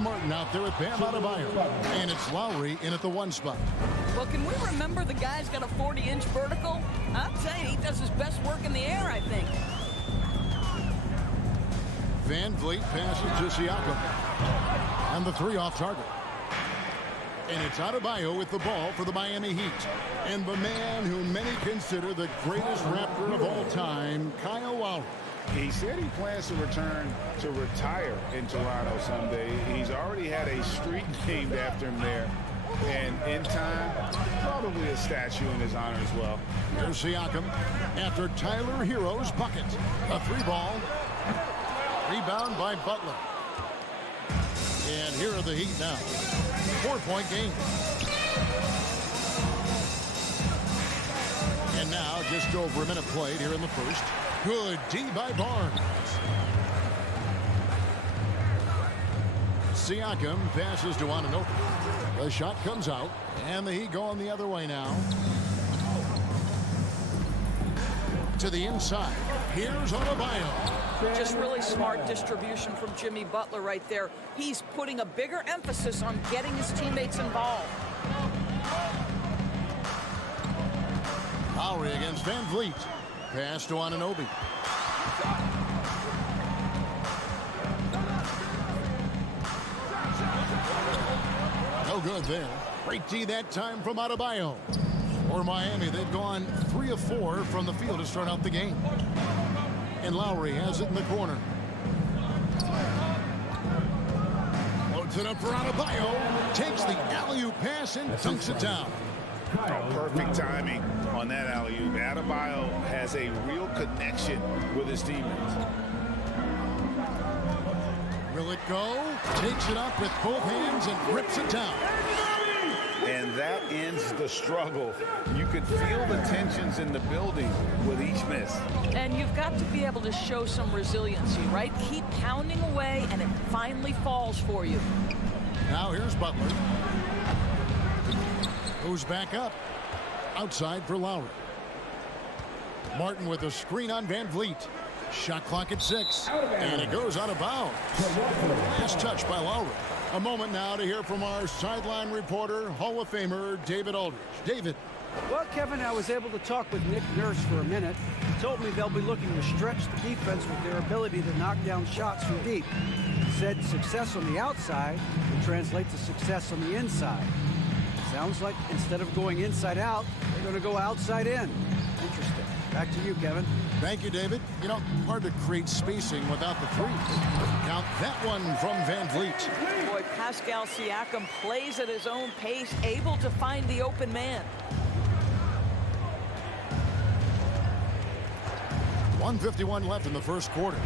Caleb Martin out there with Bam Adebayo. And it's Lowry in at the 1 spot. Well, can we remember the guy's got a 40-inch vertical? I'll tell you, he does his best work in the air, I think. Van Vliet passes to Siakam. And the 3 off target. And it's Adebayo with the ball for the Miami Heat. And the man who many consider the greatest Raptor of all time, Kyle Lowry. He said he plans to return to retire in Toronto someday. He's already had a street named after him there. And in time, probably a statue in his honor as well. Here's Siakam after Tyler Hero's bucket. A 3-ball. Rebound by Butler. And here are the Heat now. 4-point game. And now just over a minute played here in the first. Good D by Barnes. Siakam passes to Anunoby. The shot comes out, and the Heat going the other way now. To the inside. Here's Adebayo. Just really smart distribution from Jimmy Butler right there. He's putting a bigger emphasis on getting his teammates involved. Lowry against Van Vliet. Pass to Anunoby. No good there. Great D that time from Adebayo. For Miami, they've gone 3 of 4 from the field to start out the game. And Lowry has it in the corner. Loads it up for Adebayo. Takes the alley-oop pass and dunks it down. Oh, perfect timing on that alley-oop. Adebayo has a real connection with his teammates. Will it go? Takes it up with both hands and rips it down. And that ends the struggle. You could feel the tensions in the building with each miss. And you've got to be able to show some resiliency, right? Keep pounding away, and it finally falls for you. Now here's Butler. Goes back up. Outside for Lowry. Martin with a screen on Van Vliet. Shot clock at 6. And it goes out of bounds. Last touch by Lowry. A moment now to hear from our sideline reporter, Hall of Famer David Aldridge. David. Well, Kevin, I was able to talk with Nick Nurse for a minute. He told me they'll be looking to stretch the defense with their ability to knock down shots from deep. He said success on the outside will translate to success on the inside. Sounds like instead of going inside out, they're going to go outside in. Interesting. Back to you, Kevin. Thank you, David. You know, hard to create spacing without the 3. Count that one from Van Vliet. Boy, Pascal Siakam plays at his own pace, able to find the open man. 1:51 left in the first quarter.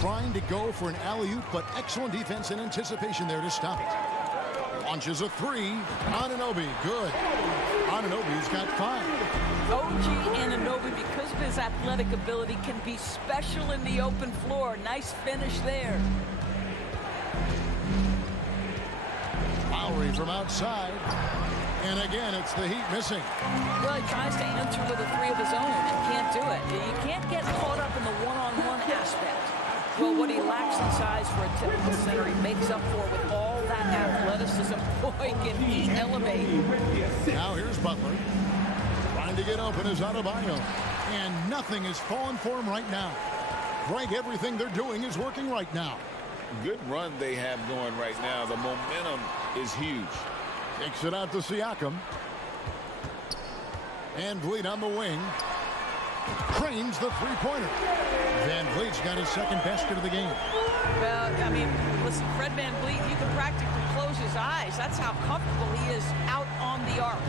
Trying to go for an alley-oop, but excellent defense and anticipation there to stop it. Launches a 3. Anunoby, good. Anunoby's got 5. OG Anunoby, because of his athletic ability, can be special in the open floor. Nice finish there. Lowry from outside. And again, it's the Heat missing. Well, he tries to enter with a 3 of his own and can't do it. You can't get caught up in the one-on-one aspect. Well, what he lacks in size for a typical center, he makes up for with all that athleticism. Boy, can he elevate. Now here's Butler. Trying to get open is Adebayo. And nothing is falling for him right now. Greg, everything they're doing is working right now. Good run they have going right now. The momentum is huge. Takes it out to Siakam. Van Vliet on the wing. Trains the 3-pointer. Van Vliet's got his second basket of the game. Well, I mean, listen, Fred Van Vliet, you can practically close his eyes. That's how comfortable he is out on the arc.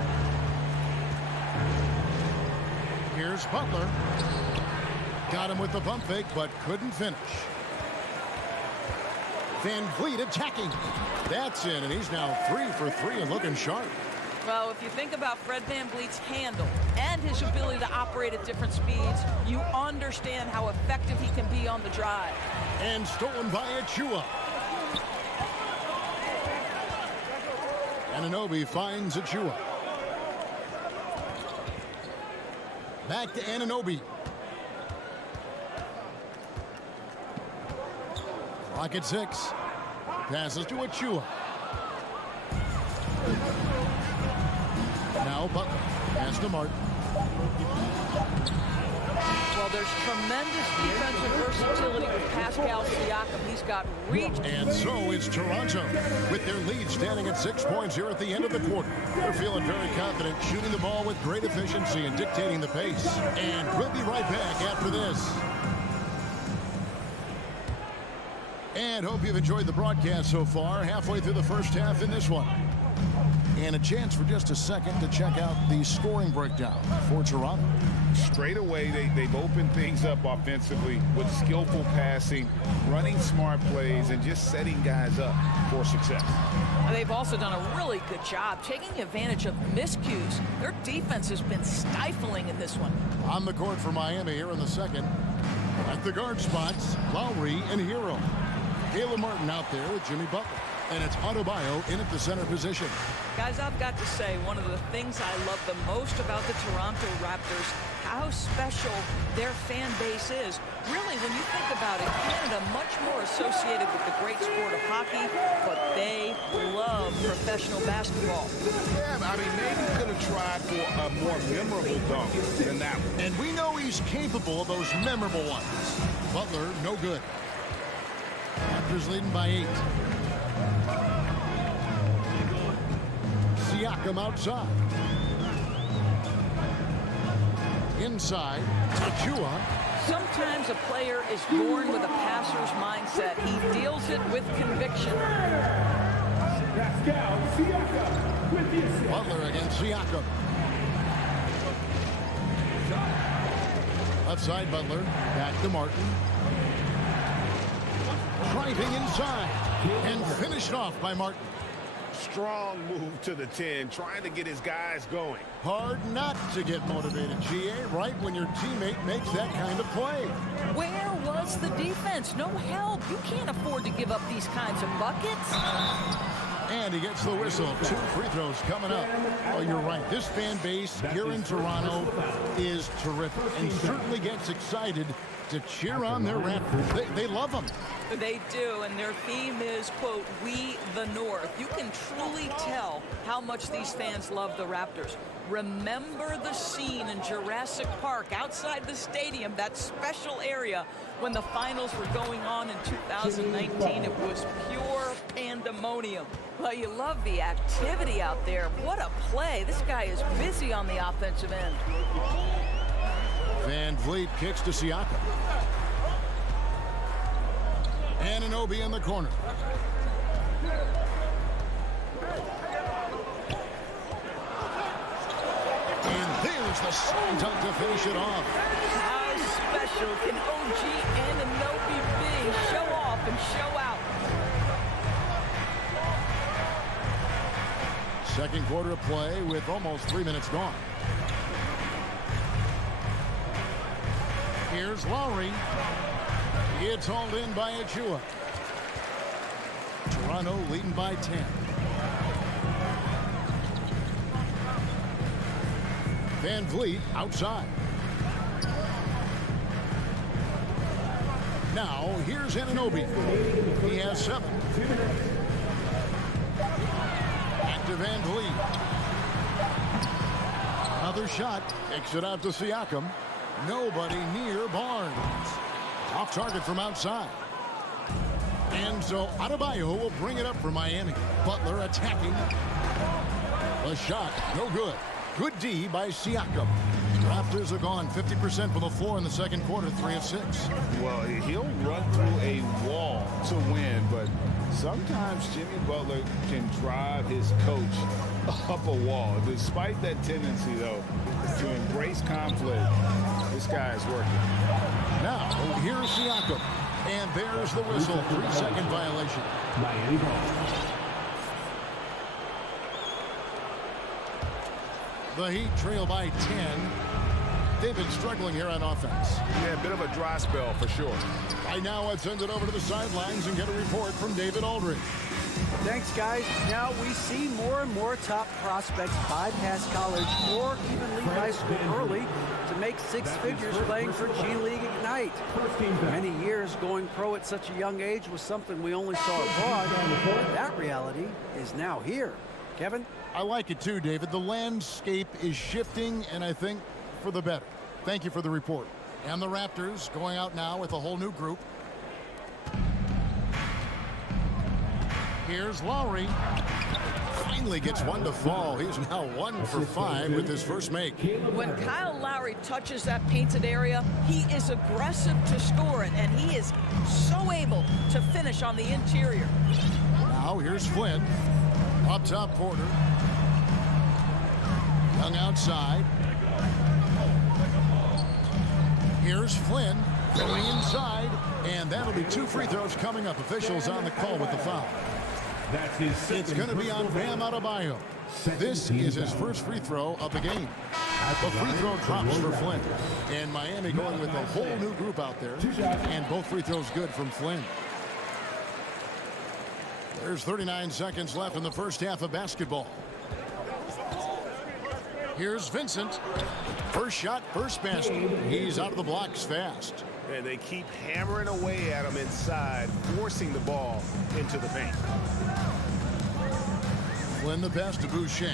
Here's Butler. Got him with the pump fake, but couldn't finish. Van Vliet attacking. That's in, and he's now 3 for 3 and looking sharp. Well, if you think about Fred Van Vliet's handle and his ability to operate at different speeds, you understand how effective he can be on the drive. And stolen by Achua. Anunoby finds Achua. Back to Anunoby. Clock at 6. Passes to Achua. Now Butler. Pass to Martin. Well, there's tremendous defensive versatility with Pascal Siakam. He's got reach. And so it's Toronto with their lead standing at 6 points here at the end of the quarter. They're feeling very confident, shooting the ball with great efficiency and dictating the pace. And we'll be right back after this. And hope you've enjoyed the broadcast so far. Halfway through the first half in this one. And a chance for just a second to check out the scoring breakdown for Toronto. Straight away, they've opened things up offensively with skillful passing, running smart plays, and just setting guys up for success. They've also done a really good job taking advantage of miscues. Their defense has been stifling in this one. On the court for Miami here in the second. At the guard spots, Lowry and Hero. Caleb Martin out there with Jimmy Butler. And it's Adebayo in at the center position. Guys, I've got to say, one of the things I love the most about the Toronto Raptors, how special their fan base is. Really, when you think about it, Canada much more associated with the great sport of hockey, but they love professional basketball. Yeah, I mean, maybe could have tried for a more memorable dunk than that one. And we know he's capable of those memorable ones. Butler, no good. Raptors leading by 8. Siakam outside. Inside, Achua. Sometimes a player is born with a passer's mindset. He deals it with conviction. Butler against Siakam. Left side, Butler. Back to Martin. Driving inside. And finished off by Martin. Strong move to the 10, trying to get his guys going. Hard not to get motivated, GA, right when your teammate makes that kind of play. Where was the defense? No help. You can't afford to give up these kinds of buckets. And he gets the whistle. 2 free throws coming up. Oh, you're right. This fan base here in Toronto is terrific and certainly gets excited to cheer on their Raptors. They love them. They do, and their theme is, quote, "We the North." You can truly tell how much these fans love the Raptors. Remember the scene in Jurassic Park outside the stadium, that special area when the finals were going on in 2019. It was pure pandemonium. Well, you love the activity out there. What a play. This guy is busy on the offensive end. Van Vliet kicks to Siakam. Anunoby in the corner. And there's the slam dunk to finish it off. How special can OG Anunoby be? Show off and show out. Second quarter of play with almost 3 minutes gone. Here's Lowry. It's hauled in by Achua. Toronto leading by 10. Van Vliet outside. Now here's Anunoby. He has 7. Back to Van Vliet. Another shot. Kicks it out to Siakam. Nobody near Barnes. Off target from outside. And so Adebayo will bring it up for Miami. Butler attacking. The shot, no good. Good D by Siakam. Raptors are gone 50% from the floor in the second quarter, 3 of 6. Well, he'll run through a wall to win, but sometimes Jimmy Butler can drive his coach up a wall. Despite that tendency, though, to embrace conflict, this guy is working. Now, here's Siakam. And there's the whistle. 3-second violation. Miami ball. The Heat trail by 10. They've been struggling here on offense. Yeah, a bit of a dry spell for sure. Right now, let's send it over to the sidelines and get a report from David Aldridge. Thanks, guys. Now we see more and more top prospects bypass college or even leave high school early to make six figures playing for G League Ignite. Many years going pro at such a young age was something we only saw abroad, but that reality is now here. Kevin? I like it too, David. The landscape is shifting, and I think for the better. Thank you for the report. And the Raptors going out now with a whole new group. Here's Lowry. Finally gets one to fall. He's now 1 for 5 with his first make. When Kyle Lowry touches that painted area, he is aggressive to score it, and he is so able to finish on the interior. Now here's Flynn. Up top, Porter. Young outside. Here's Flynn going inside, and that'll be 2 free throws coming up. Officials on the call with the foul. It's going to be on Bam Adebayo. This is his first free throw of the game. The free throw drops for Flynn. And Miami going with a whole new group out there. And both free throws good from Flynn. There's 39 seconds left in the first half of basketball. Here's Vincent. First shot, first basket. He's out of the blocks fast. And they keep hammering away at him inside, forcing the ball into the paint. Flynn the pass to Boucher.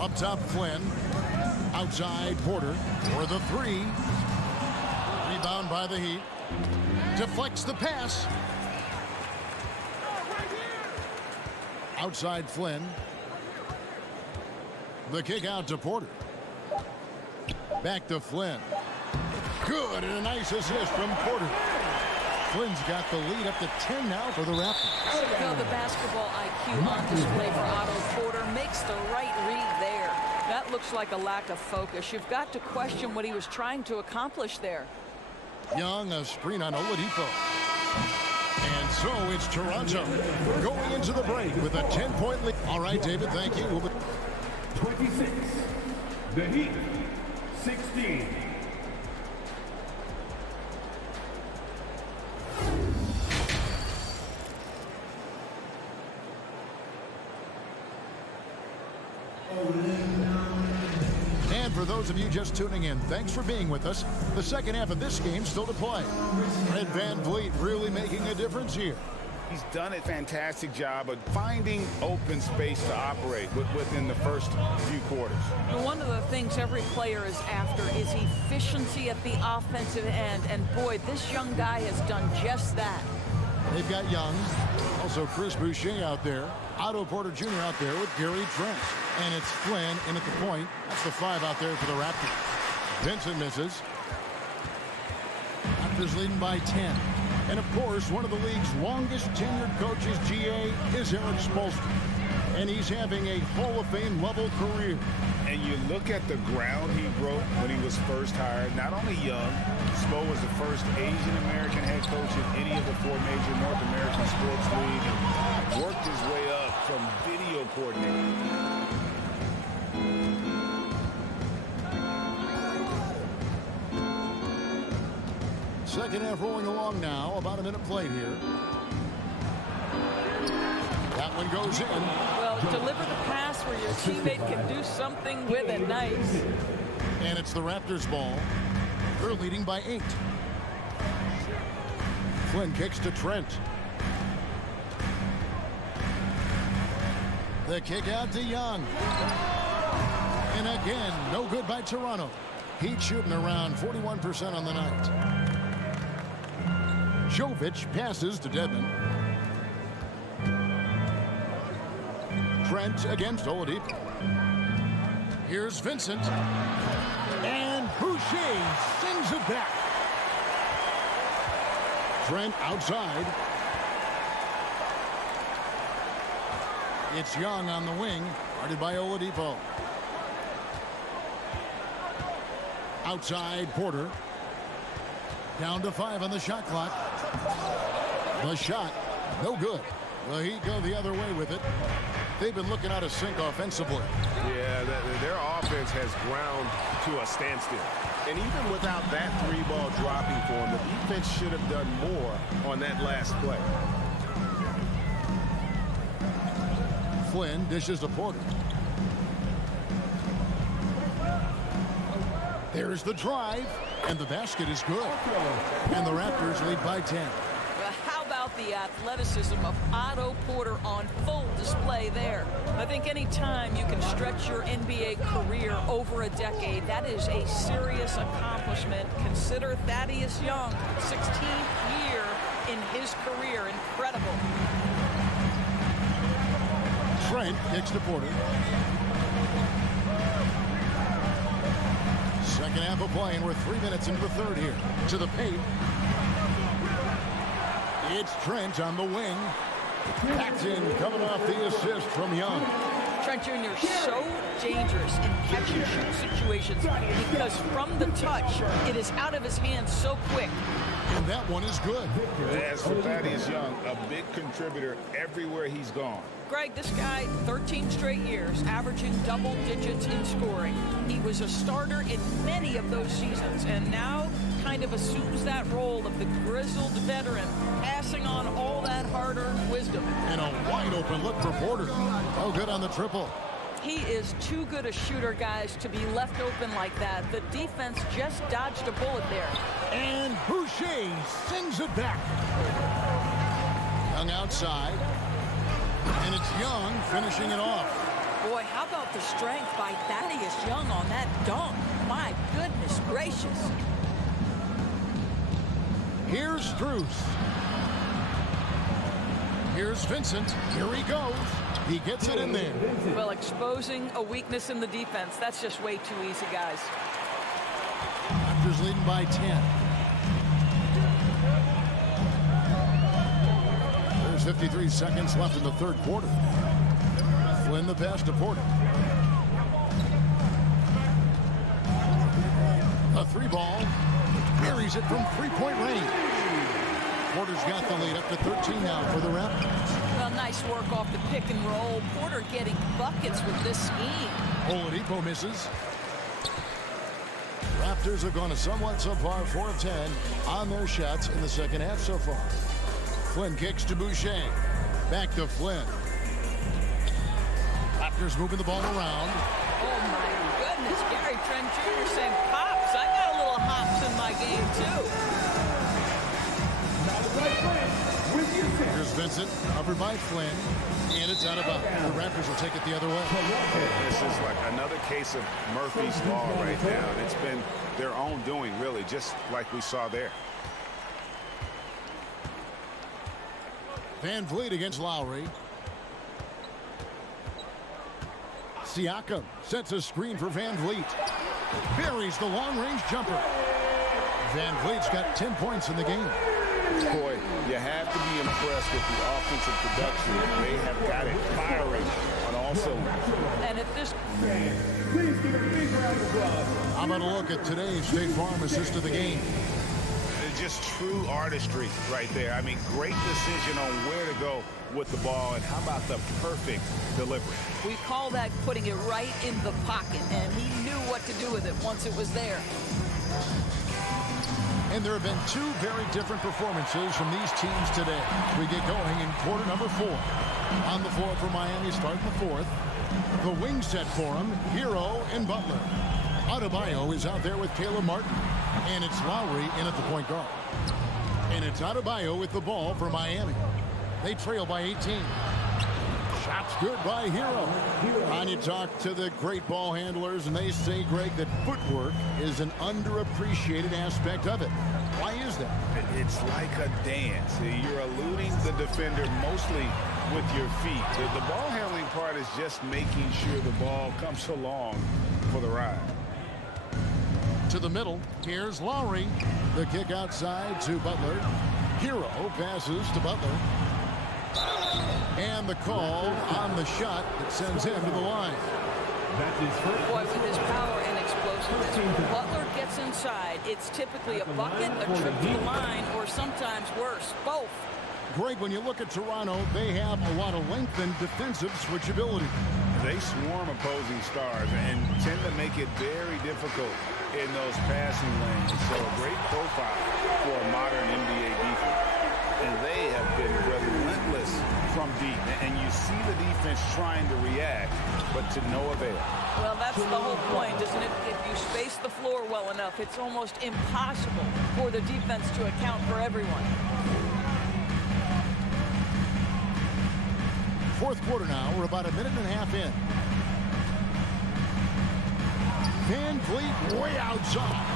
Up top, Flynn. Outside, Porter for the 3. Rebound by the Heat. Deflects the pass. Outside, Flynn. The kick out to Porter. Back to Flynn. Good, and a nice assist from Porter. Flynn's got the lead up to 10 now for the Raptors. You know, the basketball IQ on display for Otto Porter makes the right read there. That looks like a lack of focus. You've got to question what he was trying to accomplish there. Young, a screen on Oladipo. And so it's Toronto going into the break with a 10-point lead. All right, David, thank you. 26. The Heat, 16. And for those of you just tuning in, thanks for being with us. The second half of this game still to play. Red Van Vliet really making a difference here. He's done a fantastic job of finding open space to operate within the first few quarters. One of the things every player is after is efficiency at the offensive end. And boy, this young guy has done just that. They've got Young, also Chris Boucher out there, Otto Porter Jr. out there with Gary Trent. And it's Flynn in at the point. That's the 5 out there for the Raptors. Vincent misses. Raptors leading by 10. And of course, one of the league's longest tenured coaches, GA, is Eric Spoelstra. And he's having a Hall of Fame level career. And you look at the ground he broke when he was first hired. Not only young, Spo was the first Asian American head coach in any of the 4 major North American sports leagues, and worked his way up from video coordinator. Second half rolling along now. About a minute played here. That one goes in. Well, deliver the pass where your teammate can do something with it. Nice. And it's the Raptors ball. They're leading by 8. Flynn kicks to Trent. The kick out to Young. And again, no good by Toronto. Heat shooting around 41% on the night. Jovic passes to Dedmon. Trent against Oladipo. Here's Vincent. And Boucher sends it back. Trent outside. It's Young on the wing, guarded by Oladipo. Outside, Porter. Down to 5 on the shot clock. The shot, no good. The Heat go the other way with it. They've been looking out of sync offensively. Yeah, their offense has ground to a standstill. And even without that 3-ball dropping for them, the defense should have done more on that last play. Flynn dishes to Porter. There's the drive, and the basket is good. And the Raptors lead by 10. Well, how about the athleticism of Otto Porter on full display there? I think any time you can stretch your NBA career over a decade, that is a serious accomplishment. Consider Thaddeus Young, 16th year in his career. Incredible. Trent kicks to Porter. Second half of play, and we're 3 minutes into the third here. To the paint. It's Trent on the wing. Paxton coming off the assist from Young. Trent Jr. so dangerous in catch-and-shoot situations because from the touch, it is out of his hands so quick. And that one is good. As for Thaddeus Young, a big contributor everywhere he's gone. Greg, this guy, 13 straight years, averaging double digits in scoring. He was a starter in many of those seasons, and now kind of assumes that role of the grizzled veteran, passing on all that hard-earned wisdom. And a wide-open look for Porter. Oh, good on the triple. He is too good a shooter, guys, to be left open like that. The defense just dodged a bullet there. And Boucher sings it back. Young outside. And it's Young finishing it off. Boy, how about the strength by Thaddeus Young on that dunk? My goodness gracious. Here's Strus. Here's Vincent. Here he goes. He gets it in there. Well, exposing a weakness in the defense, that's just way too easy, guys. Raptors leading by 10. There's 53 seconds left in the third quarter. Flynn the pass to Porter. A 3-ball. Buries it from 3-point range. Porter's got the lead up to 13 now for the Raptors. Well, nice work off the pick and roll. Porter getting buckets with this scheme. Oladipo misses. Raptors have gone a somewhat subpar 4 of 10 on their shots in the second half so far. Flynn kicks to Boucher. Back to Flynn. Raptors moving the ball around. Oh, my goodness. Gary Trent Jr. saying, Pops, I got a little hops in my game, too. Here's Vincent, covered by Flynn, and it's out of bounds. The Raptors will take it the other way. This is like another case of Murphy's Law right now. And it's been their own doing, really, just like we saw there. Van Vliet against Lowry. Siakam sets a screen for Van Vliet. Buries the long-range jumper. Van Vliet's got 10 points in the game. Boy, you have to be impressed with the offensive production. They have got it firing on all cylinders. And at this Please give a big round of applause. How about a look at today's State Farm assist of the game? Just true artistry right there. I mean, great decision on where to go with the ball, and how about the perfect delivery? we call that putting it right in the pocket, and he knew what to do with it once it was there. And there have been two very different performances from these teams today. We get going in quarter number 4. On the floor for Miami starting the fourth. The wing set for him, Hero and Butler. Adebayo is out there with Caleb Martin. And it's Lowry in at the point guard. And it's Adebayo with the ball for Miami. They trail by 18. Shots good by Hero. And you talk to the great ball handlers, and they say, Greg, that footwork is an underappreciated aspect of it. Why is that? It's like a dance. You're eluding the defender mostly with your feet. The ball handling part is just making sure the ball comes along for the ride. To the middle, here's Lowry. The kick outside to Butler. Hero passes to Butler. And the call on the shot that sends him to the line. That's his first. Boy, with his power and explosiveness, Butler gets inside. It's typically a bucket, a trip to the line, or sometimes worse, both. Greg, when you look at Toronto, they have a lot of length and defensive switchability. They swarm opposing stars and tend to make it very difficult in those passing lanes. So a great profile for a modern NBA defense. And they have been relentless from deep. And you see the defense trying to react, but to no avail. Well, that's the whole point, isn't it? If you space the floor well enough, it's almost impossible for the defense to account for everyone. Fourth quarter now. We're about a minute and a half in. Van Vliet way outside.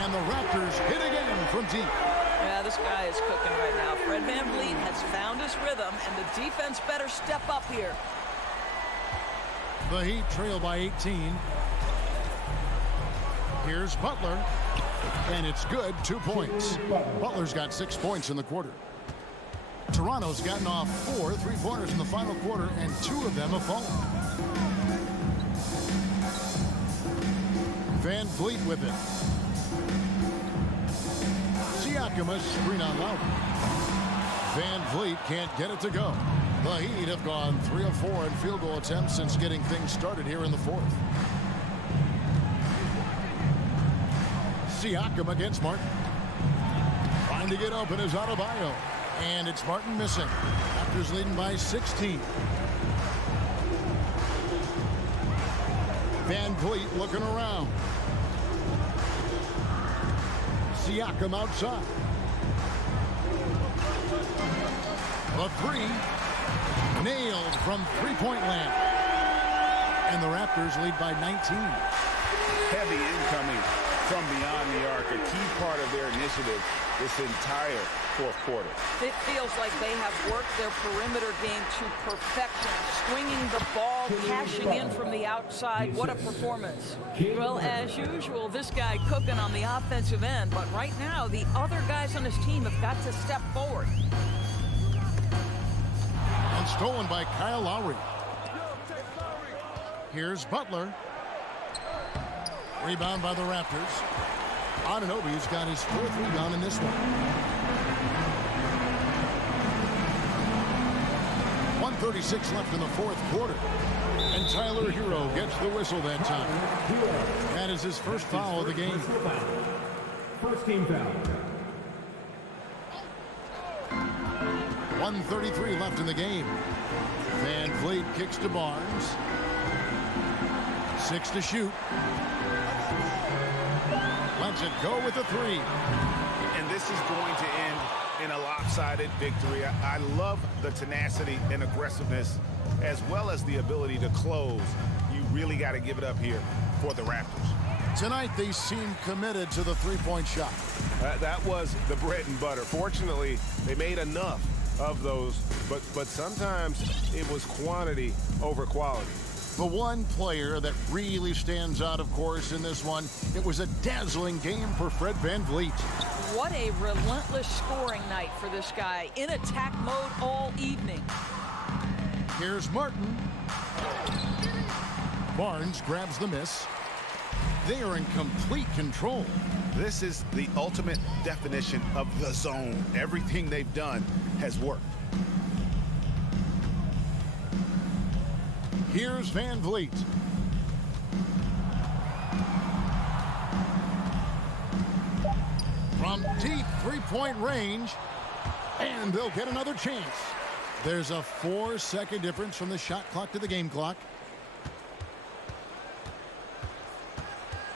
And the Raptors hit again from deep. Yeah, this guy is cooking right now. Fred Van Vliet has found his rhythm, and the defense better step up here. The Heat trail by 18. Here's Butler. And it's good. 2 points. Butler's got 6 points in the quarter. Toronto's gotten off 4 3-pointers in the final quarter, and 2 of them have fallen. Van Vliet with it. Siakam a screen on Lowry. Van Vliet can't get it to go. The Heat have gone 3 of 4 in field goal attempts since getting things started here in the fourth. Siakam against Martin. Trying to get open is Adebayo. And it's Martin missing. Raptors leading by 16. Van Vliet looking around. Siakam outside. The three. Nailed from three-point land. And the Raptors lead by 19. Heavy incoming from beyond the arc. A key part of their initiative this entire fourth quarter. It feels like they have worked their perimeter game to perfection. Swinging the ball, cashing in from the outside. What a performance. Well, as usual, this guy cooking on the offensive end. But right now, the other guys on his team have got to step forward. And stolen by Kyle Lowry. Here's Butler. Rebound by the Raptors. Anunoby's got his 4th rebound in this one. 1:36 left in the fourth quarter. And Tyler Hero gets the whistle that time. That is his first foul of the game. First team foul. 1:33 left in the game. Van Vliet kicks to Barnes. 6 to shoot. Lets it go with a 3. And this is going to end in a lopsided victory. I love the tenacity and aggressiveness as well as the ability to close. You really got to give it up here for the Raptors. Tonight they seem committed to the three-point shot. That was the bread and butter. Fortunately, they made enough of those, but sometimes it was quantity over quality. The one player that really stands out, of course, in this one, it was a dazzling game for Fred Van Vliet. What a relentless scoring night for this guy. In attack mode all evening. Here's Martin. Barnes grabs the miss. They are in complete control. This is the ultimate definition of the zone. Everything they've done has worked. Here's Van Vliet. From deep three-point range, and they'll get another chance. There's a 4-second difference from the shot clock to the game clock.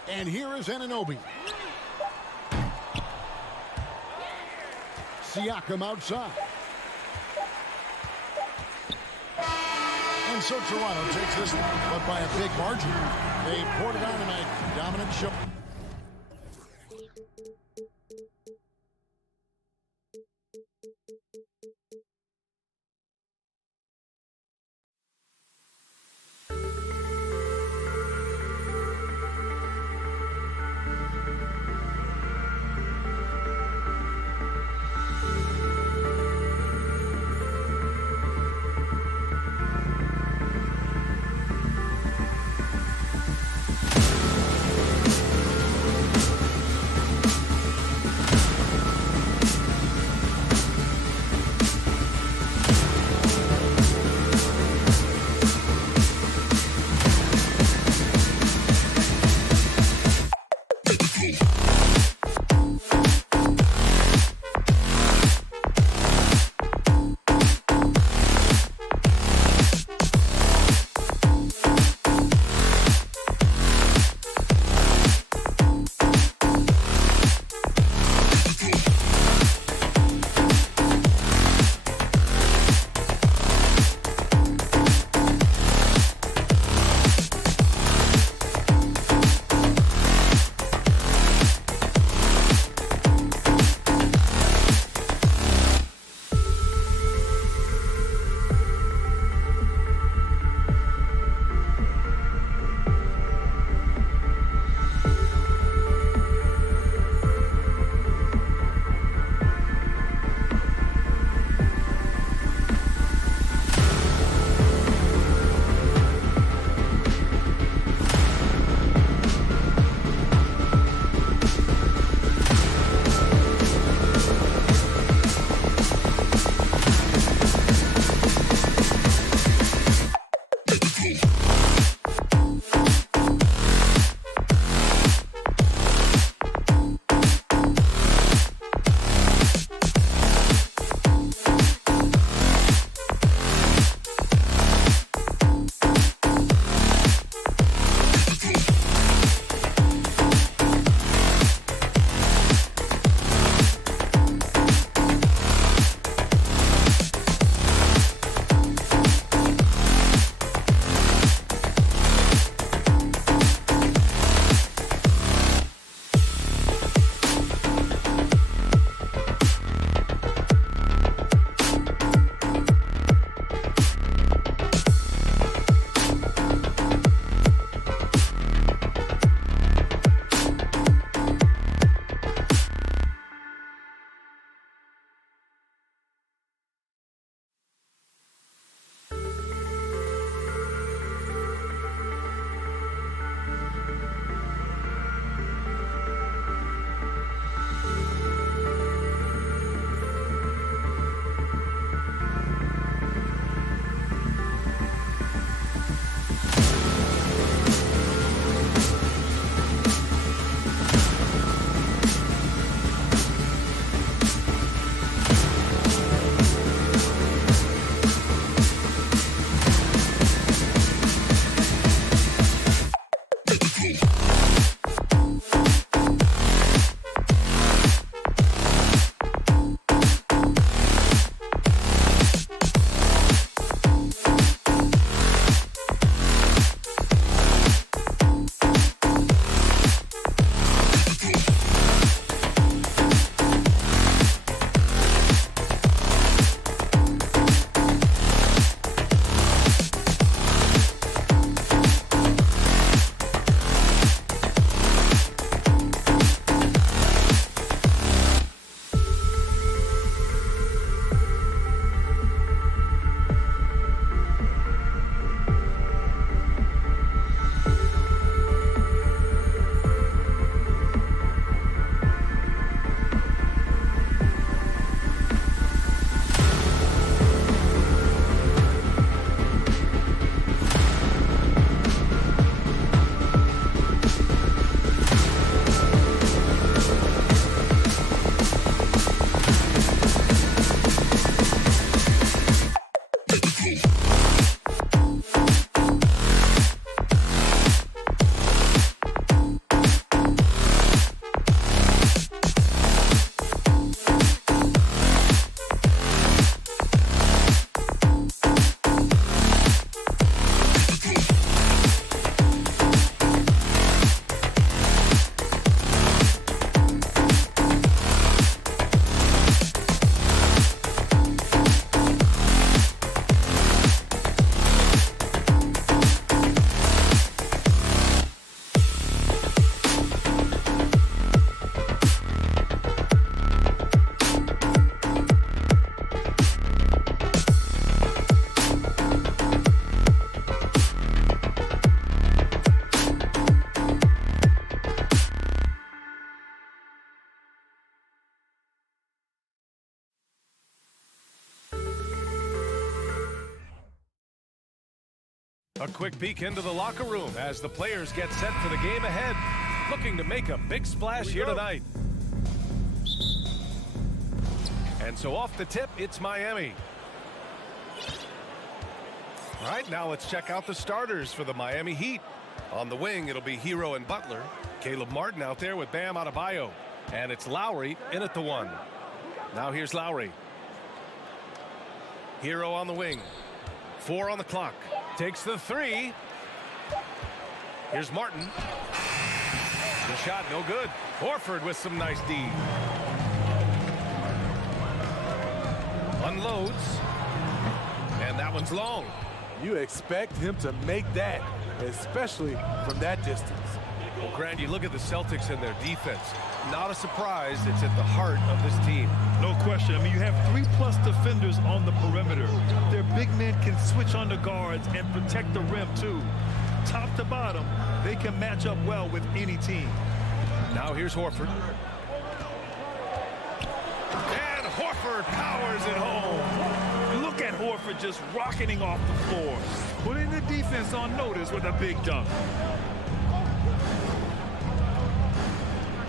And here is Anunoby. Siakam outside. And so Toronto takes this one, but by a big margin. They poured it on tonight. Dominant show. A quick peek into the locker room as the players get set for the game ahead, looking to make a big splash here tonight. And so off the tip, it's Miami. All right, now let's check out the starters for the Miami Heat. On the wing, it'll be Hero and Butler. Caleb Martin out there with Bam Adebayo. And it's Lowry in at the 1. Now here's Lowry. Hero on the wing. 4 on the clock. Takes the 3. Here's Martin. The shot no good. Horford with some nice D. Unloads. And that one's long. You expect him to make that, especially from that distance. Well, Grant, you look at the Celtics and their defense. Not a surprise, it's at the heart of this team. No question. I mean, you have 3+ defenders on the perimeter. Their big men can switch on the guards and protect the rim, too. Top to bottom, they can match up well with any team. Now here's Horford. And Horford powers it home. Look at Horford just rocketing off the floor, putting the defense on notice with a big dunk.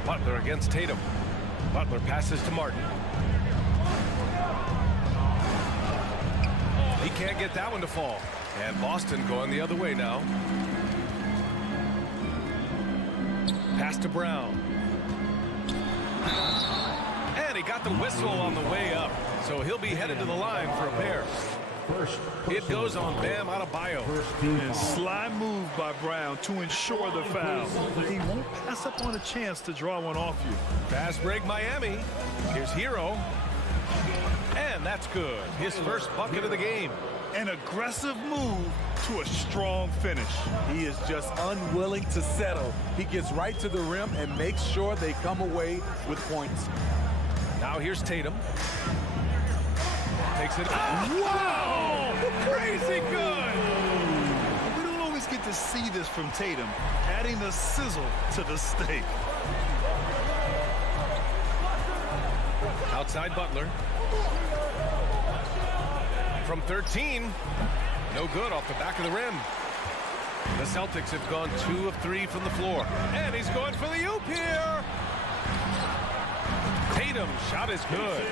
Butler against Tatum. Butler passes to Martin. He can't get that one to fall. And Boston going the other way now. Pass to Brown. And he got the whistle on the way up. So he'll be headed to the line for a pair. It goes on Bam Adebayo. And sly move by Brown to ensure the foul. He won't pass up on a chance to draw one off you. Fast break Miami. Here's Hero. And that's good. His first bucket of the game. An aggressive move to a strong finish. He is just unwilling to settle. He gets right to the rim and makes sure they come away with points. Now here's Tatum. Takes it. Wow! Crazy good! We don't always get to see this from Tatum, adding the sizzle to the steak. Outside Butler. From 13. No good off the back of the rim. The Celtics have gone 2 of 3 from the floor. And he's going for the oop here. Tatum's shot is good.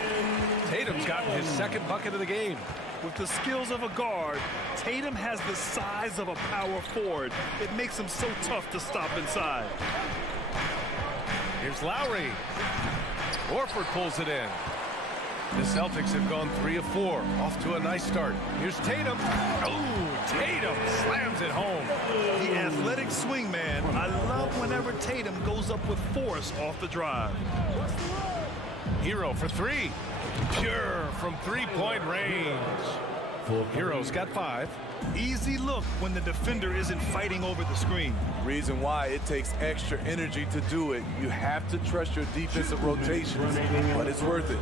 Tatum's gotten his second bucket of the game. With the skills of a guard, Tatum has the size of a power forward. It makes him so tough to stop inside. Here's Lowry. Horford pulls it in. The Celtics have gone 3 of 4. Off to a nice start. Here's Tatum. Oh, Tatum slams it home. The athletic swing man. I love whenever Tatum goes up with force off the drive. Hero for 3. Pure from 3-point range. Hero's got 5. Easy look when the defender isn't fighting over the screen. Reason why it takes extra energy to do it. You have to trust your defensive rotations, but it's worth it.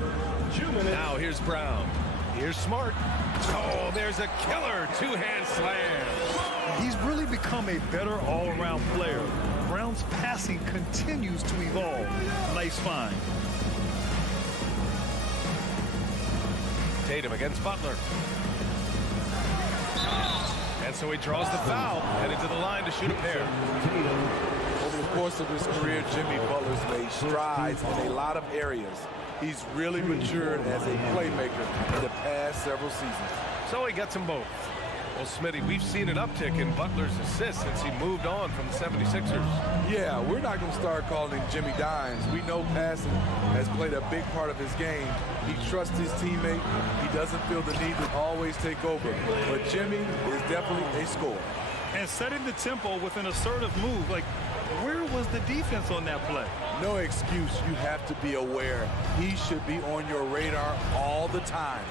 Now here's Brown. Here's Smart. Oh, there's a killer 2-hand slam. He's really become a better all-around player. Brown's passing continues to evolve. Nice find. Tatum against Butler. And so he draws the foul, headed to the line to shoot a pair. Over the course of his career, Jimmy Butler's made strides in a lot of areas. He's really matured as a playmaker in the past several seasons. So he gets them both. Well, Smitty, we've seen an uptick in Butler's assists since he moved on from the 76ers. Yeah, we're not going to start calling him Jimmy Dimes. We know passing has played a big part of his game. He trusts his teammate. He doesn't feel the need to always take over. But Jimmy is definitely a scorer. And setting the tempo with an assertive move. Like, where was the defense on that play? No excuse. You have to be aware. He should be on your radar all the time.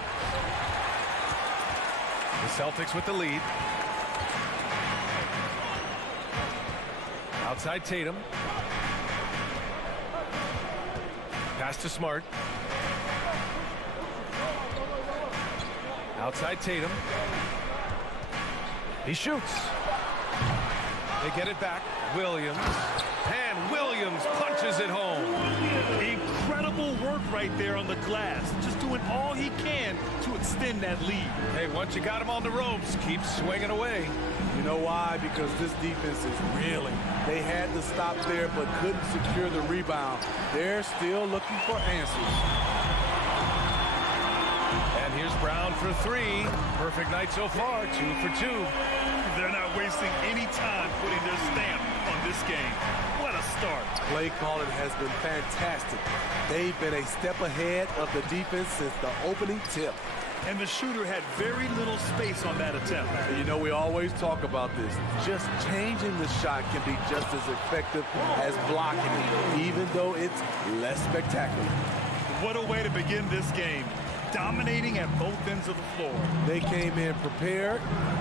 The Celtics with the lead. Outside Tatum. Pass to Smart. Outside Tatum. He shoots. They get it back. Williams. And Williams punches it home. Incredible work right there on the glass. Just doing all he can to extend that lead. Hey, once you got him on the ropes, keep swinging away. You know why? Because this defense is reeling. They had to stop there but couldn't secure the rebound. They're still looking for answers. And here's Brown for three. Perfect night so far, 2 for 2. They're not wasting any time putting their stamp on this game. What a start. Play calling has been fantastic. They've been a step ahead of the defense since the opening tip. And the shooter had very little space on that attempt. And you know, we always talk about this. Just changing the shot can be just as effective as blocking it, even though it's less spectacular. What a way to begin this game. Dominating at both ends of the floor. They came in prepared,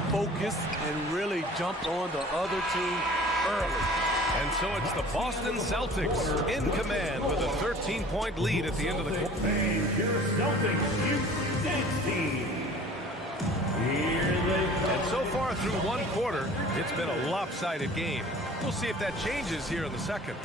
focused, and really jumped on the other team early. And so it's the Boston Celtics in command with a 13-point lead at the end of the quarter. And your Celtics youth dance team. Here they come. And so far through one quarter, it's been a lopsided game. We'll see if that changes here in the second.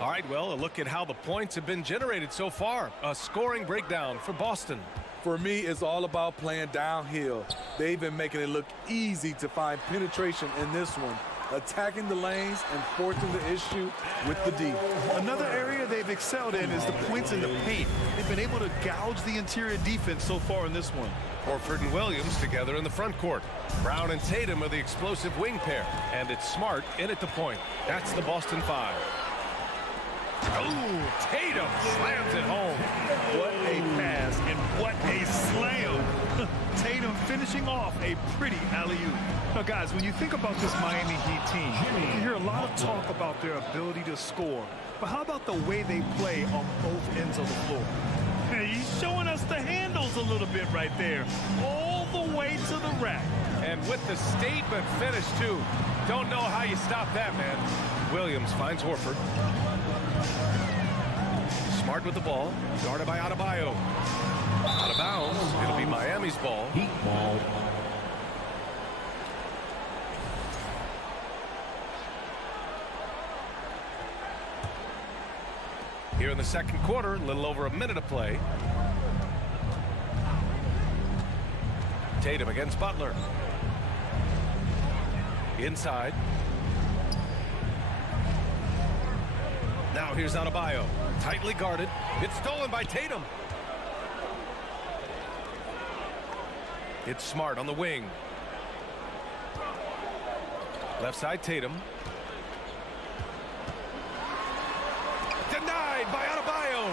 All right, well, a look at how the points have been generated so far. A scoring breakdown for Boston. For me, it's all about playing downhill. They've been making it look easy to find penetration in this one, attacking the lanes and forcing the issue with the D. Another area they've excelled in is the points in the paint. They've been able to gouge the interior defense so far in this one. Horford and Williams together in the front court. Brown and Tatum are the explosive wing pair. And it's Smart in at the point. That's the Boston 5. Oh, Tatum slams it home. What a pass and what a slam. Tatum finishing off a pretty alley-oop. Now, guys, when you think about this Miami Heat team, you hear a lot of talk about their ability to score. But how about the way they play on both ends of the floor? He's showing us the handles a little bit right there, all the way to the rack. And with the statement finish, too. Don't know how you stop that, man. Williams finds Horford. Smart with the ball, guarded by Adebayo. Out of bounds. It'll be Miami's ball. Heat ball. Here in the second quarter, a little over a minute of play. Tatum against Butler. Inside. Now here's Adebayo. Tightly guarded. It's stolen by Tatum. It's Smart on the wing. Left side Tatum. Denied by Adebayo.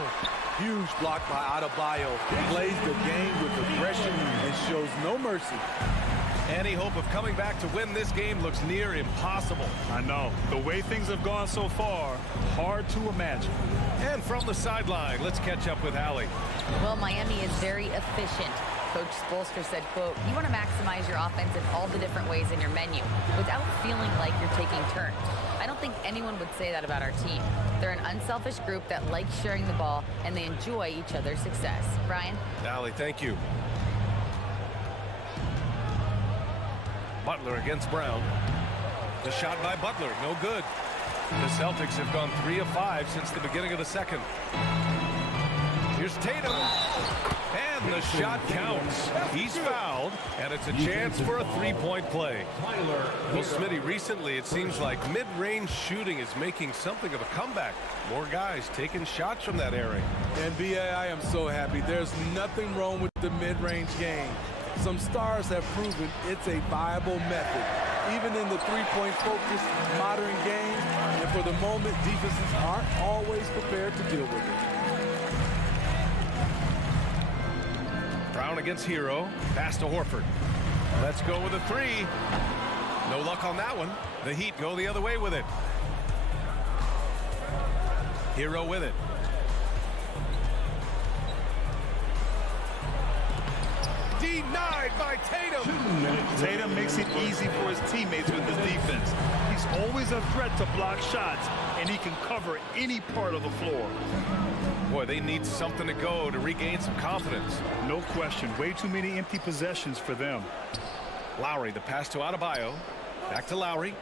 Huge block by Adebayo. Plays the game with aggression and shows no mercy. Any hope of coming back to win this game looks near impossible. I know. The way things have gone so far, hard to imagine. And from the sideline, let's catch up with Allie. Well, Miami is very efficient. Coach Spoelstra said, quote, you want to maximize your offense in all the different ways in your menu without feeling like you're taking turns. I don't think anyone would say that about our team. They're an unselfish group that likes sharing the ball, and they enjoy each other's success. Brian? Allie, thank you. Butler against Brown. The shot by Butler, no good. The Celtics have gone 3 of 5 since the beginning of the second. Here's Tatum. And the shot counts. He's fouled, and it's a chance for a three-point play. Well, Smitty, recently it seems like mid-range shooting is making something of a comeback. More guys taking shots from that area. And B.A., I am so happy. There's nothing wrong with the mid-range game. Some stars have proven it's a viable method, even in the three-point focused modern game. And for the moment, defenses aren't always prepared to deal with it. Brown against Hero. Pass to Horford. Let's go with a three. No luck on that one. The Heat go the other way with it. Hero with it. Denied by Tatum. Tatum makes it easy for his teammates with his defense. He's always a threat to block shots, and he can cover any part of the floor. Boy, they need something to go to regain some confidence. No question. Way too many empty possessions for them. Lowry, the pass to Adebayo. Back to Lowry.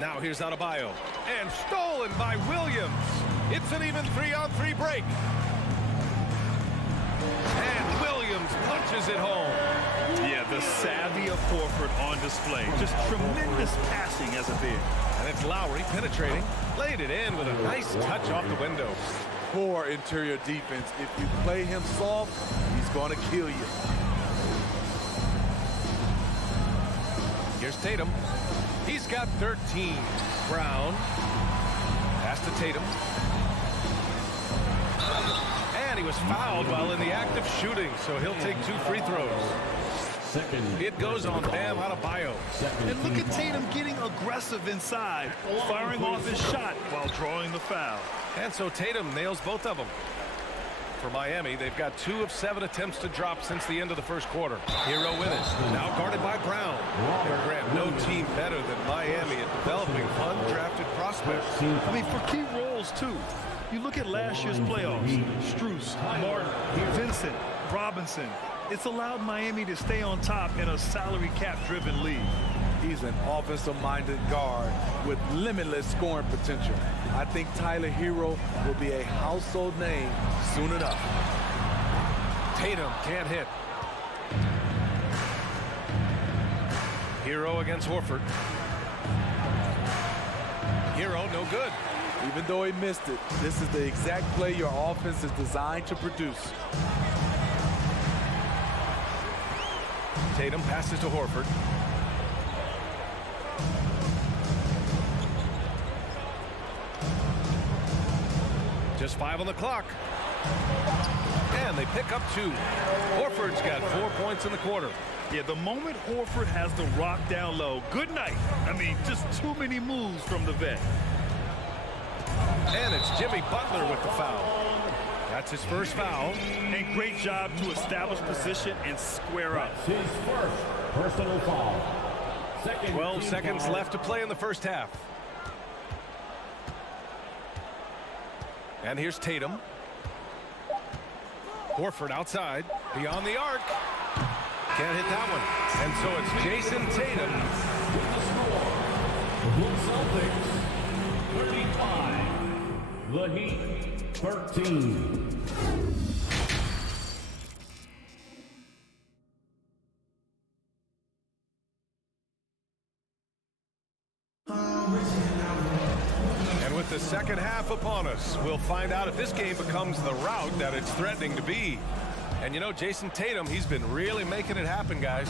Now here's Adebayo. And stolen by Williams. It's an even 3-on-3 break. And Williams punches it home. Yeah, the savvy of Horford on display. Just tremendous passing as a big. And it's Lowry penetrating. Laid it in with a nice touch off the window. Poor interior defense. If you play him soft, he's going to kill you. Here's Tatum. He's got 13. Brown. Pass to Tatum. And he was fouled while in the act of shooting, so he'll take 2 free throws. It goes on Bam Adebayo. And look at Tatum getting aggressive inside, firing off his shot while drawing the foul. And so Tatum nails both of them. For Miami, they've got 2 of 7 attempts to drop since the end of the first quarter. Hero with it. Now guarded by Brown. And Grant, no team better than Miami at developing undrafted prospects. I mean, for key roles, too. You look at last year's playoffs. Strus, Martin, Vincent, Robinson. It's allowed Miami to stay on top in a salary cap-driven league. He's an offensive-minded guard with limitless scoring potential. I think Tyler Hero will be a household name soon enough. Tatum can't hit. Hero against Horford. Hero no good. Even though he missed it, this is the exact play your offense is designed to produce. Tatum passes to Horford. Just 5 on the clock. And they pick up 2. Horford's got 4 points in the quarter. Yeah, the moment Horford has the rock down low, good night. I mean, just too many moves from the vet. And it's Jimmy Butler with the foul. That's his first foul. And great job to establish position and square up. His first personal foul. 12 seconds left to play in the first half. And here's Tatum. Horford outside, beyond the arc. Can't hit that one. And so it's Jason Tatum. With the score, the Celtics 35, the Heat 13. And with the second half upon us, we'll find out if this game becomes the rout that it's threatening to be. And you know, Jason Tatum, he's been really making it happen, guys.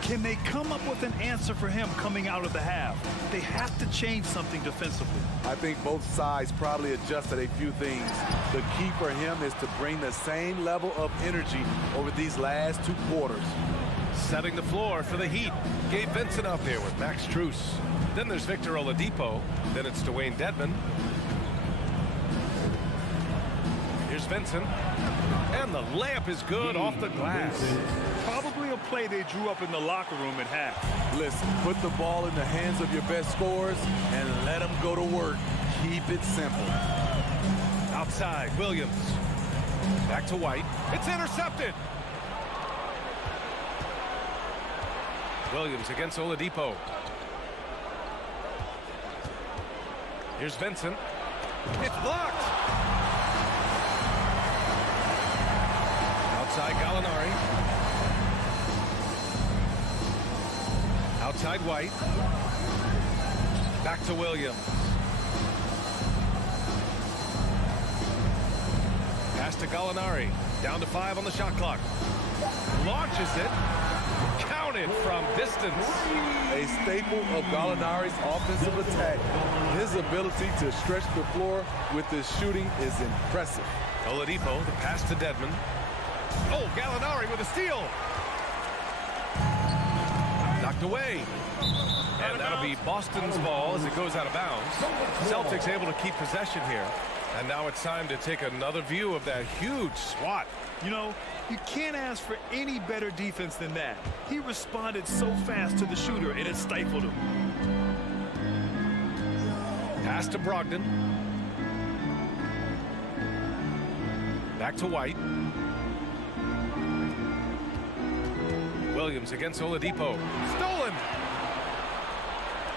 Can they come up with an answer for him coming out of the half? They have to change something defensively. I think both sides probably adjusted a few things. The key for him is to bring the same level of energy over these last 2 quarters. Setting the floor for the Heat. Gabe Vincent out there with Max Strus. Then there's Victor Oladipo. Then it's Dwayne Dedmon. Here's Vincent. And the layup is good off the glass. Probably a play they drew up in the locker room at half. Listen, put the ball in the hands of your best scorers and let them go to work. Keep it simple. Outside, Williams. Back to White. It's intercepted. Williams against Oladipo. Here's Vincent. It's blocked. Outside Gallinari. Outside White. Back to Williams. Pass to Gallinari. Down to 5 on the shot clock. Launches it. Counted from distance. A staple of Gallinari's offensive attack. His ability to stretch the floor with his shooting is impressive. Oladipo, the pass to Dedmon. Oh, Gallinari with a steal. Knocked away. And that'll be Boston's ball as it goes out of bounds. Celtics able to keep possession here. And now it's time to take another view of that huge swat. You know, you can't ask for any better defense than that. He responded so fast to the shooter, and it stifled him. Pass to Brogdon. Back to White. Williams against Oladipo. Stolen!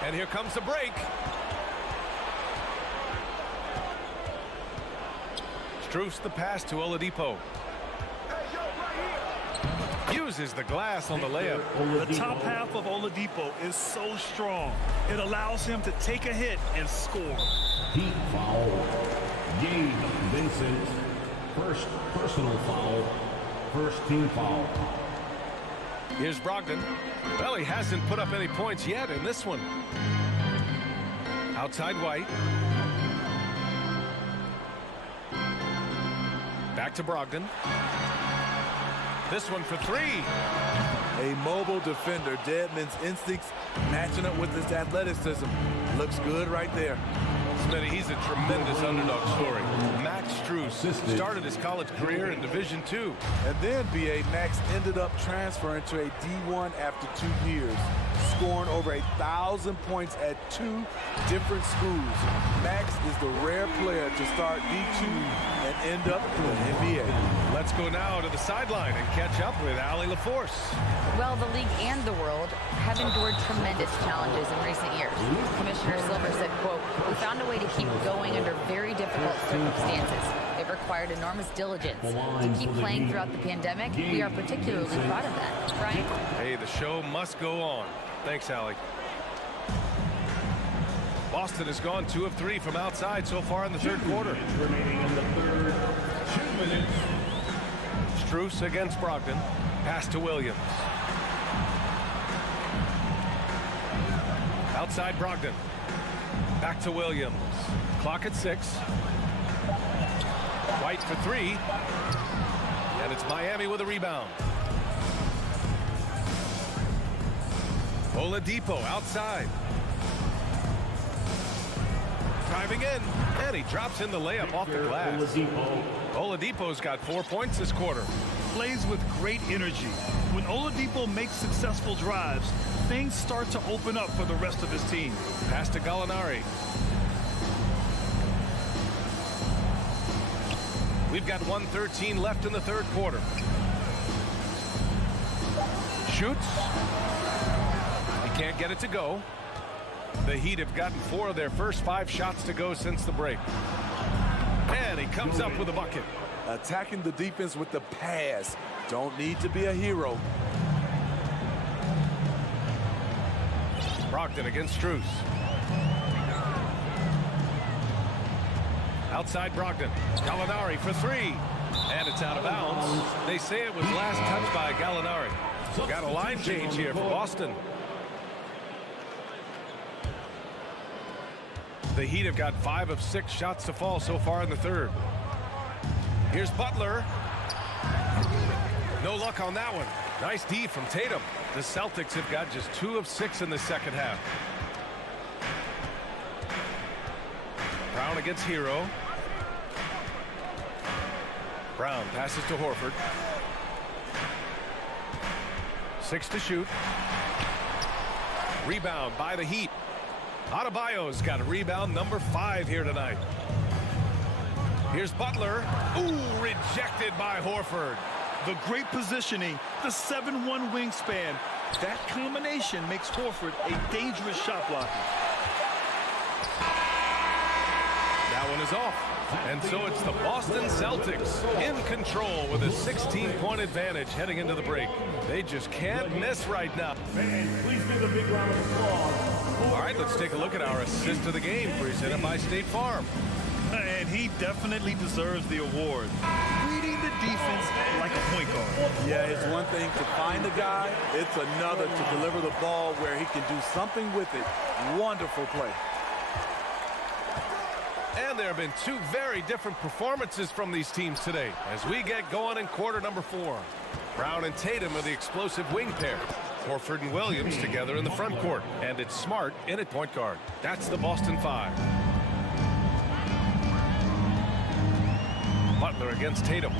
And here comes the break. Strus the pass to Oladipo. bruises the glass on the layup. The top half of Oladipo is so strong. It allows him to take a hit and score. Heat foul. Gabe Vincent. First personal foul. First team foul. Here's Brogdon. Well, he hasn't put up any points yet in this one. Outside White. Back to Brogdon. This one for three. A mobile defender. Deadman's instincts matching up with his athleticism. Looks good right there. Smitty, he's a tremendous underdog story. Max Strus started his college career in Division II. And then B.A. Max ended up transferring to a D1 after 2 years, scoring over 1,000 points at 2 different schools. Max is the rare player to start D2 and end up in the NBA. Let's go now to the sideline and catch up with Allie LaForce. Well, the league and the world have endured tremendous challenges in recent years. Commissioner Silver said, quote, "We found a way to keep going under very difficult circumstances. It required enormous diligence. To keep playing throughout the pandemic, we are particularly proud of that." Brian? Hey, the show must go on. Thanks, Allie. Boston has gone 2 of 3 from outside so far in the third quarter. Remaining in the third. 2 minutes. Strus against Brogdon. Pass to Williams. Outside Brogdon. Back to Williams. Clock at 6. White for 3. And it's Miami with a rebound. Oladipo outside. Driving in. And he drops in the layup off the glass. Oladipo's got 4 points this quarter. Plays with great energy. When Oladipo makes successful drives, things start to open up for the rest of his team. Pass to Gallinari. We've got 1:13 left in the third quarter. Shoots. He can't get it to go. The Heat have gotten 4 of their first 5 shots to go since the break. And he comes up with a bucket. Attacking the defense with the pass. Don't need to be a hero. Brogdon against Strus. Outside Brogdon. Gallinari for 3. And it's out of bounds. They say it was last touched by Gallinari. Got a line change here for Boston. The Heat have got 5 of 6 shots to fall so far in the third. Here's Butler. No luck on that one. Nice D from Tatum. The Celtics have got just 2 of 6 in the second half. Brown against Hero. Brown passes to Horford. 6 to shoot. Rebound by the Heat. Adebayo's got a rebound number 5 here tonight. Here's Butler. Ooh, rejected by Horford. The great positioning, the 7'1" wingspan. That combination makes Horford a dangerous shot blocker. That one is off. And so it's the Boston Celtics in control with a 16-point advantage heading into the break. They just can't miss right now. Fans, please give a big round of applause. All right, let's take a look at our assist of the game presented by State Farm. And he definitely deserves the award. Reading the defense like a point guard. Yeah, it's one thing to find a guy. It's another to deliver the ball where he can do something with it. Wonderful play. And there have been 2 very different performances from these teams today as we get going in quarter number 4. Brown and Tatum are the explosive wing pair. Horford and Williams together in the front court. And it's Smart in at point guard. That's the Boston 5. Butler against Tatum.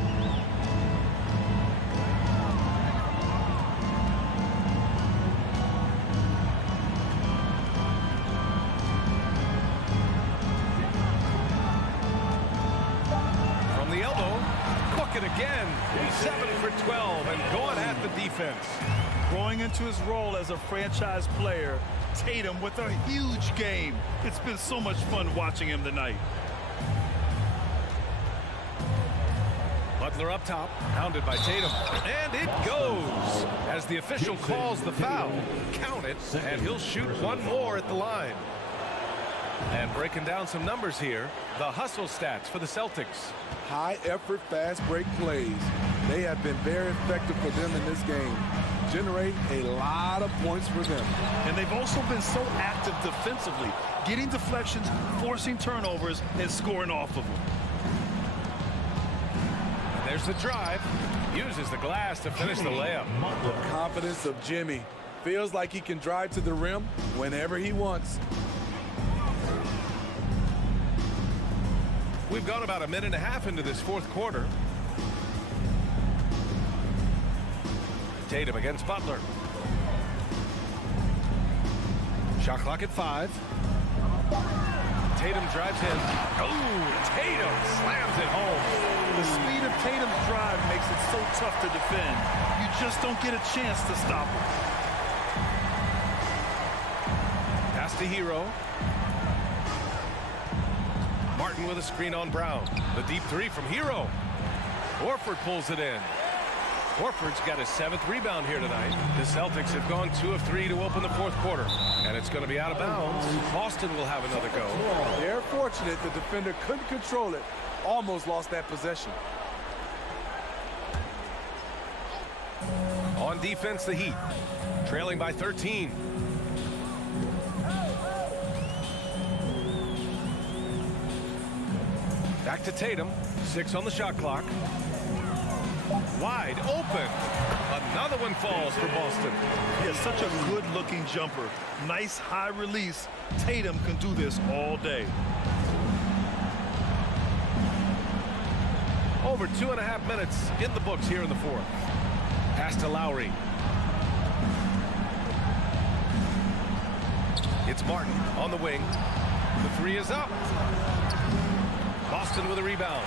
From the elbow, book it again. 7 for 12 and going at the defense. Growing into his role as a franchise player, Tatum with a huge game. It's been so much fun watching him tonight. Butler up top, hounded by Tatum, and it goes. as the official calls the foul. Count it, and he'll shoot one more at the line. And breaking down some numbers here, the hustle stats for the Celtics. High effort, fast break plays. They have been very effective for them in this game. Generate a lot of points for them. And they've also been so active defensively, getting deflections, forcing turnovers, and scoring off of them. And there's the drive. Uses the glass to finish the layup. The confidence of Jimmy. Feels like he can drive to the rim whenever he wants. We've gone about a minute and a half into this fourth quarter. Tatum against Butler. Shot clock at 5. Tatum drives in. Oh, Tatum slams it home. The speed of Tatum's drive makes it so tough to defend. You just don't get a chance to stop him. Pass to Hero. Martin with a screen on Brown. The deep three from Hero. Horford pulls it in. Horford's got his 7th rebound here tonight. The Celtics have gone 2 of 3 to open the fourth quarter. And it's going to be out of bounds. Boston will have another go. They're fortunate the defender couldn't control it. Almost lost that possession. On defense, the Heat. Trailing by 13. Back to Tatum. 6 on the shot clock. Wide open. Another one falls for Boston. Yeah, such a good-looking jumper. Nice high release. Tatum can do this all day. Over 2.5 minutes in the books here in the fourth. Pass to Lowry. It's Martin on the wing. The 3 is up. Boston with a rebound.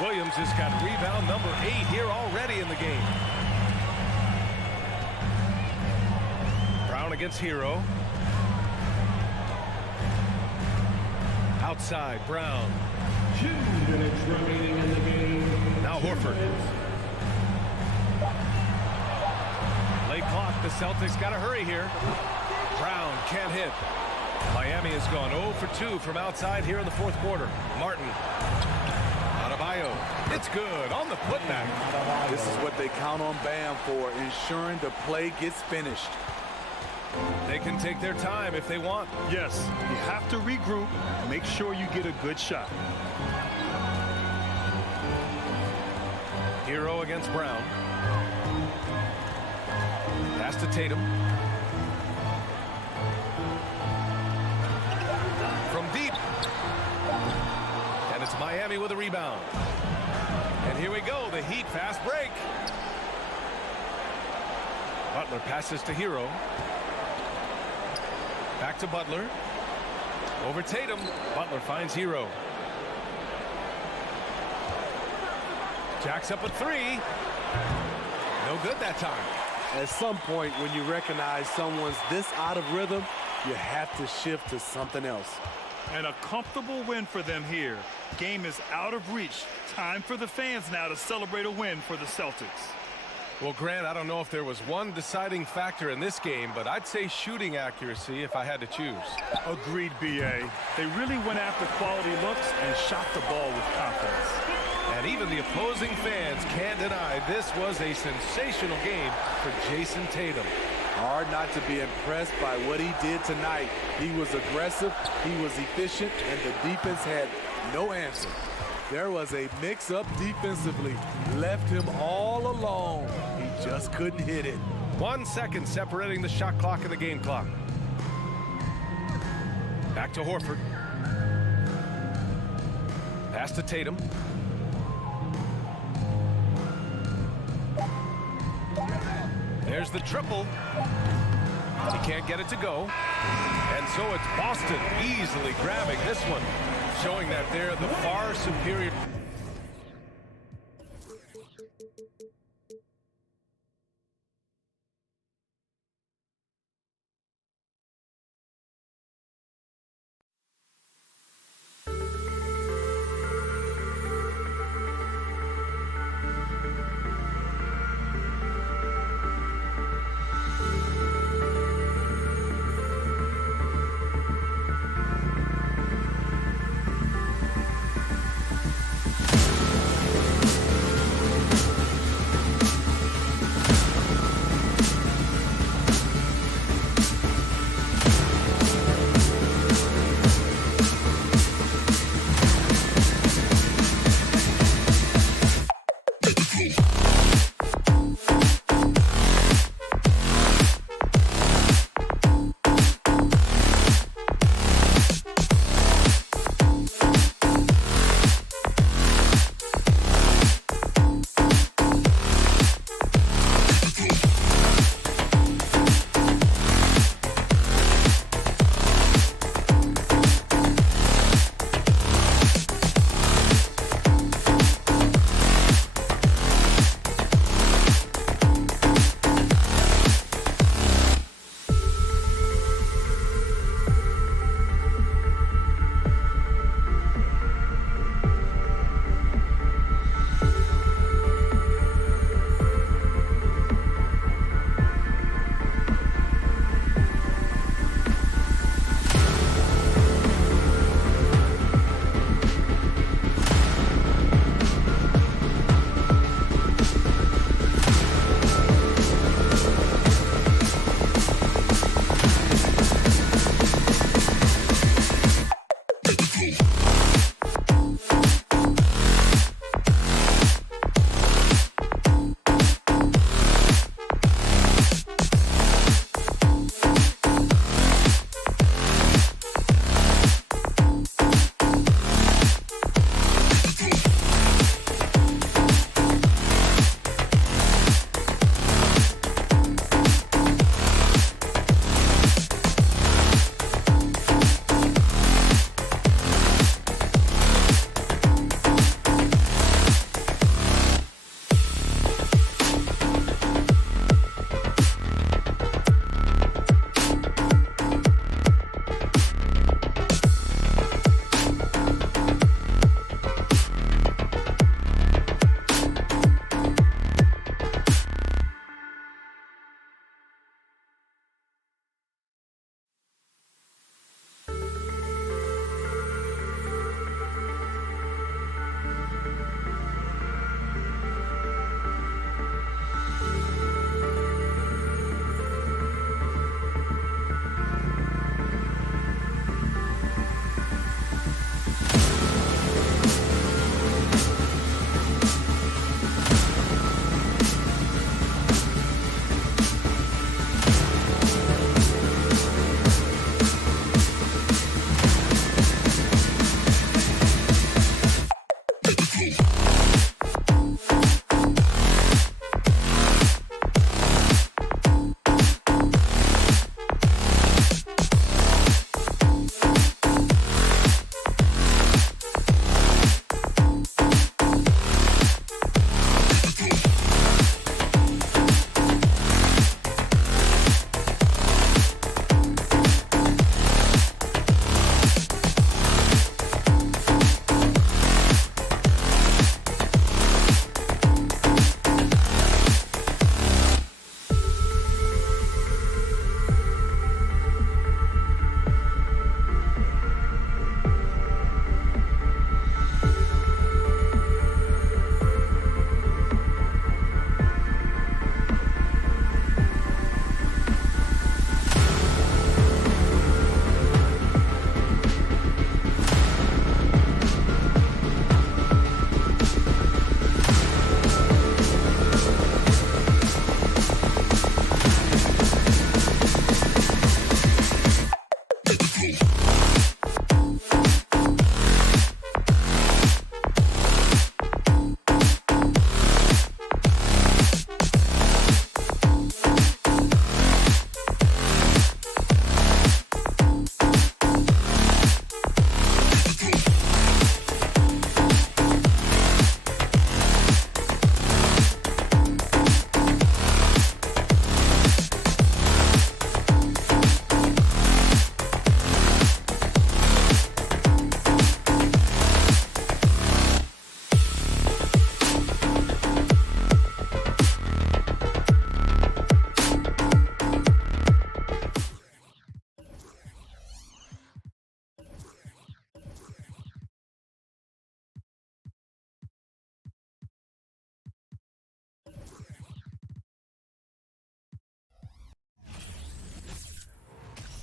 Williams has got rebound number 8 here already in the game. Brown against Hero. Outside, Brown. 2 minutes remaining in the game. Now Horford. Late clock. The Celtics got to hurry here. Brown can't hit. Miami has gone 0 for 2 from outside here in the fourth quarter. Martin. Adebayo. It's good on the putback. This is what they count on Bam for, ensuring the play gets finished. They can take their time if they want. Yes, you have to regroup. Make sure you get a good shot. Hero against Brown. Pass to Tatum. From deep. And it's Miami with a rebound. And here we go, the Heat fast break. Butler passes to Hero. Back to Butler. Over Tatum. Butler finds Hero. Jacks up a 3. No good that time. At some point, when you recognize someone's this out of rhythm, you have to shift to something else. And a comfortable win for them here. Game is out of reach. Time for the fans now to celebrate a win for the Celtics. Well, Grant, I don't know if there was one deciding factor in this game, but I'd say shooting accuracy if I had to choose. Agreed, B.A. They really went after quality looks and shot the ball with confidence. And even the opposing fans can't deny this was a sensational game for Jason Tatum. Hard not to be impressed by what he did tonight. He was aggressive, he was efficient, and the defense had no answer. There was a mix-up defensively. Left him all alone. He just couldn't hit it. 1 second separating the shot clock and the game clock. Back to Horford. Pass to Tatum. There's the triple. He can't get it to go. And so it's Boston easily grabbing this one, showing that they're the far superior.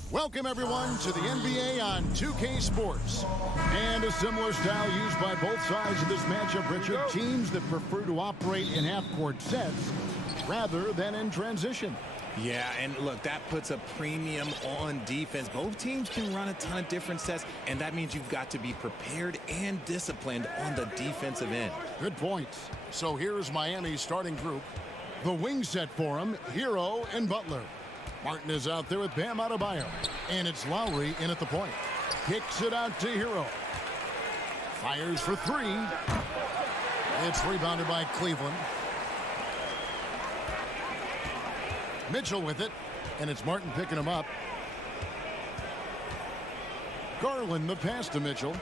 Welcome, everyone, to the NBA on 2K Sports. And a similar style used by both sides of this matchup, Richard. Teams that prefer to operate in half-court sets rather than in transition. Yeah, and look, that puts a premium on defense. Both teams can run a ton of different sets, and that means you've got to be prepared and disciplined on the defensive end. Good points. So here's Miami's starting group. The wing set for him, Hero and Butler. Martin is out there with Bam Adebayo. And it's Lowry in at the point. Kicks it out to Hero. Fires for three. It's rebounded by Cleveland. Mitchell with it, and it's Martin picking him up. Garland the pass to Mitchell.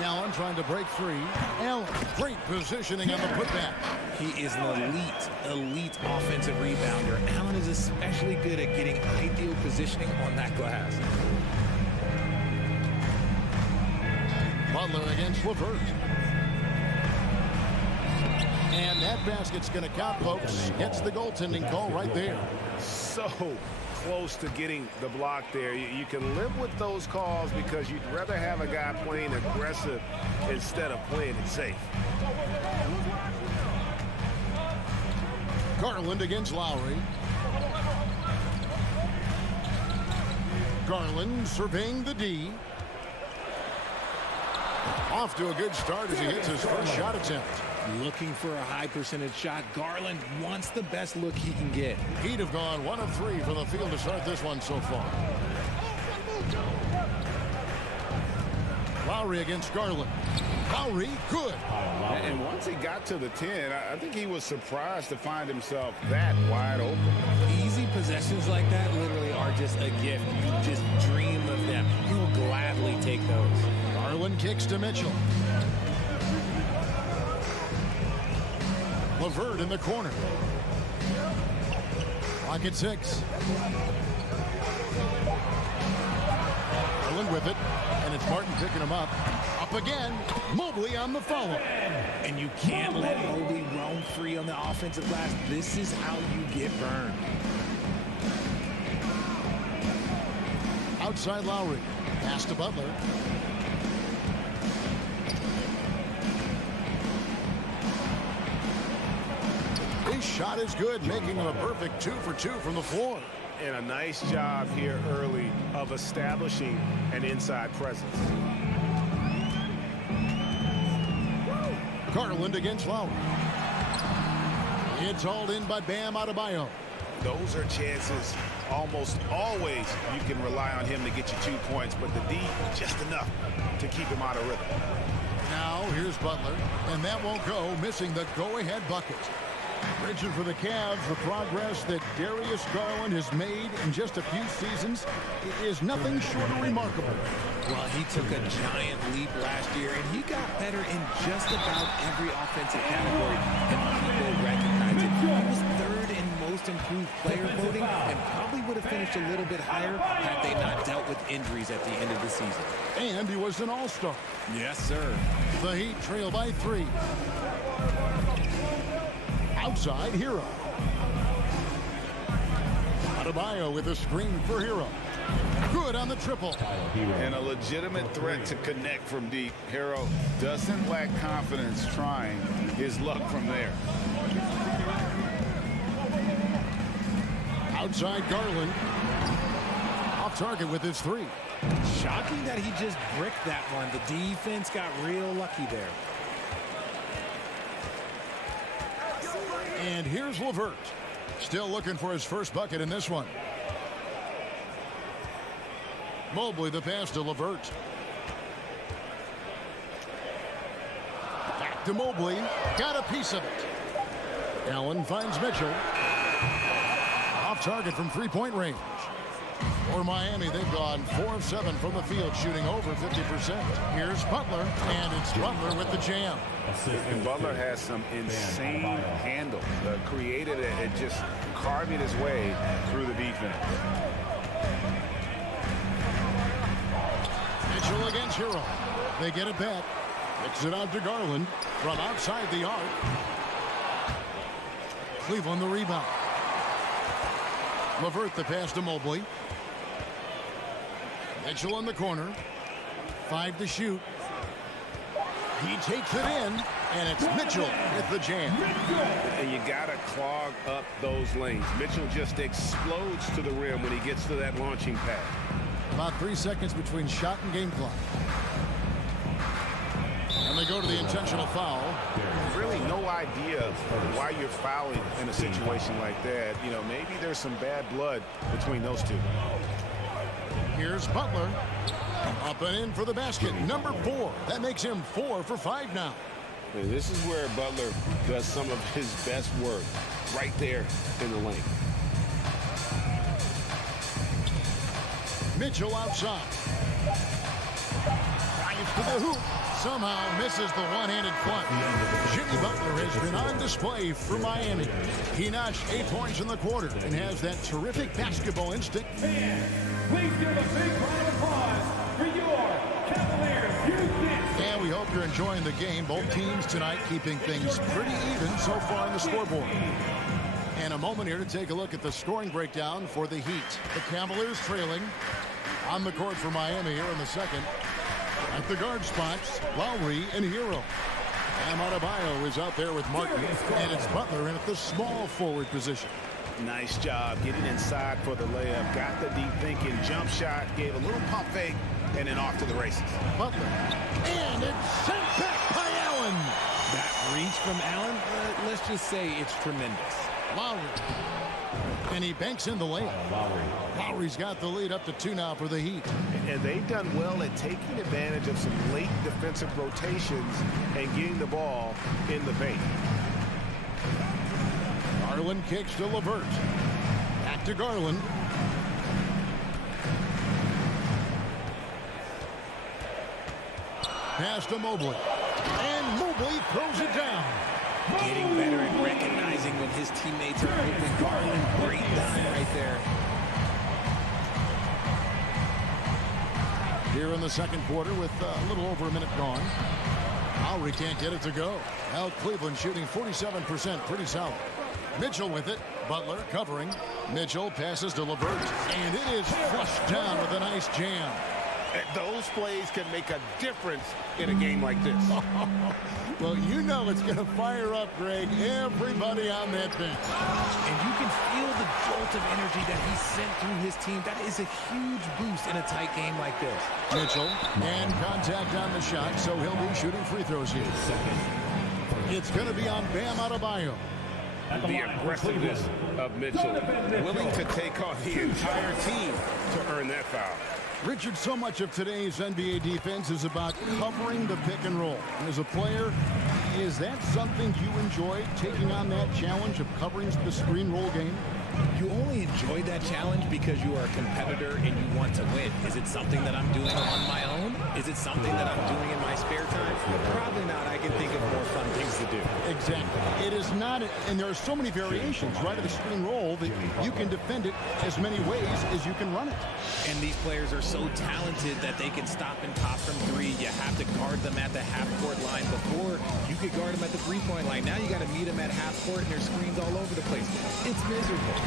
Allen trying to break free. Allen, great positioning on the putback. He is an elite offensive rebounder. Allen is especially good at getting ideal positioning on that glass. Butler against LeVert. And that basket's going to count, folks. Gets the goaltending call right there. So close to getting the block there. You can live with those calls because you'd rather have a guy playing aggressive instead of playing it safe. Garland against Lowry. Garland surveying the D. Off to a good start as he hits his first shot attempt. Looking for a high percentage shot. Garland wants the best look he can get. He'd have gone 1 of 3 from the field to start this one so far. Lowry against Garland. Lowry, good. And once he got to the 10, I think he was surprised to find himself that wide open. Easy possessions like that literally are just a gift. You just dream of them. You'll gladly take those. Garland kicks to Mitchell. LeVert in the corner. Clock at 6. Garland with it, and it's Martin picking him up. Up again. Mobley on the follow. And you can't let Mobley roam free on the offensive glass. This is how you get burned. Outside Lowry. Pass to Butler. His shot is good, making him a perfect 2 for 2 from the floor. And a nice job here early of establishing an inside presence. Garland against Lowry. It's hauled in by Bam Adebayo. Those are chances almost always you can rely on him to get you 2 points, but the D just enough to keep him out of rhythm. Now here's Butler, and that won't go, missing the go-ahead bucket. Richard, for the Cavs, the progress that Darius Garland has made in just a few seasons is nothing short of remarkable. Well, he took a giant leap last year, and he got better in just about every offensive category, and people recognize it. He was third in most improved player voting, and probably would have finished a little bit higher had they not dealt with injuries at the end of the season. And he was an all-star. Yes, sir. The Heat trail by 3. Outside, Hero. Adebayo with a screen for Hero. Good on the triple. And a legitimate threat to connect from deep. Hero doesn't lack confidence trying his luck from there. Outside, Garland. Off target with his 3. Shocking that he just bricked that one. The defense got real lucky there. And here's LeVert. Still looking for his first bucket in this one. Mobley the pass to LeVert. Back to Mobley. Got a piece of it. Allen finds Mitchell. Off target from three-point range. For Miami, they've gone 4 of 7 from the field, shooting over 50%. Here's Butler, and it's Butler with the jam. And Butler has some insane handle. Created it and just carving his way through the defense. Mitchell against Hero. They get it back. Kicks it out to Garland from outside the arc. Cleveland the rebound. LeVert the pass to Mobley. Mitchell in the corner. 5 to shoot. He takes it in, and it's Mitchell with the jam. And you got to clog up those lanes. Mitchell just explodes to the rim when he gets to that launching pad. About 3 seconds between shot and game clock. And they go to the intentional foul. Really no idea why you're fouling in a situation like that. You know, maybe there's some bad blood between those two. Here's Butler. Up and in for the basket. Number 4. That makes him 4 for 5 now. And this is where Butler does some of his best work. Right there in the lane. Mitchell outside. Drives to the hoop. Somehow misses the one-handed flush. Jimmy Butler has been on display for Miami. He notched 8 points in the quarter and has that terrific basketball instinct. Please give a big round of applause for your Cavaliers. And we hope you're enjoying the game. Both teams tonight keeping things pretty even so far on the scoreboard. And a moment here to take a look at the scoring breakdown for the Heat. The Cavaliers trailing on the court for Miami here in the second. At the guard spots, Lowry and Hero. Adebayo is out there with Martin, and it's Butler in at the small forward position. Nice job getting inside for the layup. Got the deep thinking jump shot, gave a little pump fake, and then off to the races. Butler. And it's sent back by Allen. That reach from Allen, let's just say it's tremendous. Lowry. And he banks in the layup. Lowry's got the lead up to 2 now for the Heat. And they've done well at taking advantage of some late defensive rotations and getting the ball in the paint. Garland kicks to LeVert. Back to Garland. Pass to Mobley. And Mobley throws it down. Getting better at recognizing when his teammates are open. Garland, great dime right there. Here in the second quarter with a little over a minute gone. Lowry can't get it to go. Now Cleveland shooting 47%, pretty solid. Mitchell with it. Butler covering. Mitchell passes to LeVert. And it is flushed down with a nice jam. Those plays can make a difference in a game like this. Well, you know it's going to fire up, Greg, everybody on that bench. And you can feel the jolt of energy that he sent through his team. That is a huge boost in a tight game like this. Mitchell, and contact on the shot, so he'll be shooting free throws here. It's going to be on Bam Adebayo. The aggressiveness of Mitchell, willing to take on the entire team to earn that foul. Richard, so much of today's NBA defense is about covering the pick and roll. As a player, is that something you enjoy, taking on that challenge of covering the screen roll game? You only enjoy that challenge because you are a competitor and you want to win. Is it something that I'm doing on my own? Is it something that I'm doing in my spare time? Probably not. I can think of more fun things to do. Exactly. It is not, and there are so many variations, right, of the screen roll that you can defend it as many ways as you can run it. And these players are so talented that they can stop and pop from 3. You have to guard them at the half-court line. Before, you could guard them at the 3-point line. Now you got to meet them at half-court, and there's screens all over the place. It's miserable.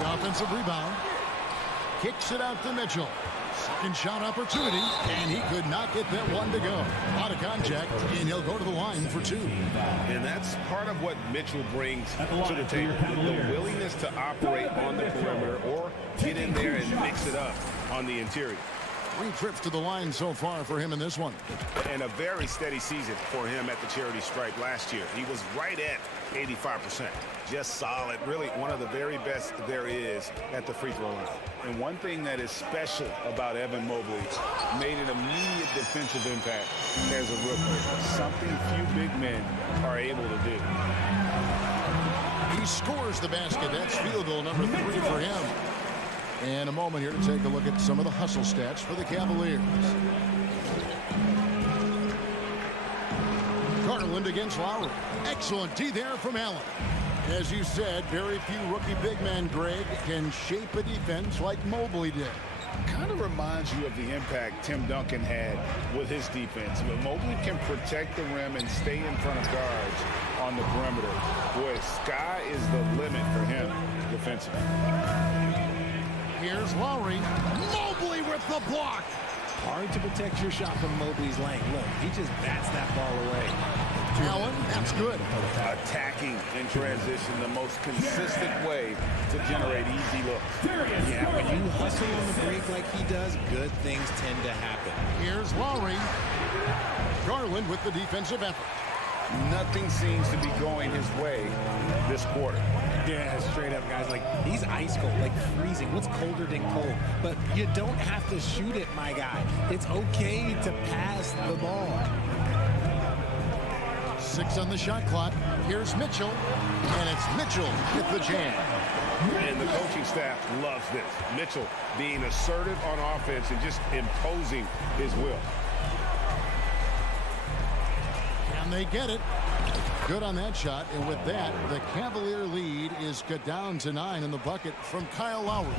The offensive rebound. Kicks it out to Mitchell. Second shot opportunity, and he could not get that one to go. Out of contact, and he'll go to the line for 2. And that's part of what Mitchell brings to the table. The willingness to operate on the perimeter or get in there and mix it up on the interior. 3 trips to the line so far for him in this one. And a very steady season for him at the charity stripe last year. He was right at 85%. Just solid. Really one of the very best there is at the free throw line. And one thing that is special about Evan Mobley, made an immediate defensive impact as a rookie. Something few big men are able to do. He scores the basket. That's field goal number 3 for him. And a moment here to take a look at some of the hustle stats for the Cavaliers. Garland against Lowry. Excellent D there from Allen. As you said, very few rookie big men, Greg, can shape a defense like Mobley did. Kind of reminds you of the impact Tim Duncan had with his defense. But Mobley can protect the rim and stay in front of guards on the perimeter. Boy, sky is the limit for him defensively. Here's Lowry. Mobley with the block. Hard to protect your shot from Mobley's length. Look, he just bats that ball away. Allen, that's good. Attacking in transition, the most consistent way to generate easy looks. Yeah, when you hustle on the break like he does, good things tend to happen. Here's Lowry. Garland with the defensive effort. Nothing seems to be going his way this quarter. Yeah, straight up, guys. Like, he's ice cold, like freezing. What's colder than cold? But you don't have to shoot it, my guy. It's okay to pass the ball. 6 on the shot clock. Here's Mitchell. And it's Mitchell with the jam. And the coaching staff loves this. Mitchell being assertive on offense and just imposing his will. And they get it. Good on that shot. And with that, the Cavalier lead is cut down to 9 in the bucket from Kyle Lowry.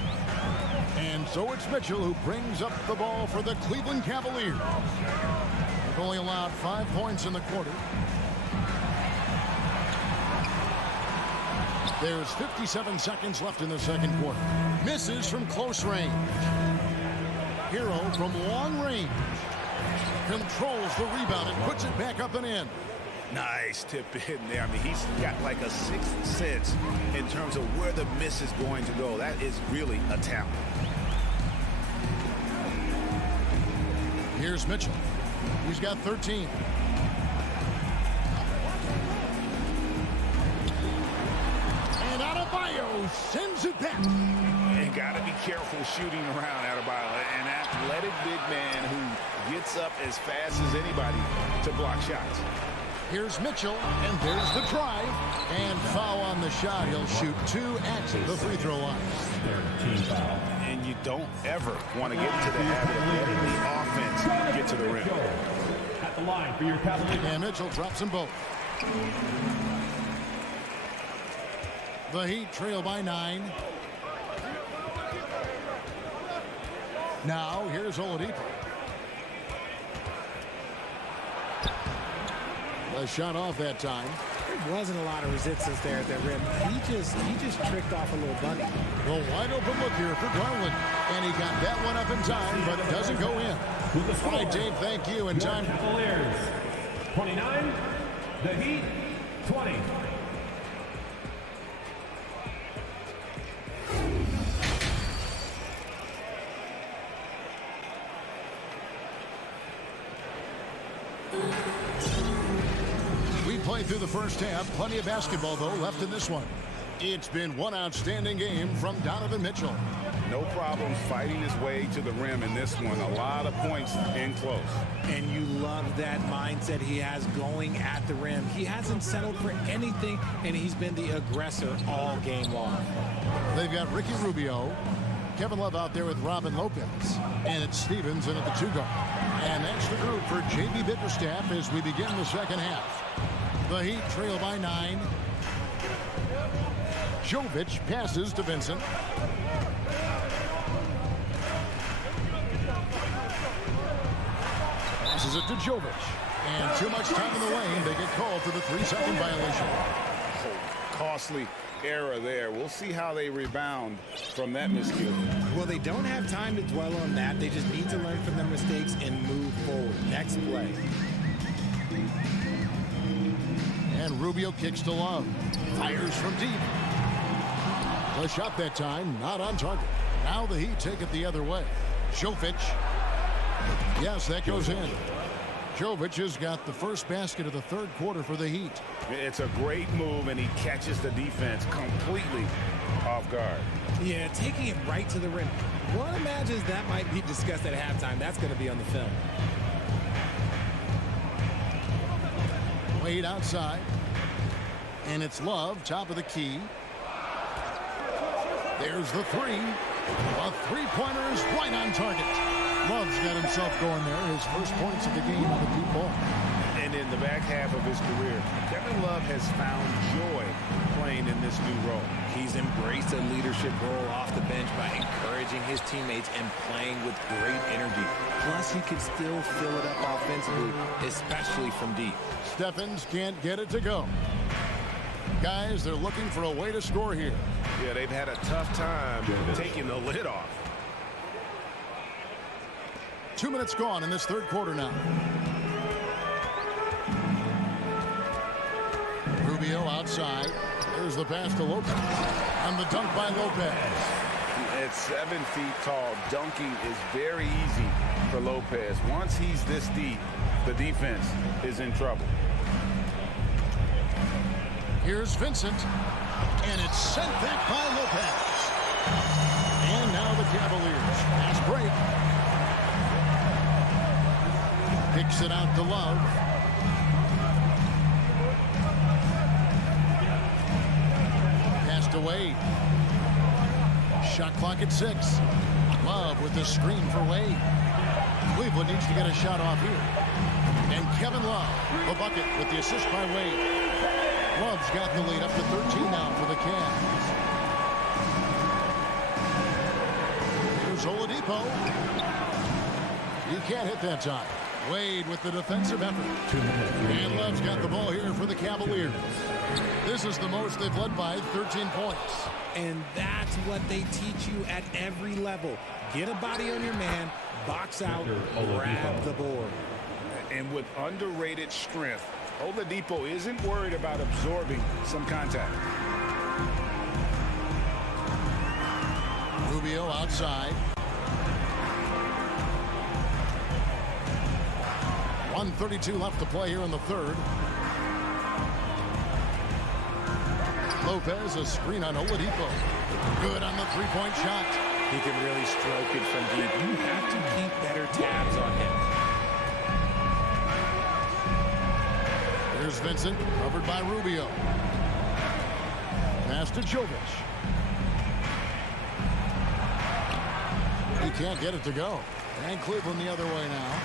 And so it's Mitchell who brings up the ball for the Cleveland Cavaliers. They've only allowed 5 points in the quarter. There's 57 seconds left in the second quarter. Misses from close range. Hero from long range. Controls the rebound and puts it back up and in. Nice tip in there. I mean, he's got like a sixth sense in terms of where the miss is going to go. That is really a talent. Here's Mitchell. He's got 13. And Adebayo sends it back. And got to be careful shooting around Adebayo. An athletic big man who gets up as fast as anybody to block shots. Here's Mitchell, and there's the drive. And foul on the shot. He'll shoot 2 at the free throw line. And you don't ever want to get into the habit of letting the offense get to the rim. At the line for your Cavaliers. And Mitchell drops them both. The Heat trail by 9. Now, here's Oladipo. A shot off that time. There wasn't a lot of resistance there at that rim. He just tricked off a little bunny. Well, wide open look here for Garland. And he got that one up in time, but it doesn't go in. All right, Dave, thank you. And time. Cavaliers 29, the Heat 20. Play through the first half. Plenty of basketball, though, left in this one. It's been one outstanding game from Donovan Mitchell. No problems fighting his way to the rim in this one. A lot of points in close. And you love that mindset he has going at the rim. He hasn't settled for anything, and he's been the aggressor all game long. They've got Ricky Rubio, Kevin Love out there with Robin Lopez, and it's Stevens in at the 2 guard. And that's the group for J.B. Bickerstaff as we begin the second half. The Heat trail by 9. Jovic passes to Vincent. Passes it to Jovic. And too much time in the lane. They get called for the 3-second violation. Costly error there. We'll see how they rebound from that miscue. Well, they don't have time to dwell on that. They just need to learn from their mistakes and move forward. Next play. And Rubio kicks to Love. Fires from deep. The shot that time, not on target. Now the Heat take it the other way. Jovic. Yes, that goes in. Jovic has got the first basket of the third quarter for the Heat. It's a great move, and he catches the defense completely off guard. Yeah, taking it right to the rim. One imagines that might be discussed at halftime. That's going to be on the film. Wade outside. And it's Love, top of the key. There's the 3. A 3-pointer is right on target. Love's got himself going there. His first points of the game on the deep ball. And in the back half of his career, Kevin Love has found joy playing in this new role. He's embraced a leadership role off the bench by encouraging his teammates and playing with great energy. Plus, he can still fill it up offensively, especially from deep. Stephens can't get it to go. Guys, they're looking for a way to score here. Yeah, they've had a tough time taking the lid off. 2 minutes gone in this third quarter now. Rubio outside. There's the pass to Lopez. And the dunk by Lopez. At 7 feet tall, dunking is very easy for Lopez. Once he's this deep, the defense is in trouble. Here's Vincent. And it's sent back by Lopez. And now the Cavaliers. Fast break. Kicks it out to Love. Pass to Wade. Shot clock at 6. Love with the screen for Wade. Cleveland needs to get a shot off here. And Kevin Love, the bucket with the assist by Wade. Love's got the lead up to 13 now for the Cavs. Here's Oladipo. He can't hit that time. Wade with the defensive effort. And Love's got the ball here for the Cavaliers. This is the most they've led by 13 points. And that's what they teach you at every level. Get a body on your man, box out, grab the board. And with underrated strength, Oladipo isn't worried about absorbing some contact. Rubio outside. 1:32 left to play here in the third. Lopez, a screen on Oladipo. Good on the three-point shot. He can really stroke it from deep. You have to keep better tabs on him. Here's Vincent, covered by Rubio. Pass to Jovic. He can't get it to go. And Cleveland the other way now.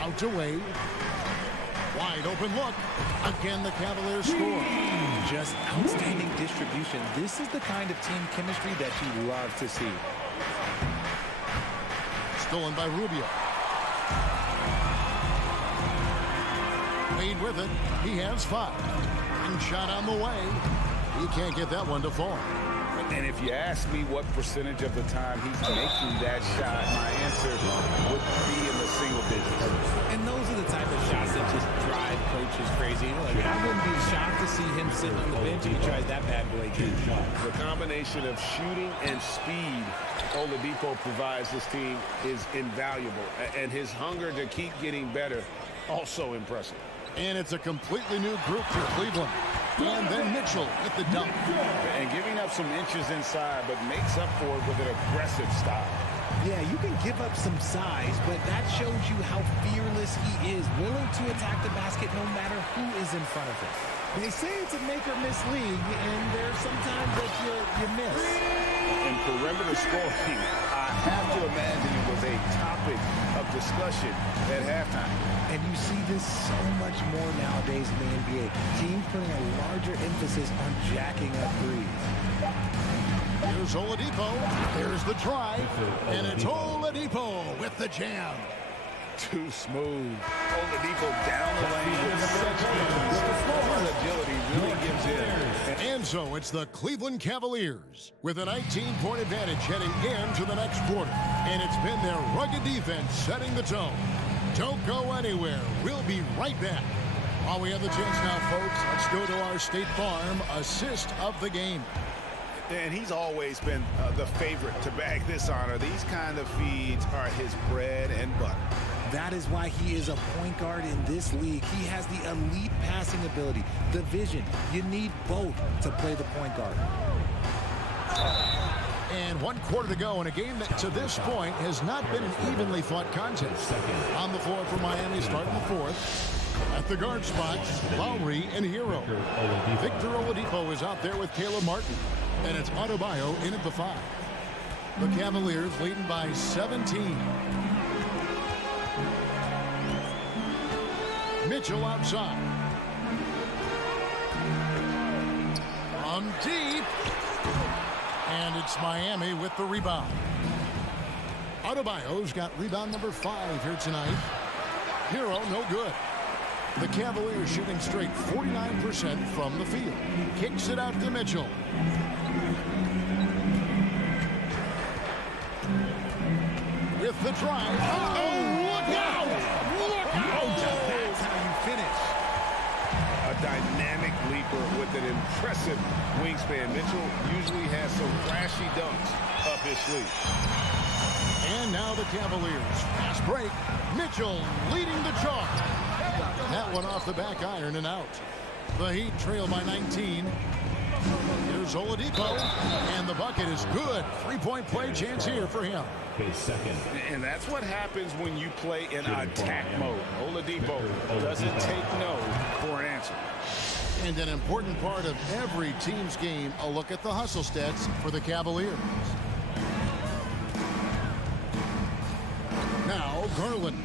Out to Wade. Wide open look. Again, the Cavaliers score. Just outstanding distribution. This is the kind of team chemistry that you love to see. Stolen by Rubio. Wade with it. He has 5. And shot on the way. He can't get that one to fall. And if you ask me what percentage of the time he's making that shot, my answer would be in the single digits. And those are the type of shots that just drive coaches crazy. Like, I wouldn't be shocked to see him sitting on the bench if he tries that bad boy again. The combination of shooting and speed Oladipo provides this team is invaluable. And his hunger to keep getting better, also impressive. And it's a completely new group for Cleveland. And then Mitchell with the dunk. And giving up some inches inside, but makes up for it with an aggressive style. Yeah, you can give up some size, but that shows you how fearless he is, willing to attack the basket no matter who is in front of him. They say it's a make-or-miss league, and there's sometimes that you miss. In perimeter scoring, I have to imagine it was a topic of discussion at halftime. And you see this so much more nowadays in the NBA. Teams putting a larger emphasis on jacking up threes. Here's Oladipo. There's the drive. And it's Oladipo with the jam. Too smooth. Oladipo down the lane with such ease. His agility really gives in. And so it's the Cleveland Cavaliers with a 19-point advantage heading into the next quarter. And it's been their rugged defense setting the tone. Don't go anywhere. We'll be right back. While we have the chance now, folks, let's go to our State Farm assist of the game. And he's always been the favorite to bag this honor. These kind of feeds are his bread and butter. That is why he is a point guard in this league. He has the elite passing ability, the vision. You need both to play the point guard. And 1 quarter to go in a game that to this point has not been an evenly fought contest. On the floor for Miami starting the fourth. At the guard spots, Lowry and Hero. Victor Oladipo is out there with Caleb Martin. And it's Adebayo in at the 5. The Cavaliers leading by 17. Mitchell outside. From deep. And it's Miami with the rebound. Adebayo's got rebound number 5 here tonight. Hero, no good. The Cavaliers shooting straight 49% from the field. Kicks it out to Mitchell. With the drive. Look out! Look out! That's how you finish. A dynamic leaper with an impressive wingspan. Mitchell usually has some flashy dunks up his sleeve. And now the Cavaliers. Fast break. Mitchell leading the charge. That one off the back iron and out. The Heat trail by 19. Here's Oladipo. And the bucket is good. Three-point play chance here for him. His second. And that's what happens when you play in attack mode. Oladipo doesn't take no for an answer. And an important part of every team's game, a look at the hustle stats for the Cavaliers. Now Garland.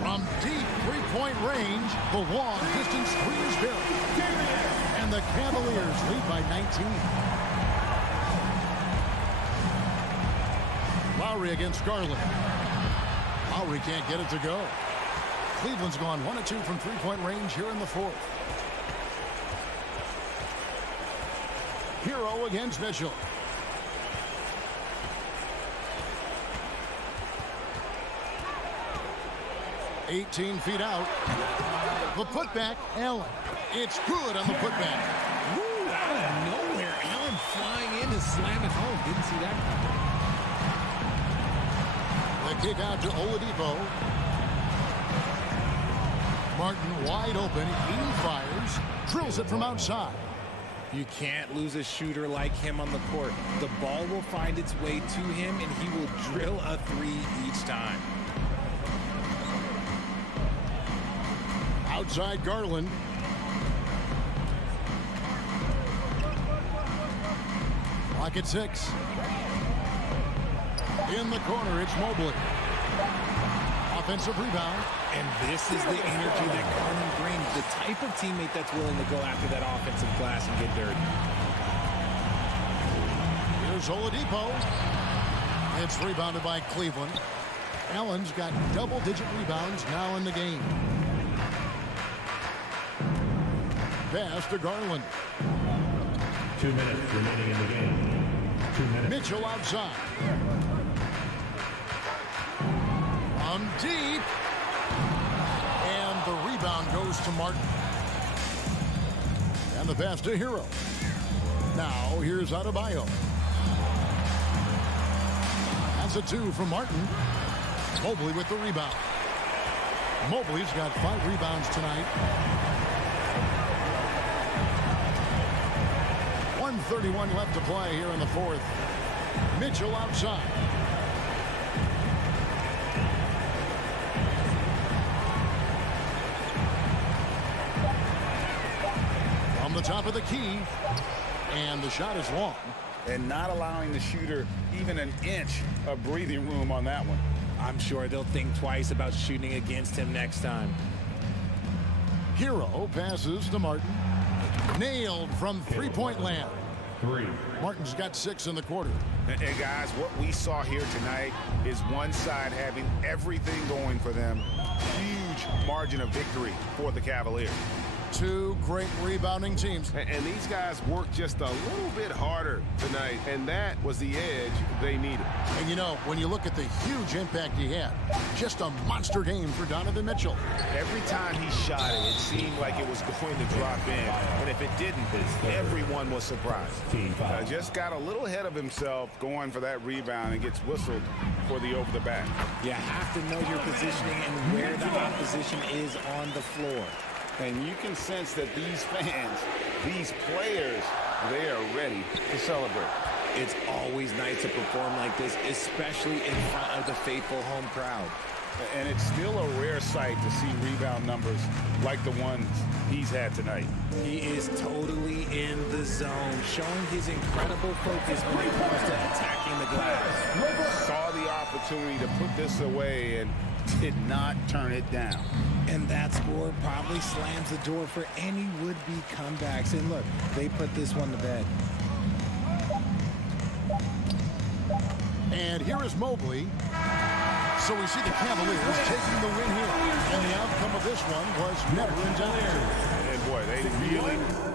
From deep three-point range, the long distance three is buried. And the Cavaliers lead by 19. Lowry against Garland. Lowry can't get it to go. Cleveland's gone 1 of 2 from three-point range here in the fourth. Hero against Mitchell. $18 feet out. The putback, Allen. It's good on the putback. Woo, out of nowhere. Allen flying in to slam it home. Didn't see that coming. The kick out to Oladipo. Martin wide open. He fires. Drills it from outside. You can't lose a shooter like him on the court. The ball will find its way to him, and he will drill a three each time. Outside Garland. Clock at 6. In the corner, it's Mobley. Offensive rebound. And this is the energy that Garland brings. The type of teammate that's willing to go after that offensive glass and get dirty. Here's Oladipo. It's rebounded by Cleveland. Allen's got double-digit rebounds now in the game. Pass to Garland. 2 minutes remaining in the game. 2 minutes. Mitchell outside. On deep. And the rebound goes to Martin. And the pass to Hero. Now here's Adebayo. That's a 2 from Martin. Mobley with the rebound. Mobley's got 5 rebounds tonight. 1:31 left to play here in the fourth. Mitchell outside. From the top of the key. And the shot is long. And not allowing the shooter even an inch of breathing room on that one. I'm sure they'll think twice about shooting against him next time. Hero passes to Martin. Nailed from three-point land. 3. Martin's got 6 in the quarter. And guys, what we saw here tonight is one side having everything going for them. Huge margin of victory for the Cavaliers. 2 great rebounding teams. And these guys worked just a little bit harder tonight, and that was the edge they needed. And you know, when you look at the huge impact he had, just a monster game for Donovan Mitchell. Every time he shot it, it seemed like it was going to drop in. And if it didn't, everyone was surprised. Just got a little ahead of himself going for that rebound and gets whistled for the over the back. You have to know your positioning and where the opposition is on the floor. And you can sense that these fans, these players, they are ready to celebrate. It's always nice to perform like this, especially in front of the faithful home crowd. And it's still a rare sight to see rebound numbers like the ones he's had tonight. He is totally in the zone, showing his incredible focus when it comes to attacking the glass. Saw the opportunity to put this away and did not turn it down. And that score probably slams the door for any would-be comebacks. And look, they put this one to bed. And here is Mobley. So we see the Cavaliers taking the win here. And the outcome of this one was never in doubt. And boy, they really...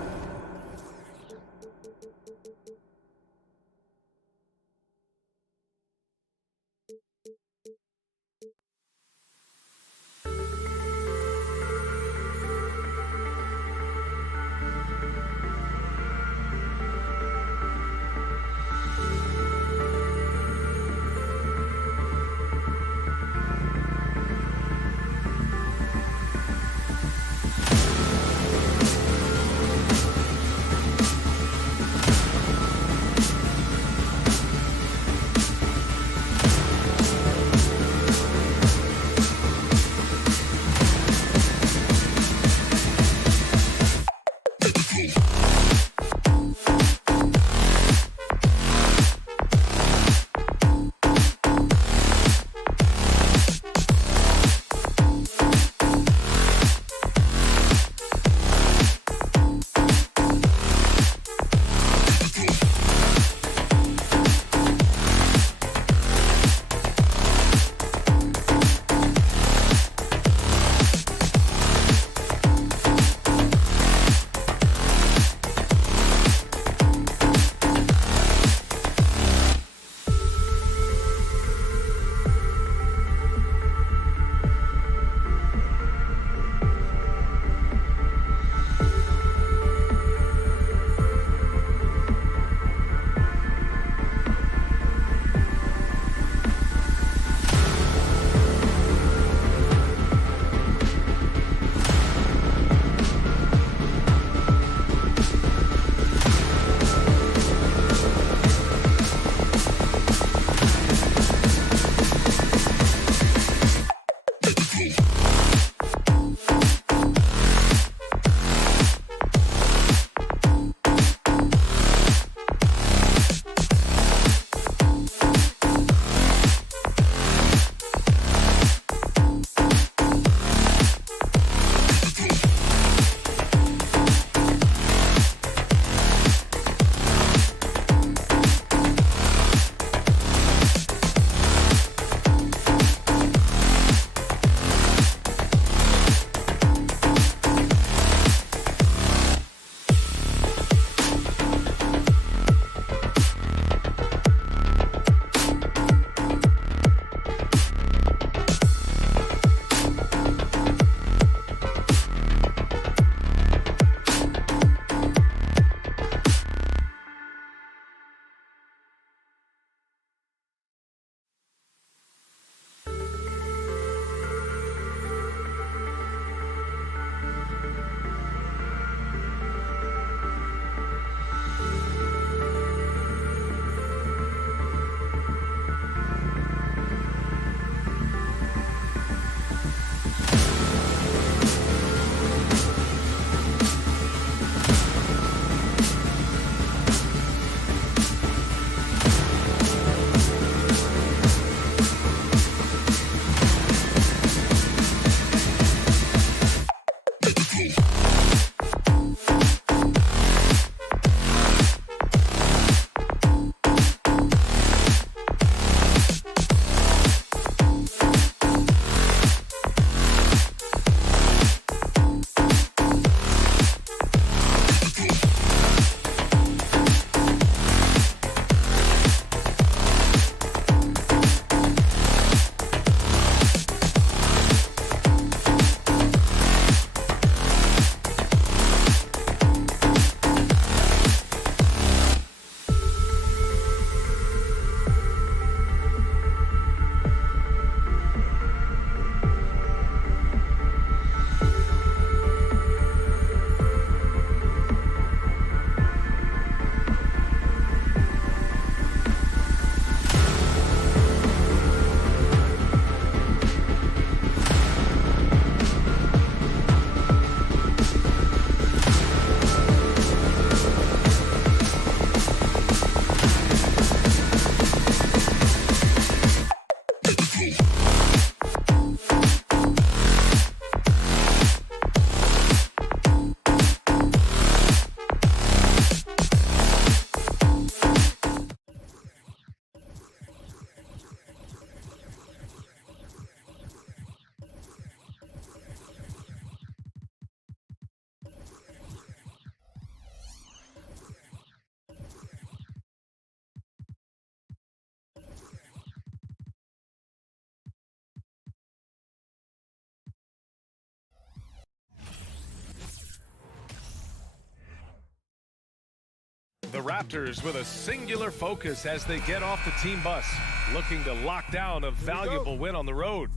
The Raptors with a singular focus as they get off the team bus, looking to lock down a valuable win on the road.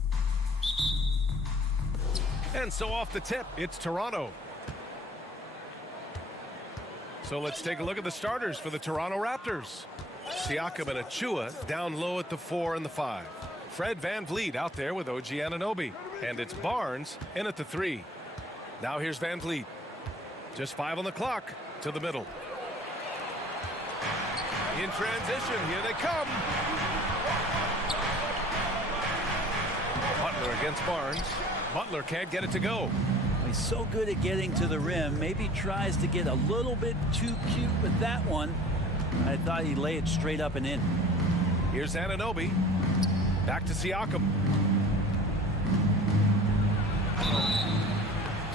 And so off the tip, it's Toronto. So let's take a look at the starters for the Toronto Raptors. Siakam and Achua down low at the 4 and the 5. Fred VanVleet out there with OG Anunoby. And it's Barnes in at the 3. Now here's VanVleet. Just 5 on the clock to the middle. In transition, here they come. Butler against Barnes. Butler can't get it to go. He's so good at getting to the rim. Maybe tries to get a little bit too cute with that one. I thought he'd lay it straight up and in. Here's Anunoby. Back to Siakam.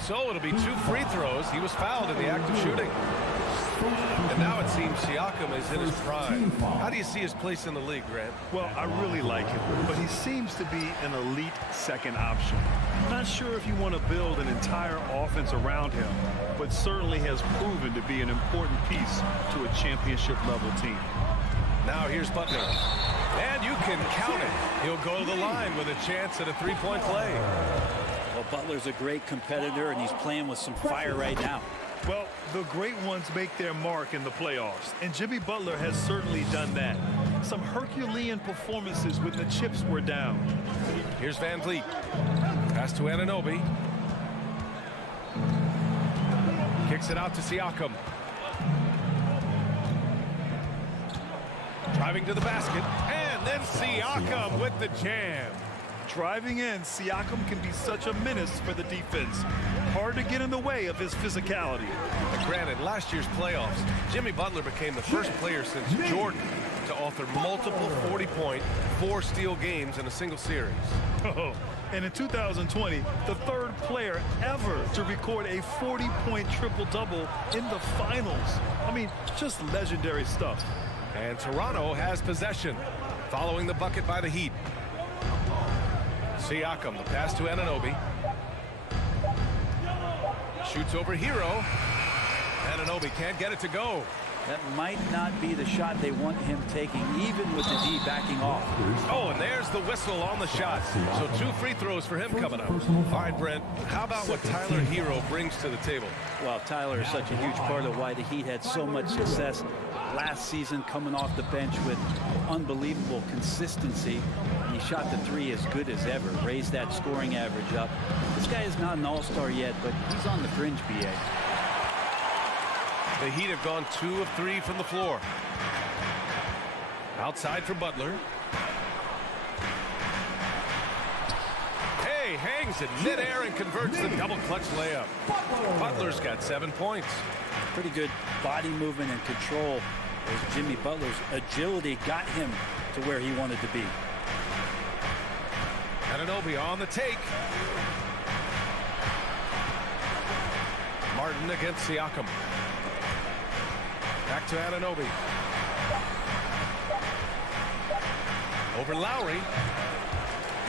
So it'll be 2 free throws. He was fouled in the act of shooting. And now it seems Siakam is in his prime. How do you see his place in the league, Grant? Well, I really like him, but he seems to be an elite second option. Not sure if you want to build an entire offense around him, but certainly has proven to be an important piece to a championship-level team. Now here's Butler. And you can count it. He'll go to the line with a chance at a 3-point play. Well, Butler's a great competitor, and he's playing with some fire right now. Well, the great ones make their mark in the playoffs, and Jimmy Butler has certainly done that. Some Herculean performances when the chips were down. Here's VanVleet. Pass to Anunoby. Kicks it out to Siakam. Driving to the basket, and then Siakam with the jam. Driving in, Siakam can be such a menace for the defense. Hard to get in the way of his physicality. And granted, last year's playoffs, Jimmy Butler became the first player since Jordan to author multiple 40-point, 4-steal games in a single series. Oh, and in 2020, the third player ever to record a 40-point triple-double in the finals. I mean, just legendary stuff. And Toronto has possession, following the bucket by the Heat. Siakam, the pass to Anunoby. Shoots over Hero. Anunoby can't get it to go. That might not be the shot they want him taking, even with the D backing off. Oh, and there's the whistle on the shot. So 2 free throws for him coming up. All right, Brent, how about what Tyler Hero brings to the table? Well, Tyler is such a huge part of why the Heat had so much success last season, coming off the bench with unbelievable consistency. He shot the 3 as good as ever, raised that scoring average up. This guy is not an all-star yet, but he's on the fringe, BA. The Heat have gone 2 of 3 from the floor. Outside for Butler. Hey, hangs in midair and converts the double clutch layup. Butler's got 7 points. Pretty good body movement and control as Jimmy Butler's agility got him to where he wanted to be. Anunoby on the take. Martin against Siakam. Back to Anunoby. Over Lowry.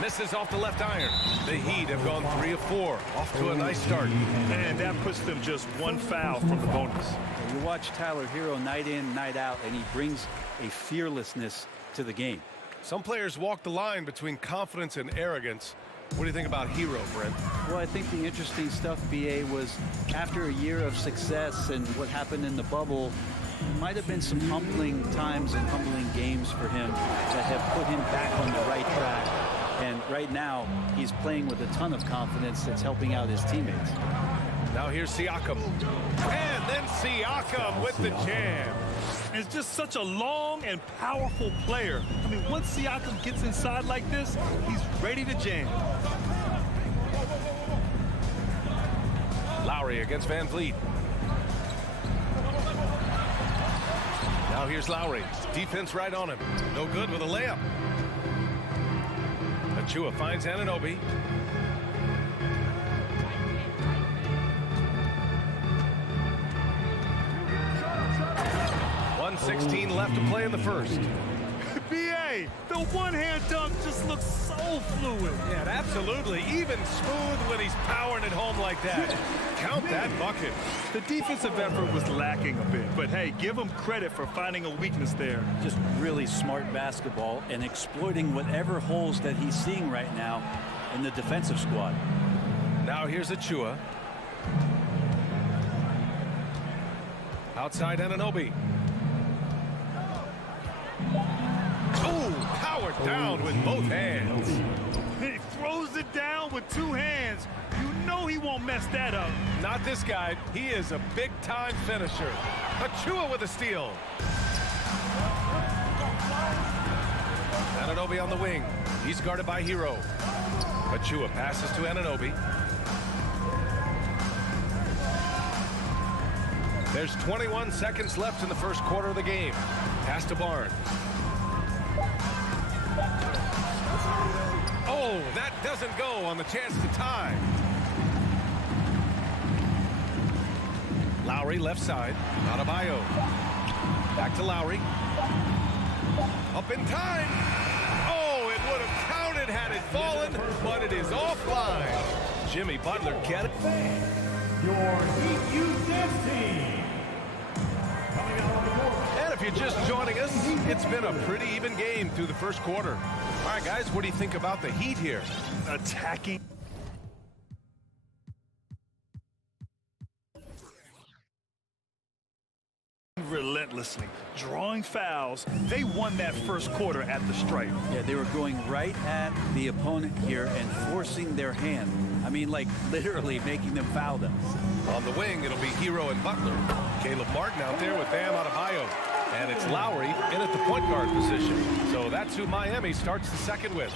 Misses off the left iron. The Heat have gone 3 of 4. Off to a nice start. And that puts them just 1 foul from the bonus. You watch Tyler Hero night in, night out, and he brings a fearlessness to the game. Some players walk the line between confidence and arrogance. What do you think about Hero, Brent? Well, I think the interesting stuff, BA, was after a year of success and what happened in the bubble, might have been some humbling times and humbling games for him that have put him back on the right track. And right now, he's playing with a ton of confidence that's helping out his teammates. Now here's Siakam. And then Siakam with the jam. It's just such a long and powerful player. I mean, once Siakam gets inside like this, he's ready to jam. Lowry against VanVleet. Now here's Lowry. Defense right on him. No good with a layup. Achua finds Anunoby. .116 left to play in the first. BA, Hey, the one-hand dunk just looks so fluid. Yeah, absolutely. Even smooth when he's powering it home like that. Count that bucket. The defensive effort was lacking a bit, but hey, give him credit for finding a weakness there. Just really smart basketball and exploiting whatever holes that he's seeing right now in the defensive squad. Now here's Achua. Outside Anunoby. Oh, powered down with both hands. He throws it down with two hands. You know he won't mess that up. Not this guy. He is a big-time finisher. Achua with a steal. Anunoby on the wing. He's guarded by Hero. Achua passes to Anunoby. There's 21 seconds left in the first quarter of the game. Pass to Barnes. Oh, that doesn't go on the chance to tie. Lowry left side. Adebayo. Back to Lowry. Up in time. Oh, it would have counted had it fallen, but it is offline. Jimmy Butler get it. Your Heat Youth Dance Team. And if you're just joining us, it's been a pretty even game through the first quarter. All right, guys, what do you think about the Heat here? Attacking. Relentlessly, drawing fouls. They won that first quarter at the stripe. Yeah, they were going right at the opponent here and forcing their hand. I mean, like literally making them foul them. On the wing, it'll be Hero and Butler. Caleb Martin out there with Bam Adebayo. And it's Lowry in at the point guard position. So that's who Miami starts the second with.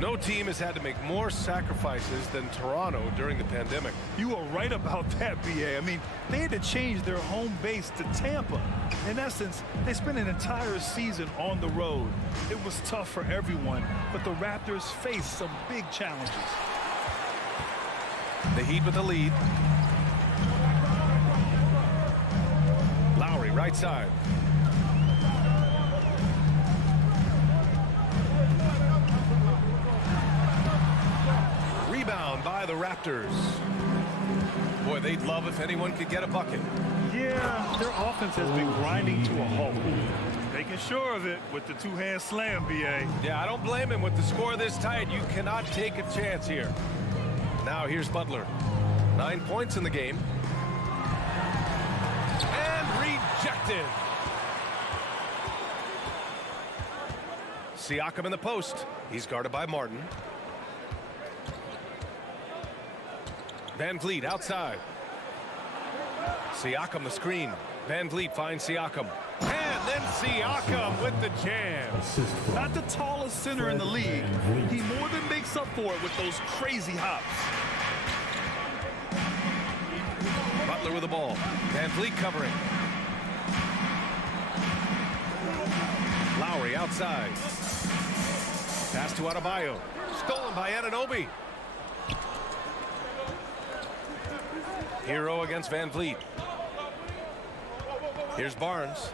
No team has had to make more sacrifices than Toronto during the pandemic. You are right about that, B.A. I mean, they had to change their home base to Tampa. In essence, they spent an entire season on the road. It was tough for everyone, but the Raptors faced some big challenges. The Heat with the lead. Lowry right side. Rebound by the Raptors. Boy, they'd love if anyone could get a bucket. Yeah, their offense has been grinding to a halt. Making sure of it with the two-hand slam, B.A. Yeah, I don't blame him. With the score this tight, you cannot take a chance here. Now here's Butler. 9 points in the game. And rejected. Siakam in the post. He's guarded by Martin. Van Vliet outside. Siakam the screen. Van Vliet finds Siakam. And then Siakam with the jam. Not the tallest center in the league. He more than makes up for it with those crazy hops. Butler with the ball. Van Vliet covering. Lowry outside. Pass to Adebayo. Stolen by Anunoby. Hero against Van Vliet. Here's Barnes.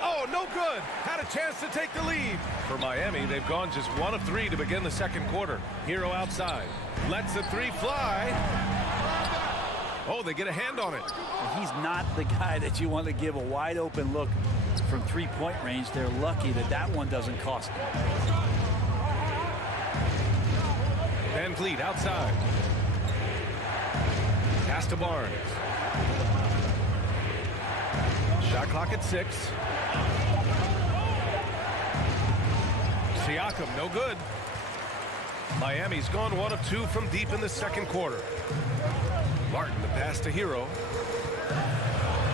Oh, no good. Had a chance to take the lead. For Miami, they've gone just 1 of 3 to begin the second quarter. Hero outside. Lets the three fly. Oh, they get a hand on it. He's not the guy that you want to give a wide open look from three-point range. They're lucky that that one doesn't cost them. Van Vliet outside. Pass to Barnes. Shot clock at 6. Siakam, no good. Miami's gone 1 of 2 from deep in the second quarter. Martin, the pass to Hero.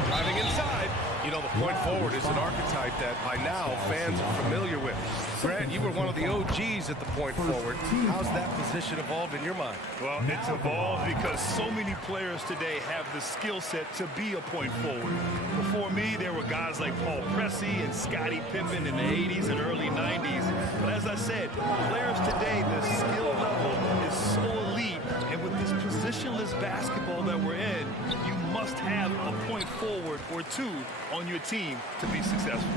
Driving inside. You know, the point forward is an archetype that by now fans are familiar with. Grant, you were one of the OGs at the point forward. How's that position evolved in your mind? Well, it's evolved because so many players today have the skill set to be a point forward. Before me, there were guys like Paul Pressey and Scottie Pippen in the 80s and early 90s. But as I said, players today, the skill level is so elite. And with this positionless basketball that we're in, you must have a point forward or two on your team to be successful.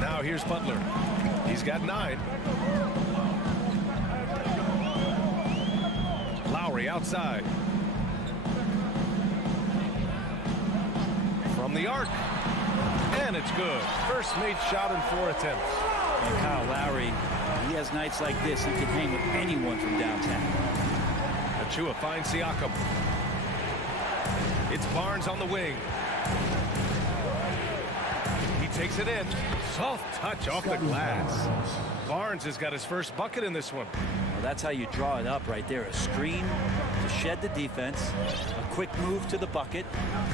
Now here's Butler. He's got 9. Lowry outside. From the arc. And it's good. First made shot in 4 attempts. And Kyle Lowry, he has nights like this. He can hang with anyone from downtown. Achua finds Siakam. It's Barnes on the wing. He takes it in. Soft touch off the glass. Barnes has got his first bucket in this one. Well, that's how you draw it up right there. A screen to shed the defense, a quick move to the bucket,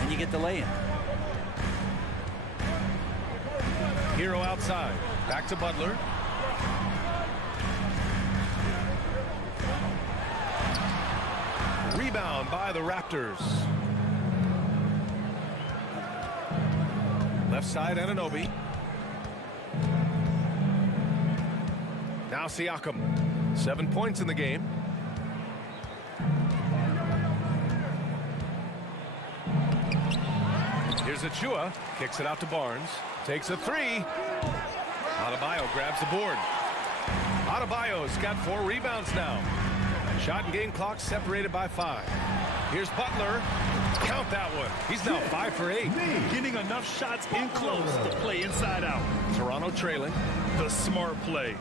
and you get the lay-in. Hero outside. Back to Butler. Rebound by the Raptors. Left side, Anunoby. Now Siakam. 7 points in the game. Here's Achua. Kicks it out to Barnes. Takes a 3. Adebayo grabs the board. Adebayo's got 4 rebounds now. Shot and game clock separated by 5. Here's Butler. Count that one. He's now 5 for 8. Getting enough shots in close to play inside out. Toronto trailing. The smart play.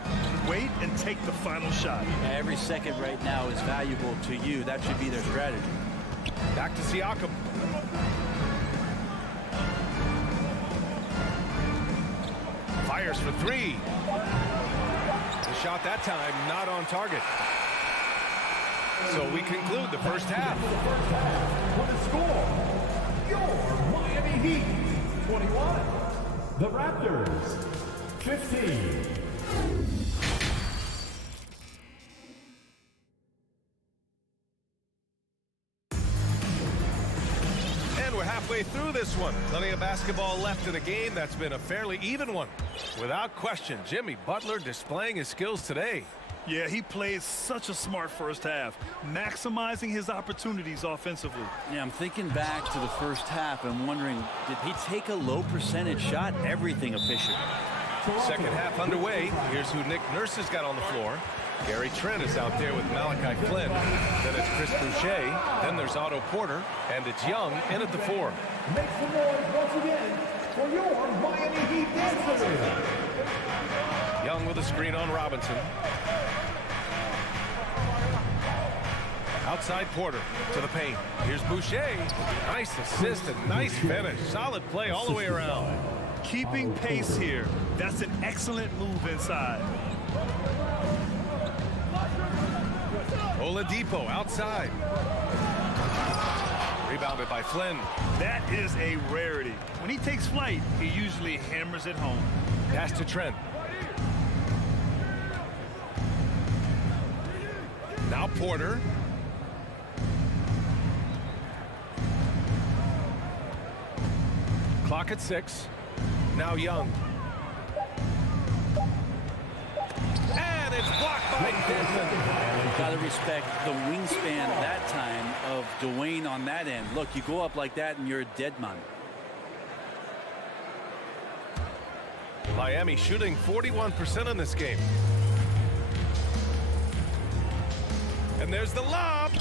Wait and take the final shot. Every second right now is valuable to you. That should be their strategy. Back to Siakam. Fires for 3. The shot that time not on target. So we conclude the first half. What a score! Your Miami Heat 21. The Raptors 15. And we're halfway through this one. Plenty of basketball left in a game that's been a fairly even one. Without question, Jimmy Butler displaying his skills today. Yeah, he played such a smart first half, maximizing his opportunities offensively. Yeah, I'm thinking back to the first half and wondering, did he take a low percentage shot? Everything efficient. Second half underway. Here's who Nick Nurse has got on the floor. Gary Trent is out there with Malachi Flynn. Then it's Chris Boucher. Then there's Otto Porter. And it's Young in at the 4. Make some noise once again for your Miami Heat dancers. Young with a screen on Robinson. Outside Porter to the paint. Here's Boucher. Nice assist and nice finish. Solid play all the way around. Keeping pace here. That's an excellent move inside. Oladipo outside. Rebounded by Flynn. That is a rarity. When he takes flight, he usually hammers it home. Pass to Trent. Now Porter. Clock at 6. Now Young. And it's blocked by Denton. Got to respect the wingspan that time of Dwayne on that end. Look, you go up like that and you're a dead man. Miami shooting 41% in this game. And there's the lob.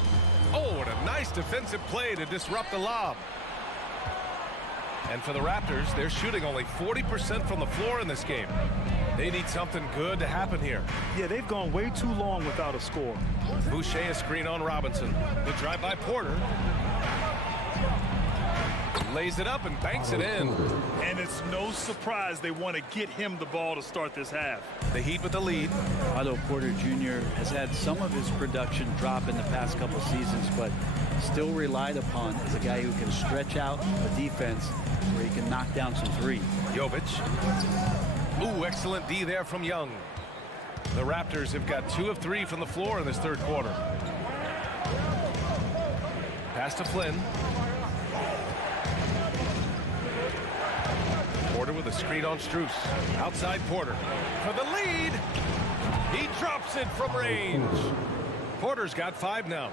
Oh, what a nice defensive play to disrupt the lob. And for the Raptors, they're shooting only 40% from the floor in this game. They need something good to happen here. Yeah, they've gone way too long without a score. Boucher a screen on Robinson. The drive by Porter. Lays it up and banks it in. And it's no surprise they want to get him the ball to start this half. The Heat with the lead. Otto Porter Jr. has had some of his production drop in the past couple seasons, but still relied upon as a guy who can stretch out the defense where he can knock down some threes. Jovic. Ooh, excellent D there from Young. The Raptors have got 2 of 3 from the floor in this third quarter. Pass to Flynn. Porter with a screen on Strus. Outside Porter for the lead. He drops it from range. Porter's got 5 now.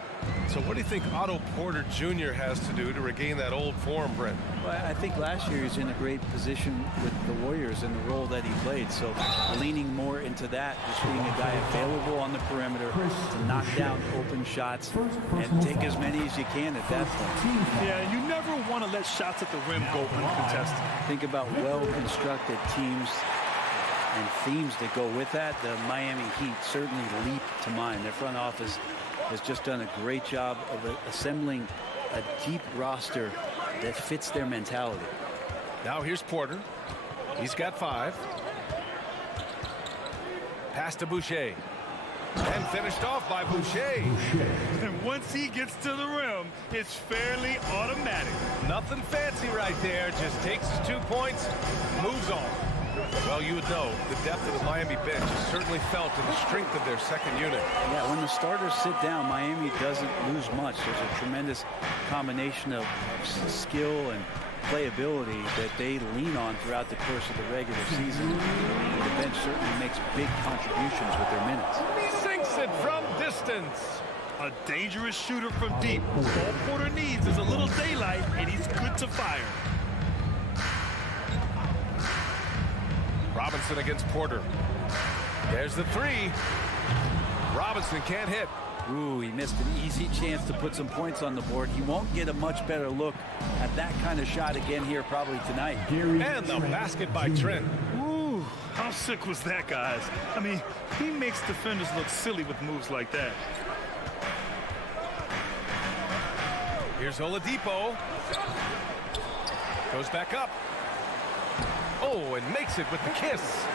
So what do you think Otto Porter Jr. has to do to regain that old form, Brent? Well, I think last year he's in a great position with the Warriors in the role that he played. So leaning more into that, just being a guy available on the perimeter to knock down open shots and take as many as you can at that point. Yeah, you never want to let shots at the rim go uncontested. Think about well-constructed teams and themes that go with that. The Miami Heat certainly leap to mind. Their front office has just done a great job of assembling a deep roster that fits their mentality. Now here's Porter. He's got 5. Pass to Boucher. And finished off by Boucher. And once he gets to the rim, it's fairly automatic. Nothing fancy right there. Just takes his 2 points, moves on. Well, you would know the depth of the Miami bench is certainly felt in the strength of their second unit. Yeah, when the starters sit down, Miami doesn't lose much. There's a tremendous combination of skill and playability that they lean on throughout the course of the regular season. The bench certainly makes big contributions with their minutes. He sinks it from distance. A dangerous shooter from deep. All Porter needs is a little daylight, and he's good to fire. Robinson against Porter. There's the 3. Robinson can't hit. Ooh, he missed an easy chance to put some points on the board. He won't get a much better look at that kind of shot again here probably tonight. And the basket by Trent. Ooh, how sick was that, guys? I mean, he makes defenders look silly with moves like that. Here's Oladipo. Goes back up. Oh, and makes it with the kiss.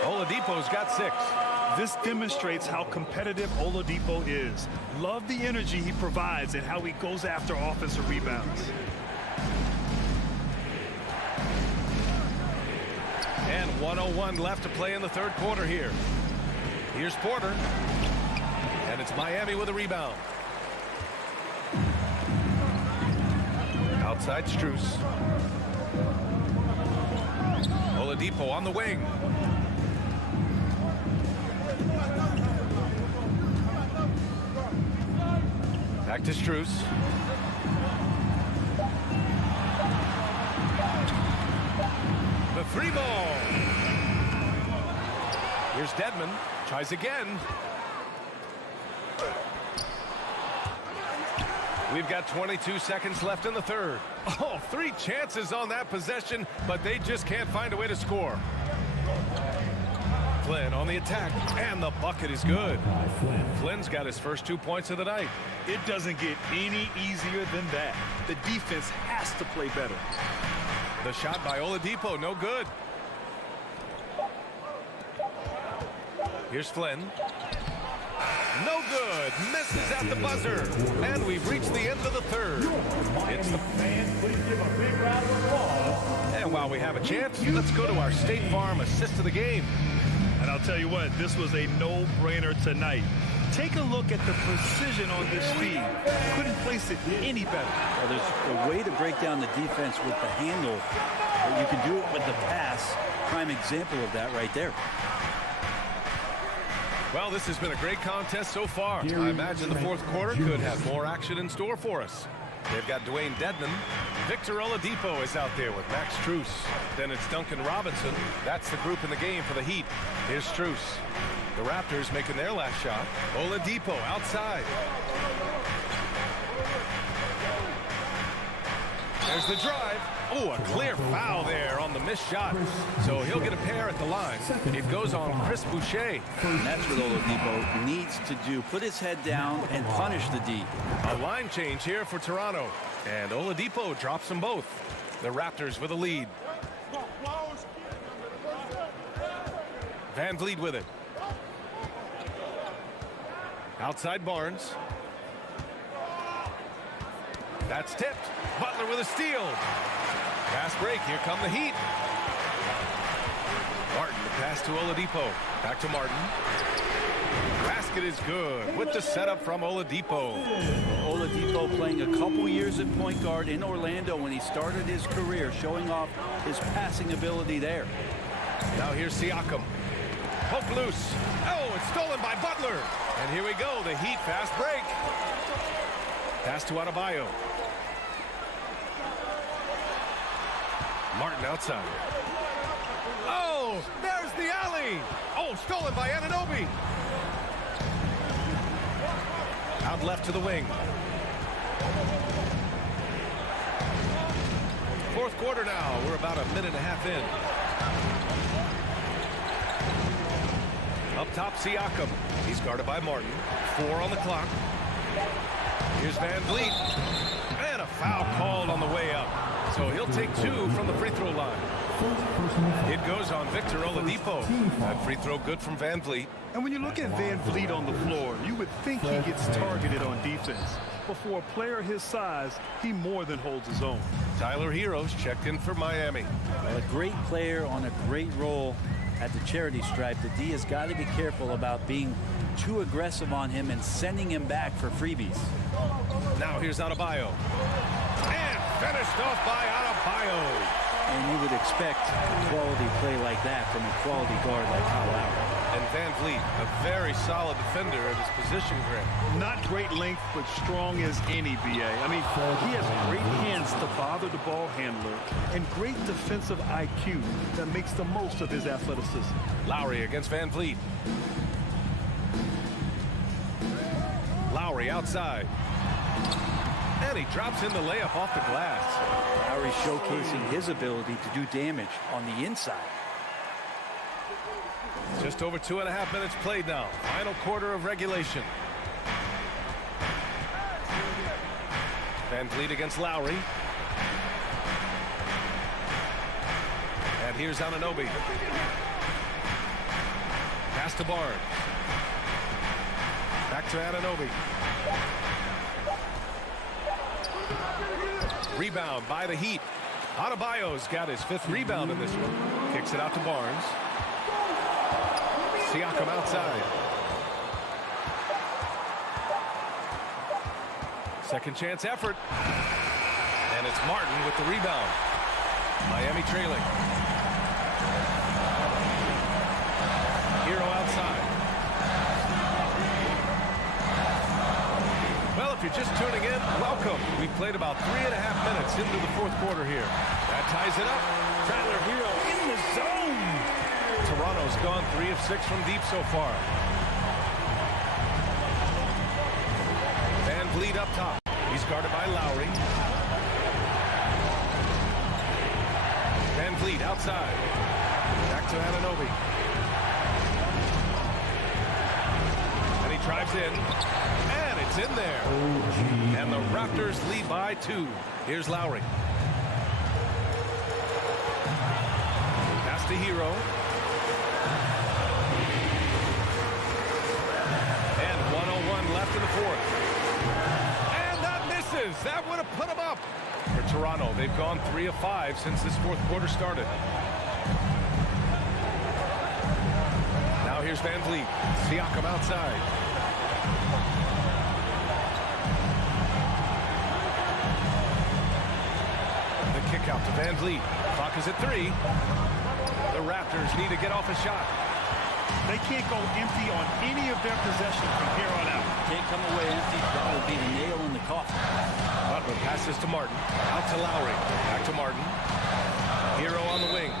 Oladipo's got 6. This demonstrates how competitive Oladipo is. Love the energy he provides and how he goes after offensive rebounds. And 1:01 left to play in the third quarter here. Here's Porter. And it's Miami with a rebound. Outside Strus. Oladipo on the wing. Back to Strus. The 3 ball. Here's Dedmon. Tries again. We've got 22 seconds left in the third. Oh, 3 chances on that possession, but they just can't find a way to score. Flynn on the attack, and the bucket is good. Flynn's got his first 2 points of the night. It doesn't get any easier than that. The defense has to play better. The shot by Oladipo, no good. Here's Flynn. No good. Misses at the buzzer. And we've reached the end of the third. It's the fans. Please give a big round of applause. And while we have a chance, let's go to our State Farm assist of the game. And I'll tell you what, this was a no-brainer tonight. Take a look at the precision on this feed. Couldn't place it any better. Well, there's a way to break down the defense with the handle, but you can do it with the pass. Prime example of that right there. Well, this has been a great contest so far. I imagine the fourth quarter could have more action in store for us. They've got Dwayne Dedmon. Victor Oladipo is out there with Max Strus. Then it's Duncan Robinson. That's the group in the game for the Heat. Here's Strus. The Raptors making their last shot. Oladipo outside. There's the drive. Oh, a clear foul there on the missed shot. So he'll get a pair at the line. It goes on Chris Boucher. And that's what Oladipo needs to do. Put his head down and punish the D. A line change here for Toronto. And Oladipo drops them both. The Raptors with a lead. Van Vliet with it. Outside Barnes. That's tipped. Butler with a steal. Fast break. Here come the Heat. Martin, the pass to Oladipo. Back to Martin. Basket is good with the setup from Oladipo. Oladipo playing a couple years at point guard in Orlando when he started his career, showing off his passing ability there. Now here's Siakam. Poke loose. Oh, it's stolen by Butler. And here we go, the Heat fast break. Pass to Adebayo. Martin outside. Oh, there's the alley. Oh, stolen by Anunoby. Out left to the wing. Fourth quarter now. We're about a minute and a half in. Up top, Siakam. He's guarded by Martin. 4 on the clock. Here's Van Vliet. And a foul called on the way up. So he'll take 2 from the free throw line. It goes on Victor Oladipo. That free throw good from Van Vliet. And when you look at Van Vliet on the floor, you would think he gets targeted on defense. But for a player his size, he more than holds his own. Tyler Hero's checked in for Miami. Well, a great player on a great role at the charity stripe. The D has got to be careful about being too aggressive on him and sending him back for freebies. Now here's Adebayo. And finished off by Adebayo. And you would expect quality play like that from a quality guard like Kyle Lowry. And Van Vliet, a very solid defender at his position grip. Not great length, but strong as any, BA. I mean, he has great hands to bother the ball handler and great defensive IQ that makes the most of his athleticism. Lowry against Van Vliet. Lowry outside. And he drops in the layup off the glass. Lowry showcasing his ability to do damage on the inside. Just over 2.5 minutes played now. Final quarter of regulation. Van Vliet against Lowry. And here's Anunoby. Pass to Barnes. Back to Anunoby. Rebound by the Heat. Adebayo's got his 5th rebound in this one. Kicks it out to Barnes. Siakam outside. Second chance effort. And it's Martin with the rebound. Miami trailing. Hero outside. Well, if you're just tuning in, welcome. We've played about 3.5 minutes into the fourth quarter here. That ties it up. Tyler Hero in the zone. Toronto's gone 3 of 6 from deep so far. Van Vliet up top. He's guarded by Lowry. Van Vliet outside. Back to Anunoby. And he drives in. And it's in there. And the Raptors lead by 2. Here's Lowry. Pass to Hero. And 1:01 left in the fourth. And that misses. That would have put them up. For Toronto, they've gone 3 of 5 since this fourth quarter started. Now here's Van Vliet. Siakam outside. The kick out to Van Vliet. Clock is at 3. The Raptors need to get off a shot. They can't go empty on any of their possessions from here on out. Can't come away empty. That would be the nail in the coffin. Butler passes to Martin. Out to Lowry. Back to Martin. Hero on the wing.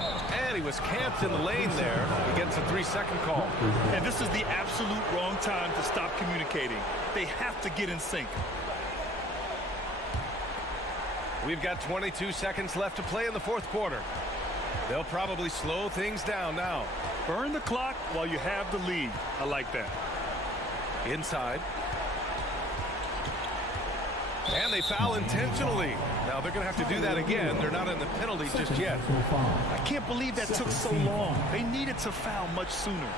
And he was camped in the lane there. He gets a 3-second call. And this is the absolute wrong time to stop communicating. They have to get in sync. We've got 22 seconds left to play in the fourth quarter. They'll probably slow things down now. Burn the clock while you have the lead. I like that. Inside. And they foul intentionally. Now they're going to have to do that again. They're not in the penalty just yet. I can't believe that took so long. They needed to foul much sooner.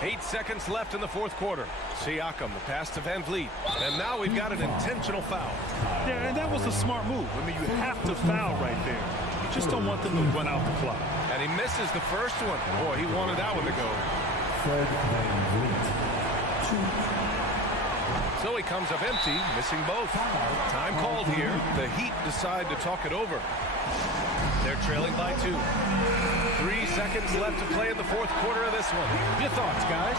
8 seconds left in the fourth quarter. Siakam, the pass to Van Vliet. And now we've got an intentional foul. Yeah, and that was a smart move. I mean, you have to foul right there. You just don't want them to run out the clock. And he misses the first one. Boy, he wanted that one to go. So he comes up empty, missing both. Time called here. The Heat decide to talk it over. They're trailing by 2. 3 seconds left to play in the fourth quarter of this one. Your thoughts, guys?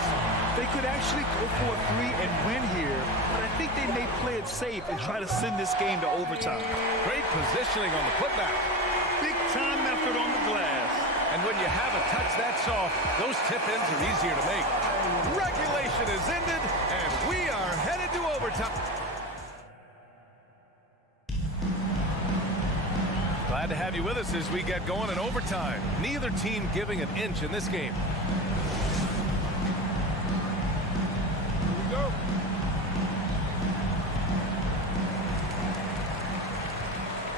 They could actually go for a 3 and win here, but I think they may play it safe and try to send this game to overtime. Great positioning on the putback. Big time effort on the glass. And when you have a touch that soft, those tip-ins are easier to make. Regulation is ended, and we are headed to overtime. Glad to have you with us as we get going in overtime. Neither team giving an inch in this game. Here we go.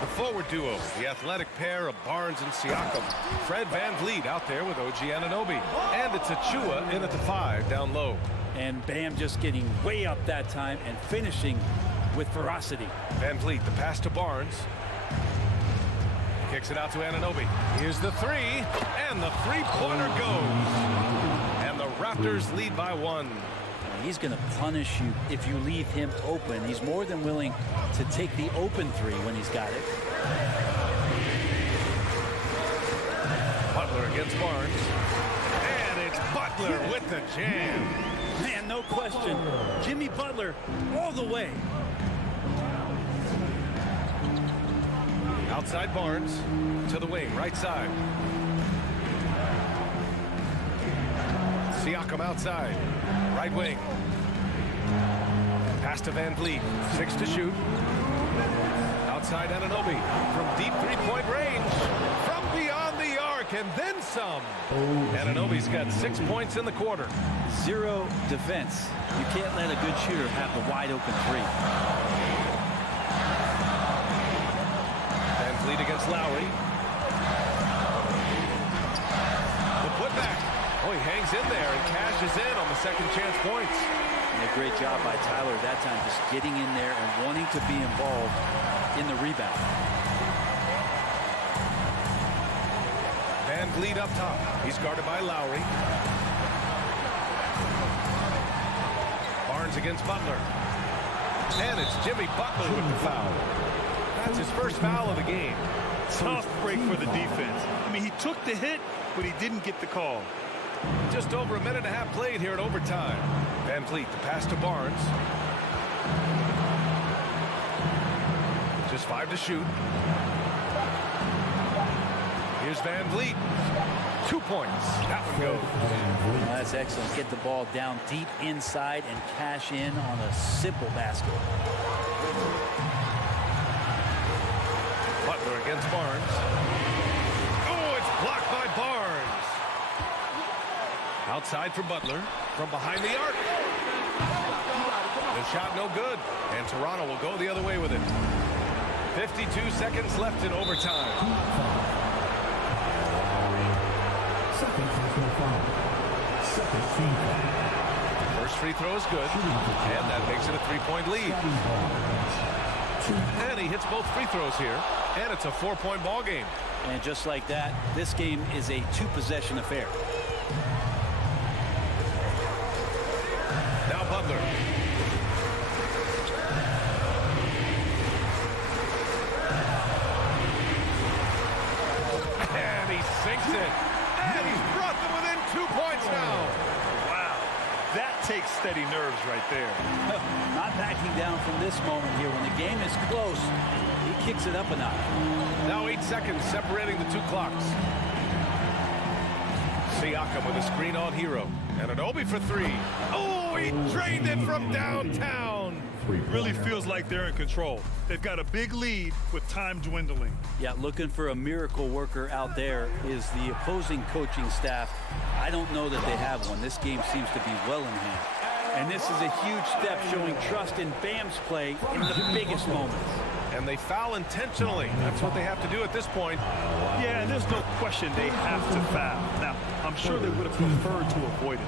The forward duo, the athletic pair of Barnes and Siakam. Fred Van Vliet out there with OG Anunoby. And it's Achua in at the 5 down low. And Bam just getting way up that time and finishing with ferocity. Van Vliet, the pass to Barnes. Kicks it out to Anunoby. Here's the 3, and the three-pointer goes. And the Raptors lead by 1. He's going to punish you if you leave him open. He's more than willing to take the open 3 when he's got it. Butler against Barnes. And it's Butler with the jam. Man, no question. Jimmy Butler all the way. Outside Barnes to the wing, right side. Siakam outside, right wing. Pass to Van Vliet, 6 to shoot. Outside Anunoby from deep three-point range, from beyond the arc, and then some. Anunoby's got 6 points in the quarter. 0 defense. You can't let a good shooter have the wide open 3. Lead against Lowry. The putback. Oh, he hangs in there and cashes in on the second chance points. And a great job by Tyler that time, just getting in there and wanting to be involved in the rebound. Van Vliet up top. He's guarded by Lowry. Barnes against Butler. And it's Jimmy Butler with the foul. That's his first foul of the game. Tough break for the defense. I mean, he took the hit, but he didn't get the call. Just over a minute and a half played here at overtime. Van Vliet, the pass to Barnes. Just 5 to shoot. Here's Van Vliet. 2 points. That one goes. Well, that's excellent. Get the ball down deep inside and cash in on a simple basket. Butler against Barnes. Oh, it's blocked by Barnes. Outside for Butler from behind the arc. The shot no good, and Toronto will go the other way with it. 52 seconds left in overtime. First free throw is good, and that makes it a 3-point lead. And he hits both free throws here, and it's a 4-point ball game. And just like that, this game is a 2-possession affair. Now Butler. And he sinks it. And he's brought them within 2 points now. Wow. That takes steady nerves right there. Not backing down from this moment here. When the game is close, he kicks it up a notch. Now 8 seconds separating the 2 clocks. Siakam with a screen on Hero. And Anunoby for 3. Oh, he drained it from downtown. Really feels like they're in control. They've got a big lead with time dwindling. Yeah, looking for a miracle worker out there is the opposing coaching staff. I don't know that they have one. This game seems to be well in hand. And this is a huge step showing trust in Bam's play in the biggest moments. And they foul intentionally. That's what they have to do at this point. Yeah, and there's no question they have to foul. Now, I'm sure they would have preferred to avoid it.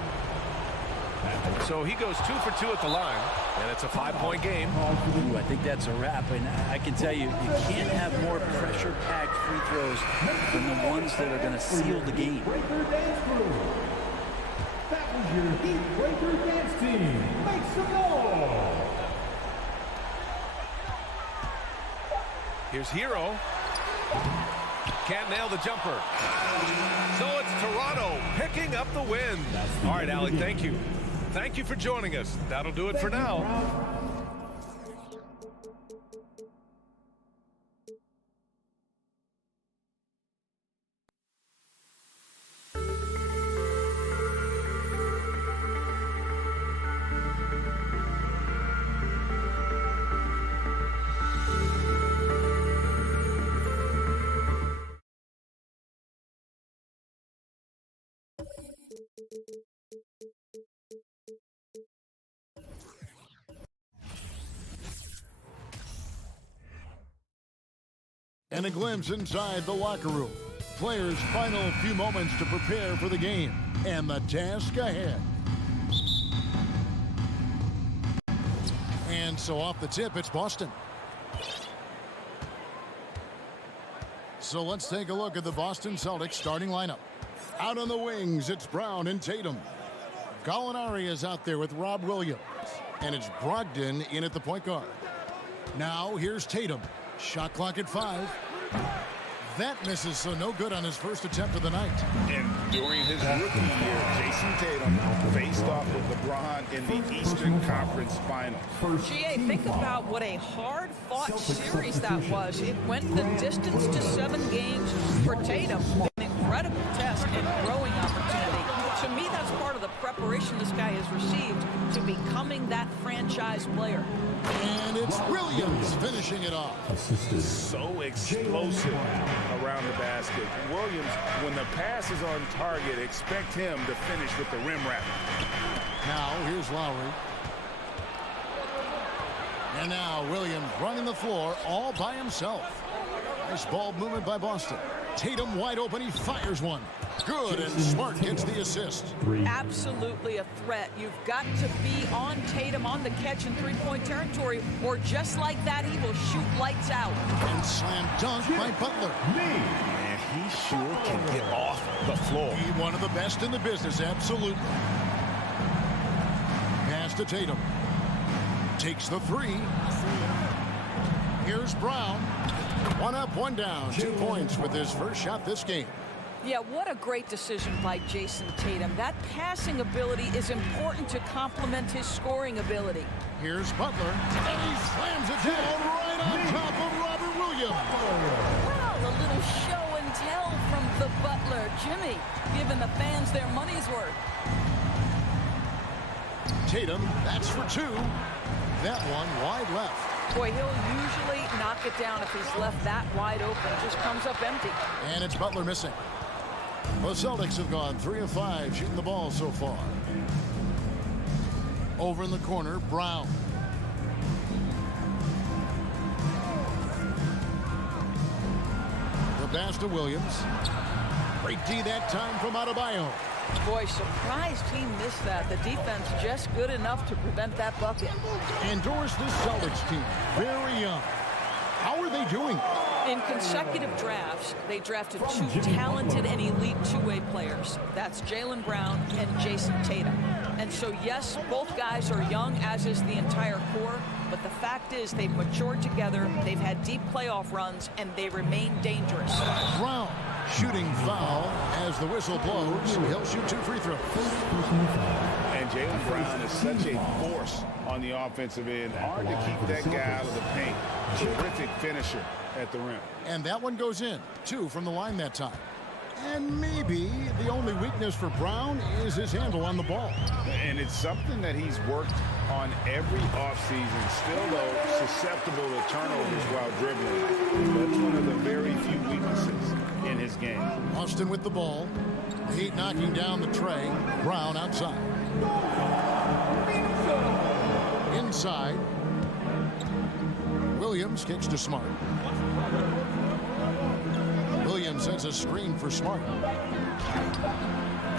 So he goes 2 for 2 at the line, and it's a 5-point game. Ooh, I think that's a wrap. And I can tell you, you can't have more pressure-packed free throws than the ones that are going to seal the game. That was your Heat Breaker Dance Team. Make some noise. Here's Hero. Can't nail the jumper. So it's Toronto picking up the win. All right, Alec, thank you. Thank you for joining us. That'll do it for now. And a glimpse inside the locker room. Players' final few moments to prepare for the game and the task ahead. And so off the tip, it's Boston. So let's take a look at the Boston Celtics starting lineup. Out on the wings, it's Brown and Tatum. Gallinari is out there with Rob Williams. And it's Brogdon in at the point guard. Now here's Tatum. Shot clock at 5. That misses, so no good on his first attempt of the night. And during his rookie year, Jason Tatum faced off with LeBron in the Eastern Conference Finals. GA, think about what a hard-fought series that was. It went the distance to 7 games for Tatum. An incredible test and growing opportunity. To me, that's part of the preparation this guy has received to becoming that franchise player. And it's Williams finishing it off. So explosive around the basket. Williams, when the pass is on target, expect him to finish with the rim wrap. Now here's Lowry. And now Williams running the floor all by himself. Nice ball movement by Boston. Tatum wide open. He fires one. Good, and Smart gets the assist. Absolutely a threat. You've got to be on Tatum on the catch in three-point territory, or just like that, he will shoot lights out. And slam dunk by Butler. Man, he sure can get off the floor. He's one of the best in the business, absolutely. Pass to Tatum. Takes the 3. Here's Brown. 1 up, 1 down. 2 points with his first shot this game. Yeah, what a great decision by Jason Tatum. That passing ability is important to complement his scoring ability. Here's Butler, and he slams it down right on top of Robert Williams. Well, a little show and tell from the Butler. Jimmy giving the fans their money's worth. Tatum, that's for 2. That one wide left. Boy, he'll usually knock it down if he's left that wide open. Just comes up empty. And it's Butler missing. The Celtics have gone 3 of 5 shooting the ball so far. Over in the corner, Brown. The pass to Williams. Great D that time from Adebayo. Boy, surprised he missed that. The defense just good enough to prevent that bucket. Endorse this Celtics team. Very young. How are they doing? In consecutive drafts, they drafted 2 talented and elite two-way players. That's Jaylen Brown and Jason Tatum. And so, yes, both guys are young, as is the entire core. But the fact is they've matured together, they've had deep playoff runs, and they remain dangerous. Brown shooting foul as the whistle blows. He'll shoot 2 free throws. And Jaylen Brown is such a force on the offensive end. Hard to keep that guy out of the paint. Terrific finisher at the rim. And that one goes in. 2 from the line that time. And maybe the only weakness for Brown is his handle on the ball. And it's something that he's worked on every offseason. Still, though, susceptible to turnovers while dribbling. That's one of the very few weaknesses in his game. Austin with the ball. The Heat knocking down the tray. Brown outside. Inside. Williams kicks to Smart. Williams sends a screen for Smart.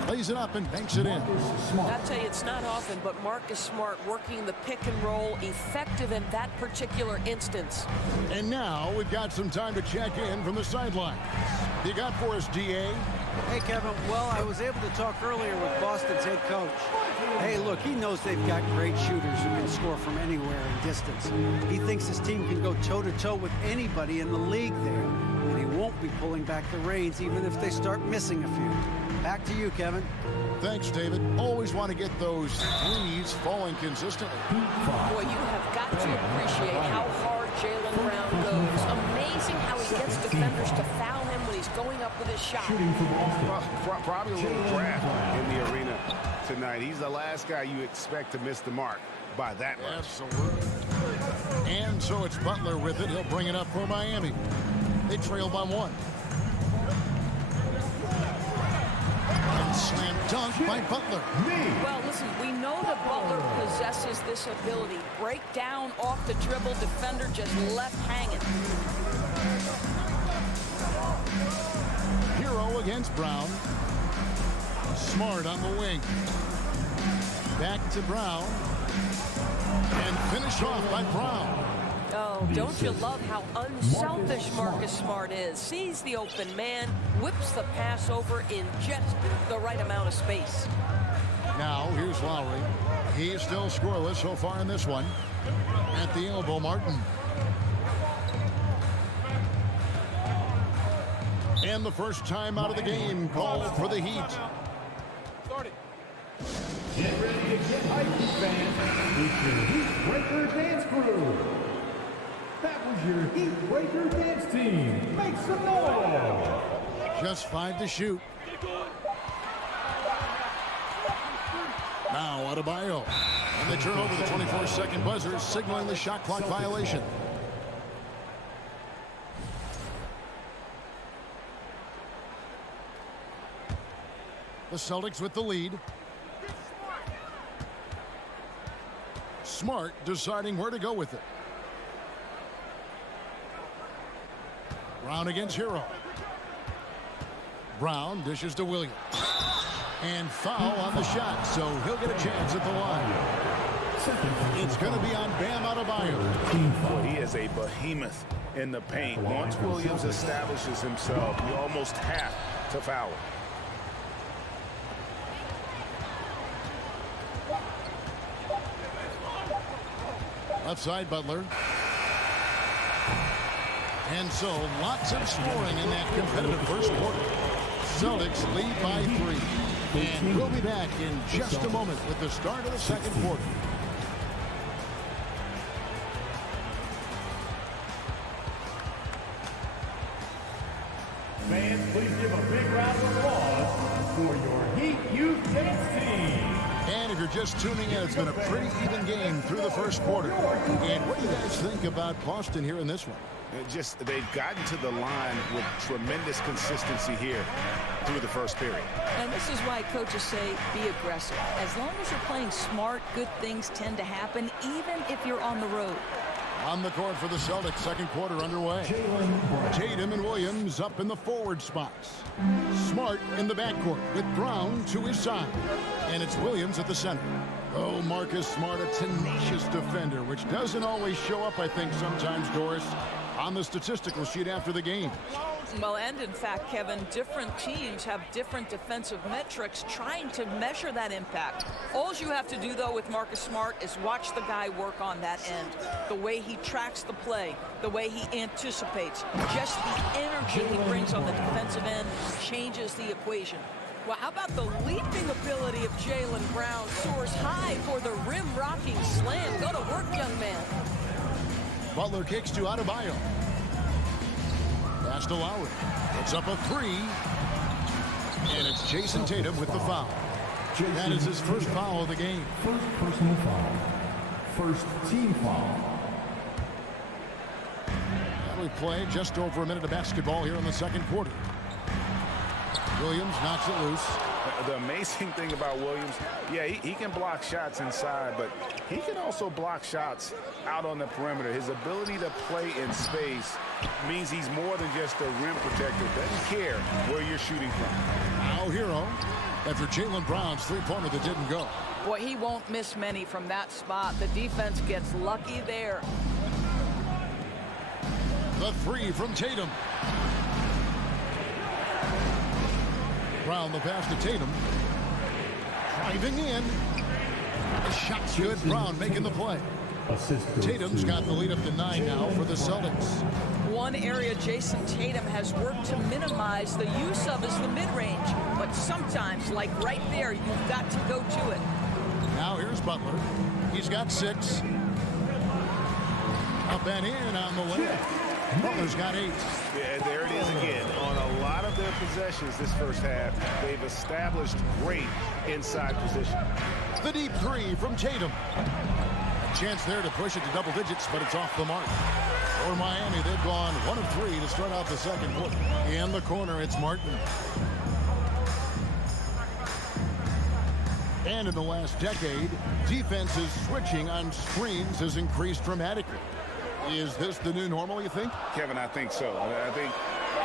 Lays it up and banks it in. I'll tell you, it's not often, but Marcus Smart working the pick and roll, effective in that particular instance. And now we've got some time to check in from the sideline. You got for us, DA? Hey, Kevin. Well, I was able to talk earlier with Boston's head coach. Hey, look, he knows they've got great shooters who can score from anywhere in distance. He thinks his team can go toe-to-toe with anybody in the league there. And he won't be pulling back the reins even if they start missing a few. Back to you, Kevin. Thanks, David. Always want to get those threes falling consistently. Boy, you have got to appreciate how hard Jaylen Brown goes. Amazing how he gets defenders to foul him when he's going up with his shot. Probably a little draft in the arena tonight. He's the last guy you expect to miss the mark by that much. Absolutely. And so it's Butler with it. He'll bring it up for Miami. They trail by 1. And slam dunk by Butler. Well, listen, we know that Butler possesses this ability. Break down off the dribble, defender just left hanging. Hero against Brown. Smart on the wing. Back to Brown. And finish off by Brown. Oh, don't you love how unselfish Marcus Smart is? Sees the open man, whips the pass over in just the right amount of space. Now, here's Lowry. He's still scoreless so far in this one. At the elbow, Martin. And the first time out of the game called for the Heat. Get ready to get hyped, fans. It's your Heat Breaker Dance Crew. That was your Heat Breaker Dance Team. Make some noise. Just 5 to shoot. Now Adebayo. And they turn over the 24-second buzzer, signaling the shot clock violation. The Celtics with the lead. Smart deciding where to go with it. Brown against Hero. Brown dishes to Williams. And foul on the shot, so he'll get a chance at the line. It's going to be on Bam Adebayo. Well, he is a behemoth in the paint. Once Williams establishes himself, you almost have to foul him. Left side, Butler. And so lots of scoring in that competitive first quarter. Celtics lead by 3. And we'll be back in just a moment with the start of the second quarter. Fans, please give a big round of applause for your Heat Youth Dance Team. And if you're just tuning in, it's been a pretty even game through the first quarter. And what do you guys think about Boston here in this one? They've gotten to the line with tremendous consistency here through the first period. And this is why coaches say be aggressive. As long as you're playing smart, good things tend to happen, even if you're on the road. On the court for the Celtics, second quarter underway. Tatum and Williams up in the forward spots. Smart in the backcourt with Brown to his side. And it's Williams at the center. Oh, Marcus Smart, a tenacious defender, which doesn't always show up, I think, sometimes, Doris, on the statistical sheet after the game. Well, and in fact, Kevin, different teams have different defensive metrics trying to measure that impact. All you have to do, though, with Marcus Smart is watch the guy work on that end. The way he tracks the play, the way he anticipates, just the energy he brings on the defensive end changes the equation. Well, how about the leaping ability of Jaylen Brown? Soars high for the rim-rocking slam. Go to work, young man. Butler kicks to Adebayo. Pass to Lowry. It's up a 3. And it's Jason Tatum with the foul. That is his first foul of the game. First personal foul. First team foul. And we play just over a minute of basketball here in the second quarter. Williams knocks it loose. The amazing thing about Williams, yeah, he can block shots inside, but he can also block shots out on the perimeter. His ability to play in space means he's more than just a rim protector. Doesn't care where you're shooting from. Now Hero. after Jaylen Brown's three-pointer that didn't go. Boy, he won't miss many from that spot. The defense gets lucky there. The three from Tatum. Brown the pass to Tatum. Driving in. The shot's good. Brown making the play. Tatum's got the lead up to 9 now for the Celtics. One area Jason Tatum has worked to minimize the use of is the mid-range. But sometimes, like right there, you've got to go to it. Now here's Butler. He's got 6. Up and in on the way. Butler's got 8. Yeah, there it is again. On a lot of their possessions this first half, they've established great inside position. The deep three from Tatum. A chance there to push it to double digits, but it's off the mark. For Miami, they've gone 1 of 3 to start out the second quarter. In the corner, it's Martin. And in the last decade, defenses switching on screens has increased dramatically. Is this the new normal, you think? Kevin, I think so. I think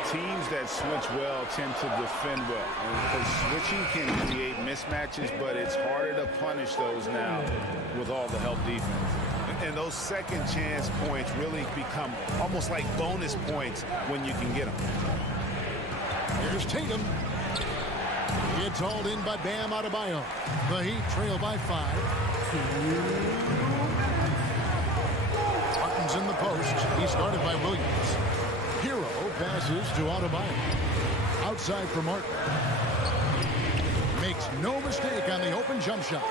teams that switch well tend to defend well. Because switching can create mismatches, but it's harder to punish those now with all the help defense. And those second chance points really become almost like bonus points when you can get them. Here's Tatum. It's hauled in by Bam Adebayo. The Heat trail by 5. Martin's in the post. He's guarded by Williams. Hero passes to Adebayo. Outside for Martin. Makes no mistake on the open jump shot.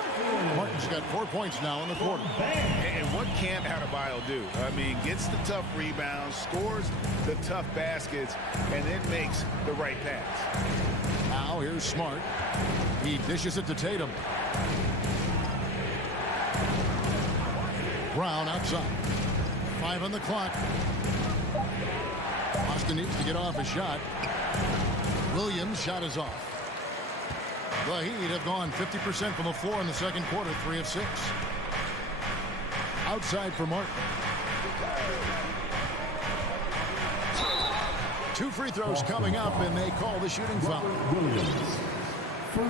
Martin's got 4 points now in the quarter. And what can't Adebayo do? I mean, gets the tough rebounds, scores the tough baskets, and then makes the right pass. Now here's Smart. He dishes it to Tatum. Brown outside. 5 on the clock. Austin needs to get off a shot. Williams' shot is off. The Heat have gone 50% from the floor in the second quarter, 3 of 6. Outside for Martin. 2 free throws coming up, and they call the shooting foul.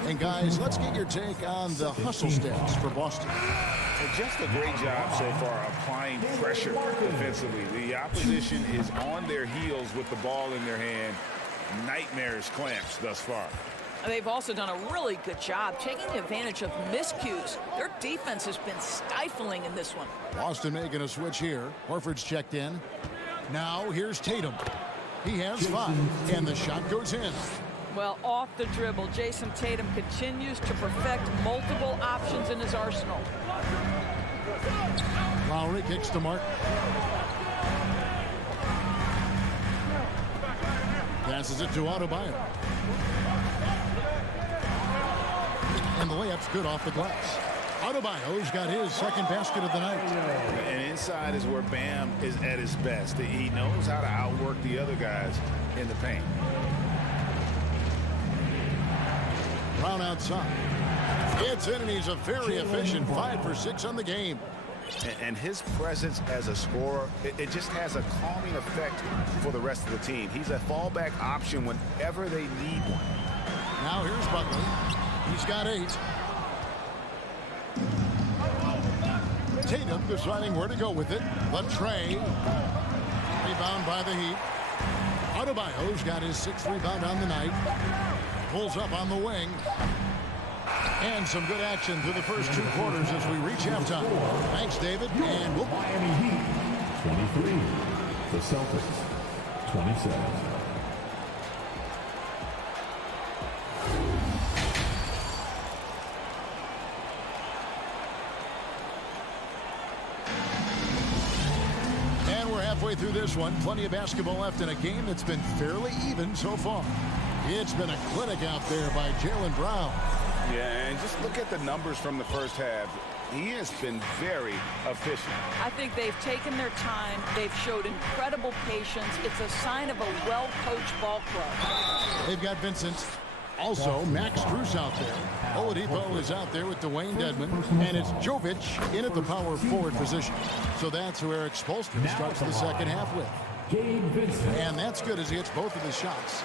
And guys, let's get your take on the hustle stats for Boston. Just a great job so far applying pressure defensively. The opposition is on their heels with the ball in their hand. Nightmarish clamps thus far. They've also done a really good job taking advantage of miscues. Their defense has been stifling in this one. Boston making a switch here. Horford's checked in. Now here's Tatum. He has 5, and the shot goes in. Well, off the dribble, Jason Tatum continues to perfect multiple options in his arsenal. Lowry kicks to Martin. Passes it to Adebayo. And the layup's good off the glass. Adebayo's got his second basket of the night. And inside is where Bam is at his best. He knows how to outwork the other guys in the paint. Brown outside. It's in, and he's a very efficient 5 for 6 on the game. And his presence as a scorer, it just has a calming effect for the rest of the team. He's a fallback option whenever they need one. Now here's Butler. He's got 8. Tatum deciding where to go with it. The tray. Rebound by the Heat. Adebayo's got his 6th rebound on the night. Pulls up on the wing. And some good action through the first 2 quarters as we reach halftime. Thanks, David. And we'll... Miami Heat, 23. The Celtics, 27. And we're halfway through this one. Plenty of basketball left in a game that's been fairly even so far. It's been a clinic out there by Jaylen Brown. Yeah, and just look at the numbers from the first half. He has been very efficient. I think they've taken their time. They've showed incredible patience. It's a sign of a well-coached ball club. They've got Vincent. Also, Max Strus out there. Oladipo is out there with Dwayne Dedmon. And it's Jovic in at the power forward position. So that's who Eric Spoelstra starts the second half with. And that's good as he hits both of his shots.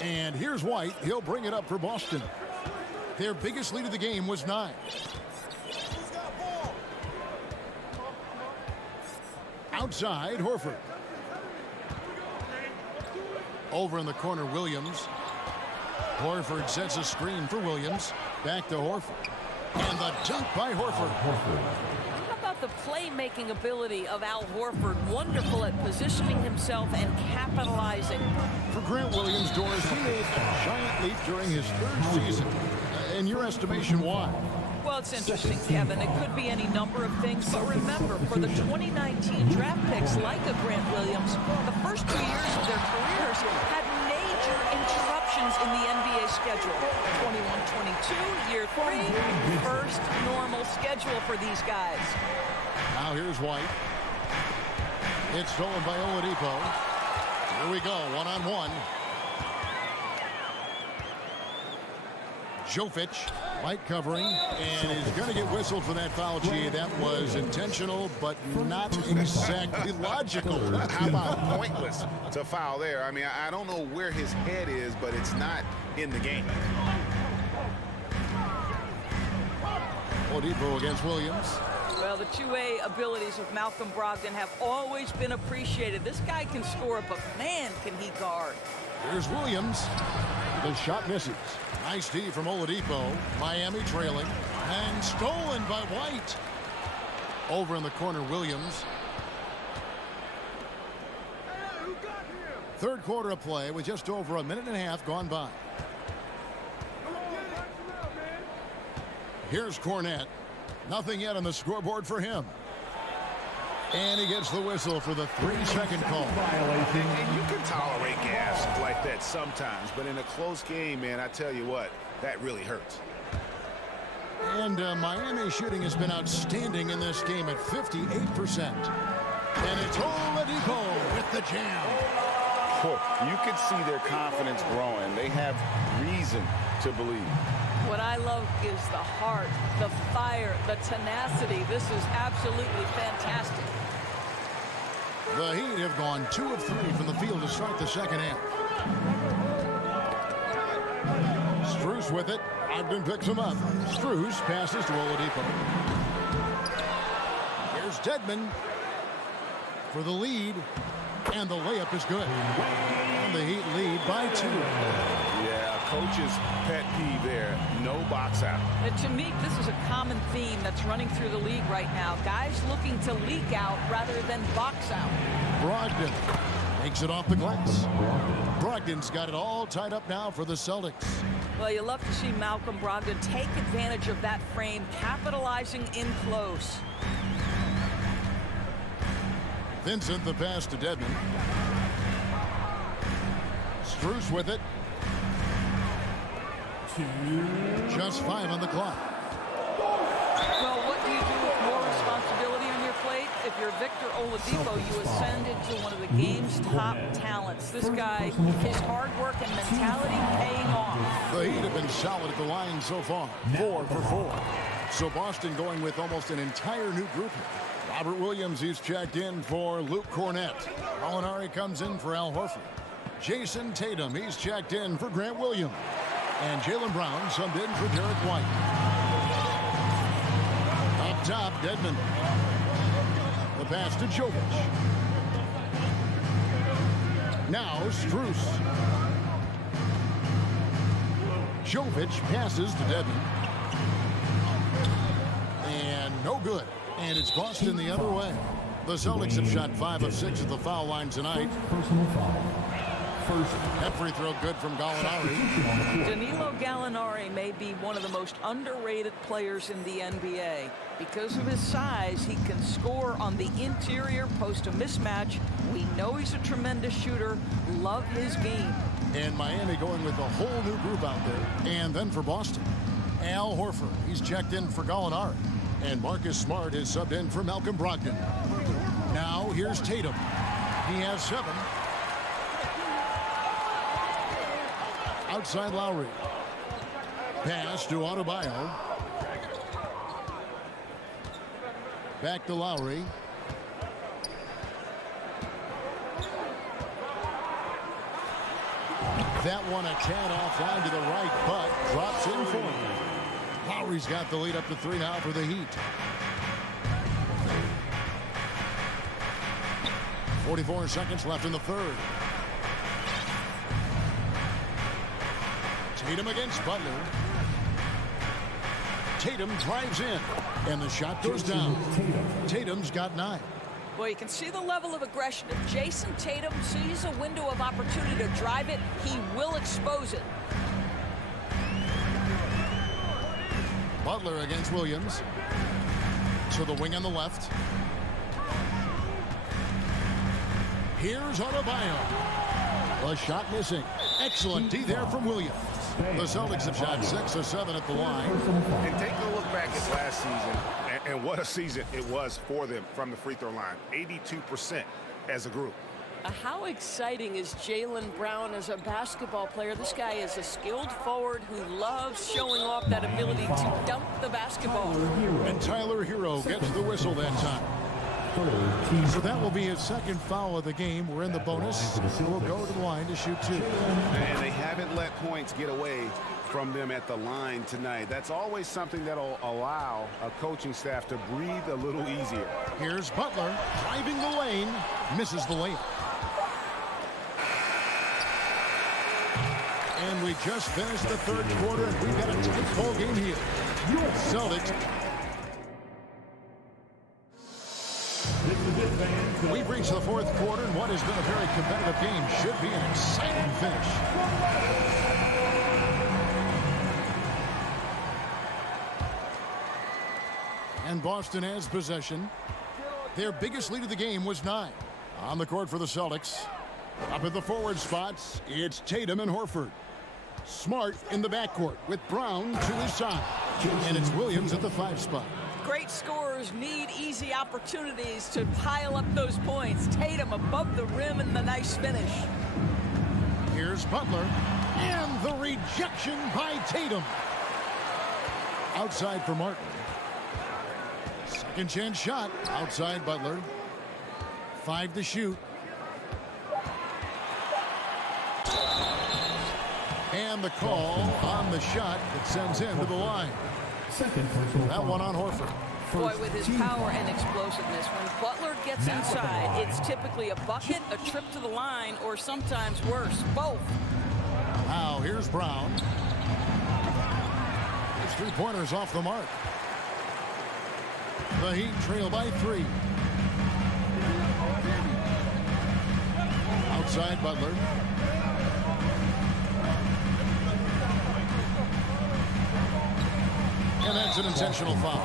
And here's White. He'll bring it up for Boston. Their biggest lead of the game was 9. Outside, Horford. Over in the corner, Williams. Horford sets a screen for Williams. Back to Horford. And the dunk by Horford. How about the playmaking ability of Al Horford? Wonderful at positioning himself and capitalizing. For Grant Williams, Doris, he made a giant leap during his 3rd season. In your estimation, why? Well, it's interesting, Kevin. It could be any number of things, but remember, for the 2019 draft picks like a Grant Williams, the first 2 years of their careers had major interruptions in the NBA schedule. 21-22, year 3, first normal schedule for these guys. Now here's White. It's stolen by Oladipo. Here we go, one-on-one. Jovic, White covering, and is going to get whistled for that foul. Gee, that was intentional, but not exactly logical. How about pointless to foul there? I mean, I don't know where his head is, but it's not in the game. Oladipo against Williams. Well, the two-way abilities of Malcolm Brogdon have always been appreciated. This guy can score, but man, can he guard. Here's Williams. The shot misses. Nice D from Oladipo. Miami trailing. And stolen by White. Over in the corner, Williams. 3rd quarter of play with just over a minute and a half gone by. Here's Cornette. Nothing yet on the scoreboard for him. And he gets the whistle for the 3-second call. And you can tolerate gas like that sometimes, but in a close game, man, I tell you what, that really hurts. And Miami shooting has been outstanding in this game at 58%. And it's Oladipo with the jam. You can see their confidence growing. They have reason to believe. What I love is the heart, the fire, the tenacity. This is absolutely fantastic. The Heat have gone 2 of 3 from the field to start the second half. Strus with it. Ogden picks him up. Strus passes to Oladipo. Here's Dedmon for the lead. And the layup is good. And the Heat lead by 2. Yeah, coach's pet peeve there. No box out. And to me, this is a common theme that's running through the league right now. Guys looking to leak out rather than box out. Brogdon takes it off the glass. Brogdon's got it all tied up now for the Celtics. Well, you love to see Malcolm Brogdon take advantage of that frame, capitalizing in close. Vincent, the pass to Dedmon. Strus with it. Just 5 on the clock. Well, what do you do with more responsibility on your plate? If you're Victor Oladipo, you ascend into one of the game's top talents. This guy, his hard work and mentality paying off. The Heat have been solid at the line so far. 4 for 4. So Boston going with almost an entire new group here. Robert Williams, he's checked in for Luke Cornette. Gallinari comes in for Al Horford. Jason Tatum, he's checked in for Grant Williams. And Jaylen Brown subbed in for Derek White. Up top, Dedmon. The pass to Jovic. Now Strus. Jovic passes to Dedmon. And no good. And it's Boston the other way. The Celtics have shot 5 of 6 at the foul line tonight. Personal foul. That free throw good from Gallinari. Danilo Gallinari may be one of the most underrated players in the NBA. Because of his size, he can score on the interior, post a mismatch. We know he's a tremendous shooter. Love his game. And Miami going with a whole new group out there. And then for Boston, Al Horford. He's checked in for Gallinari. And Marcus Smart is subbed in for Malcolm Brogdon. Now here's Tatum. He has 7. Outside Lowry. Pass to Adebayo. Back to Lowry. That one a tad offline to the right, but drops in for him. Lowry's got the lead up to 3 now for the Heat. 44 seconds left in the third. Tatum against Butler. Tatum drives in, and the shot goes down. Tatum's got 9. Well, you can see the level of aggression. If Jason Tatum sees a window of opportunity to drive it, he will expose it. Butler against Williams. To the wing on the left. Here's Adebayo. A shot missing. Excellent D there from Williams. The Celtics have shot 6 of 7 at the line. And take a look back at last season, and what a season it was for them from the free throw line. 82% as a group. How exciting is Jaylen Brown as a basketball player? This guy is a skilled forward who loves showing off that ability to dunk the basketball. And Tyler Hero gets the whistle that time. So that will be his second foul of the game. We're in the bonus. We'll go to the line to shoot 2. And they haven't let points get away from them at the line tonight. That's always something that'll allow a coaching staff to breathe a little easier. Here's Butler driving the lane. Misses the layup. And we just finished the third quarter, and we've got a tight ball game here. Celtics. We've reached the fourth quarter, and what has been a very competitive game should be an exciting finish. And Boston has possession. Their biggest lead of the game was 9. On the court for the Celtics. Up at the forward spots, it's Tatum and Horford. Smart in the backcourt with Brown to his side. And it's Williams at the 5 spot. Great scorers need easy opportunities to pile up those points. Tatum above the rim and the nice finish. Here's Butler. And the rejection by Tatum. Outside for Martin. Second chance shot. Outside Butler. 5 to shoot. And the call on the shot that sends him to the line. That one on Horford. Boy, with his power and explosiveness, when Butler gets inside, it's typically a bucket, a trip to the line, or sometimes worse, both. Now here's Brown. His 3-pointers off the mark. The Heat trail by 3. Outside Butler. And that's an intentional foul.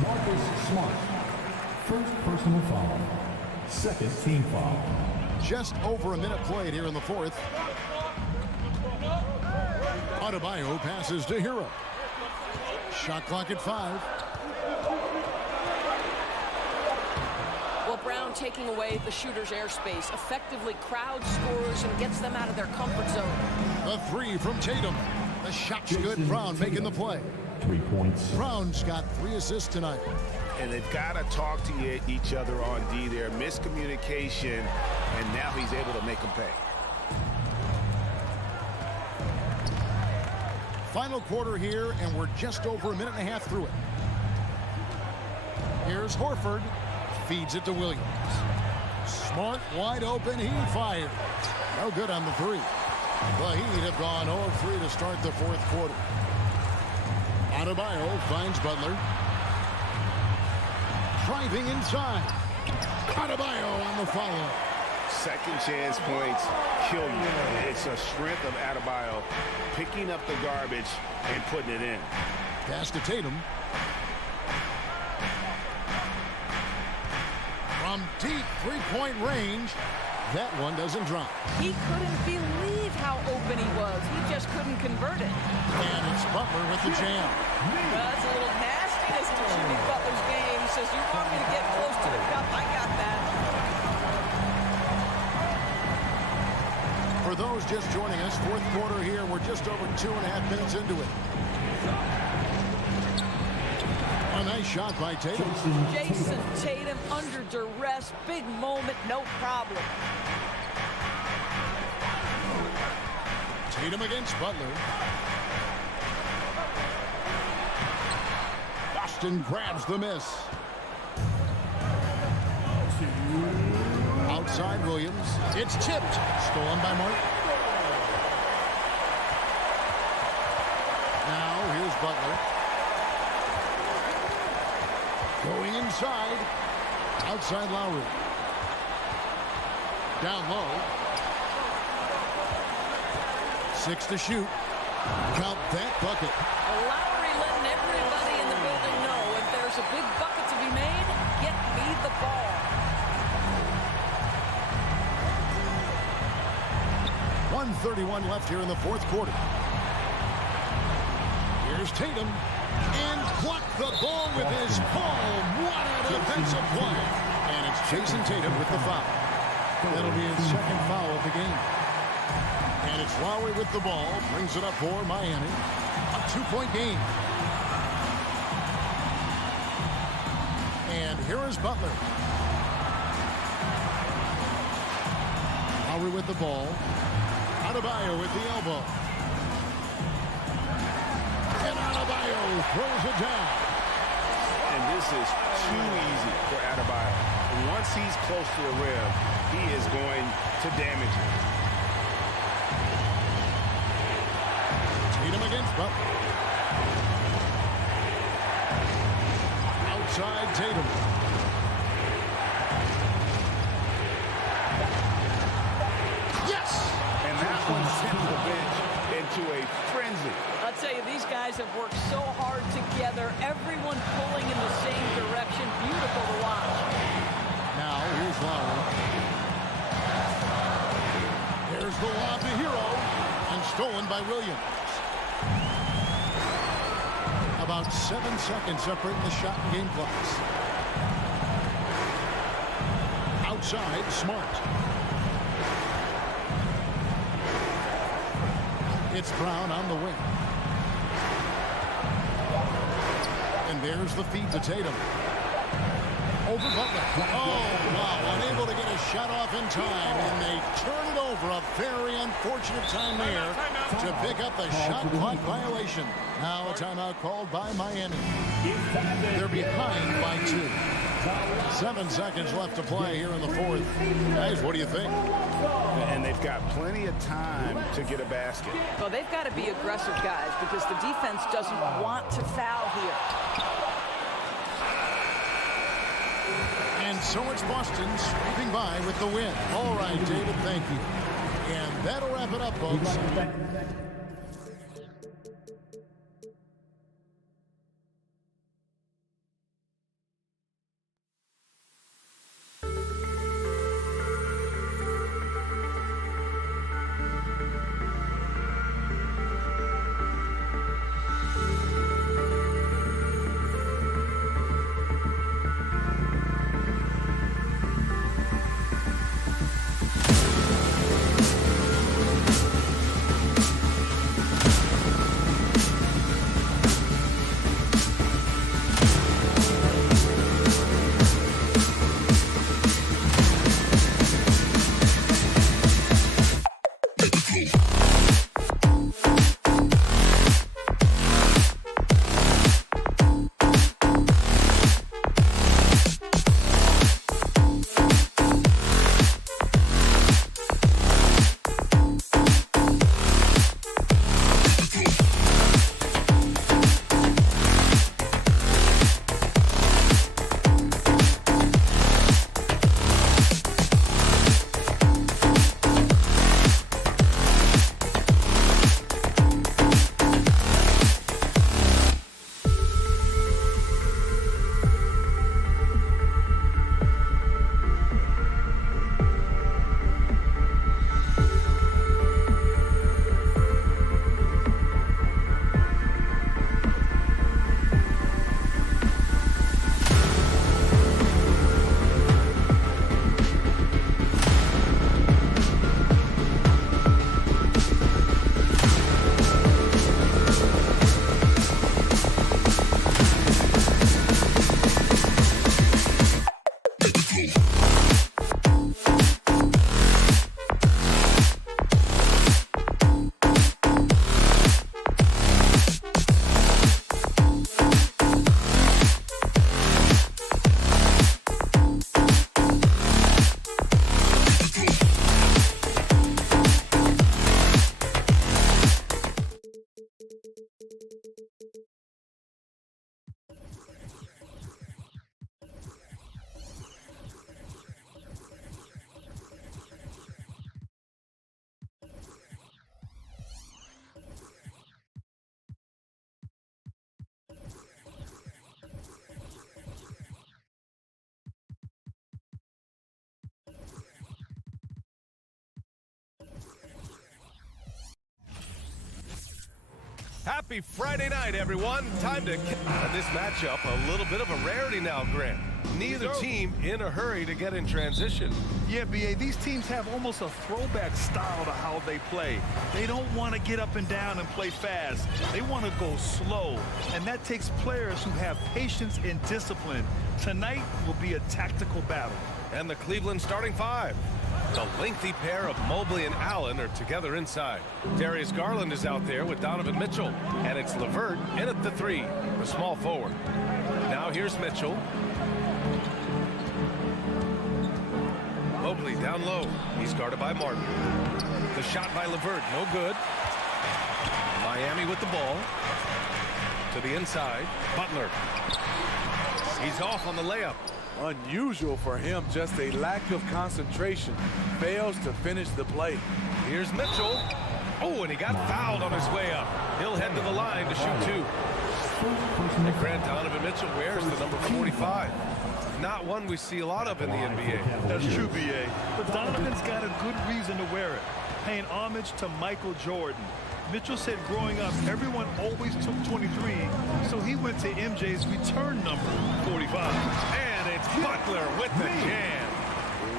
Marcus Smart. First personal foul. Second team foul. Just over a minute played here in the fourth. Adebayo passes to Hero. Shot clock at 5. Well, Brown taking away the shooter's airspace effectively crowds scorers and gets them out of their comfort zone. The 3 from Tatum. The shot's good. Brown making the play. 3 points. Brown's got 3 assists tonight. And they've got to talk to each other on D there. Miscommunication, and now he's able to make them pay. Final quarter here, and we're just over a minute and a half through it. Here's Horford. Feeds it to Williams. Smart, wide open. He fired. No good on the 3. The Heat have gone 0-3 to start the fourth quarter. Adebayo finds Butler. Driving inside. Adebayo on the follow. Second chance points kill you. It's a strength of Adebayo picking up the garbage and putting it in. Pass to Tatum. From deep 3-point range, that one doesn't drop. He couldn't believe how open he was. He just couldn't convert it. And it's Butler with the jam. That's a little nastiness to Jimmy Butler's game. He says, you want me to get close to the cup? I got that. For those just joining us, fourth quarter here. We're just over 2.5 minutes into it. A nice shot by Tatum. Jason Tatum under duress. Big moment, no problem. Tatum against Butler. Boston grabs the miss. Outside Williams. It's tipped. Stolen by Martin. Now here's Butler. Going inside. Outside Lowry. Down low. 6 to shoot. Count that bucket. Lowry letting everybody in the building know if there's a big bucket to be made, get me the ball. 1:31 left here in the fourth quarter. Here's Tatum. And blocked the ball with his palm. What a defensive play. And it's Jason Tatum with the foul. That'll be his second foul of the game. And it's Lowry with the ball. Brings it up for Miami. A 2-point game. And here is Butler. Lowry with the ball. Adebayo with the elbow. And Adebayo throws it down. And this is too easy for Adebayo. Once he's close to the rim, he is going to damage it. Tatum against Butler. Outside Tatum. Yes! And that one sent the bench into a frenzy. I'll tell you, these guys have worked so hard together. Everyone pulling in the same direction. Beautiful to watch. Now, here's Lowry. There's the lob to Hero. And stolen by Williams. About 7 seconds separating the shot and game clocks. Outside, Smart. It's Brown on the wing. And there's the feed to Tatum. Over Butler. Oh, wow. Unable to get a shot off in time. And they turn it over. A very unfortunate time there to pick up the shot clock violation. Now a timeout called by Miami. They're behind by 2. 7 seconds left to play here in the fourth. Guys, what do you think? And they've got plenty of time to get a basket. Well, they've got to be aggressive, guys, because the defense doesn't want to foul here. And so it's Boston sweeping by with the win. All right, David, thank you. And that'll wrap it up, folks. Happy Friday night, everyone. Time to and this matchup a little bit of a rarity now, Grant. Neither team in a hurry to get in transition. Yeah, B.A., these teams have almost a throwback style to how they play. They don't want to get up and down and play fast. They want to go slow, and that takes players who have patience and discipline. Tonight will be a tactical battle. And the Cleveland starting five. The lengthy pair of Mobley and Allen are together inside. Darius Garland is out there with Donovan Mitchell. And it's LeVert in at the three, the small forward. Now here's Mitchell. Mobley down low. He's guarded by Martin. The shot by LeVert, no good. Miami with the ball. To the inside, Butler. He's off on the layup. Unusual for him, just a lack of concentration. Fails to finish the play. Here's Mitchell. Oh, and he got fouled on his way up. He'll head to the line to shoot two. And Grant, Donovan Mitchell wears the number 45. Not one we see a lot of in the NBA. That's true, B.A. But Donovan's got a good reason to wear it, paying homage to Michael Jordan. Mitchell said growing up, everyone always took 23, so he went to MJ's return number, 45. And it's Butler with the jam.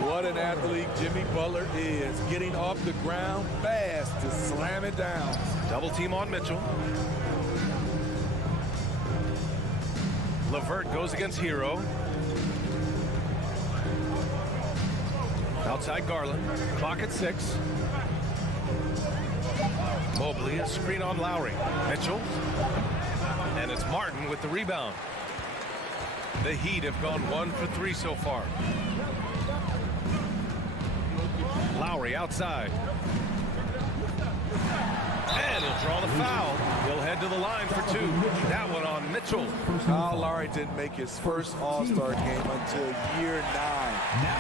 What an athlete Jimmy Butler is, getting off the ground fast to slam it down. Double team on Mitchell. LeVert goes against Hero. Outside Garland. Clock at 6. Mobley, a screen on Lowry. Mitchell. And it's Martin with the rebound. The Heat have gone 1 for 3 so far. Lowry outside. And he'll draw the foul. He'll head to the line for 2. That one on Mitchell. Kyle Lowry didn't make his first All-Star game until year 9.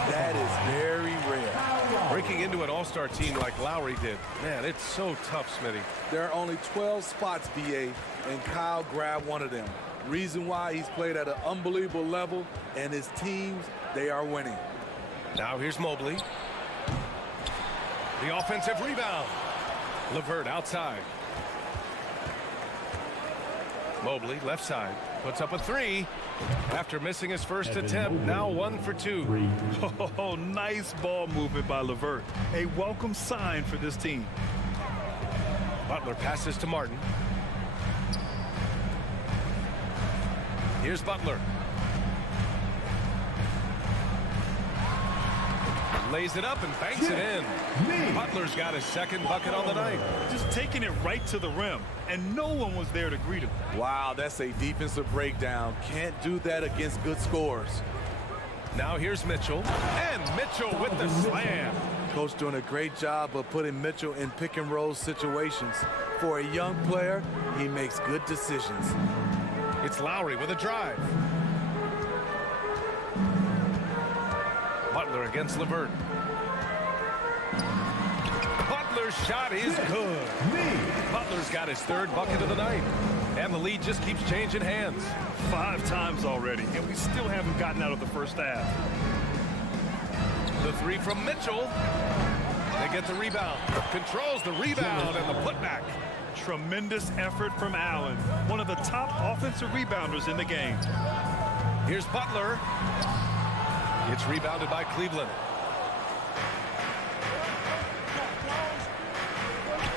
That is very rare. Breaking into an All-Star team like Lowry did. Man, it's so tough, Smitty. There are only 12 spots, B.A., and Kyle grabbed one of them. Reason why he's played at an unbelievable level, and his teams, they are winning. Now here's Mobley. The offensive rebound. LeVert outside. Mobley left side puts up a 3 after missing his first attempt. Now 1 for 2. Oh, nice ball movement by LeVert. A welcome sign for this team. Butler passes to Martin. Here's Butler. Lays it up and banks it in. Butler's got his second bucket on the night. Just taking it right to the rim, and no one was there to greet him. Wow, that's a defensive breakdown. Can't do that against good scorers. Now here's Mitchell. And Mitchell with the slam. Coach doing a great job of putting Mitchell in pick and roll situations. For a young player, he makes good decisions. It's Lowry with a drive. Butler against LeVert. Butler's shot is good. Butler's got his third bucket of the night. And the lead just keeps changing hands. 5 times already, and we still haven't gotten out of the first half. The 3 from Mitchell. They get the rebound. Controls the rebound and the putback. Tremendous effort from Allen, one of the top offensive rebounders in the game. Here's Butler. It's rebounded by Cleveland.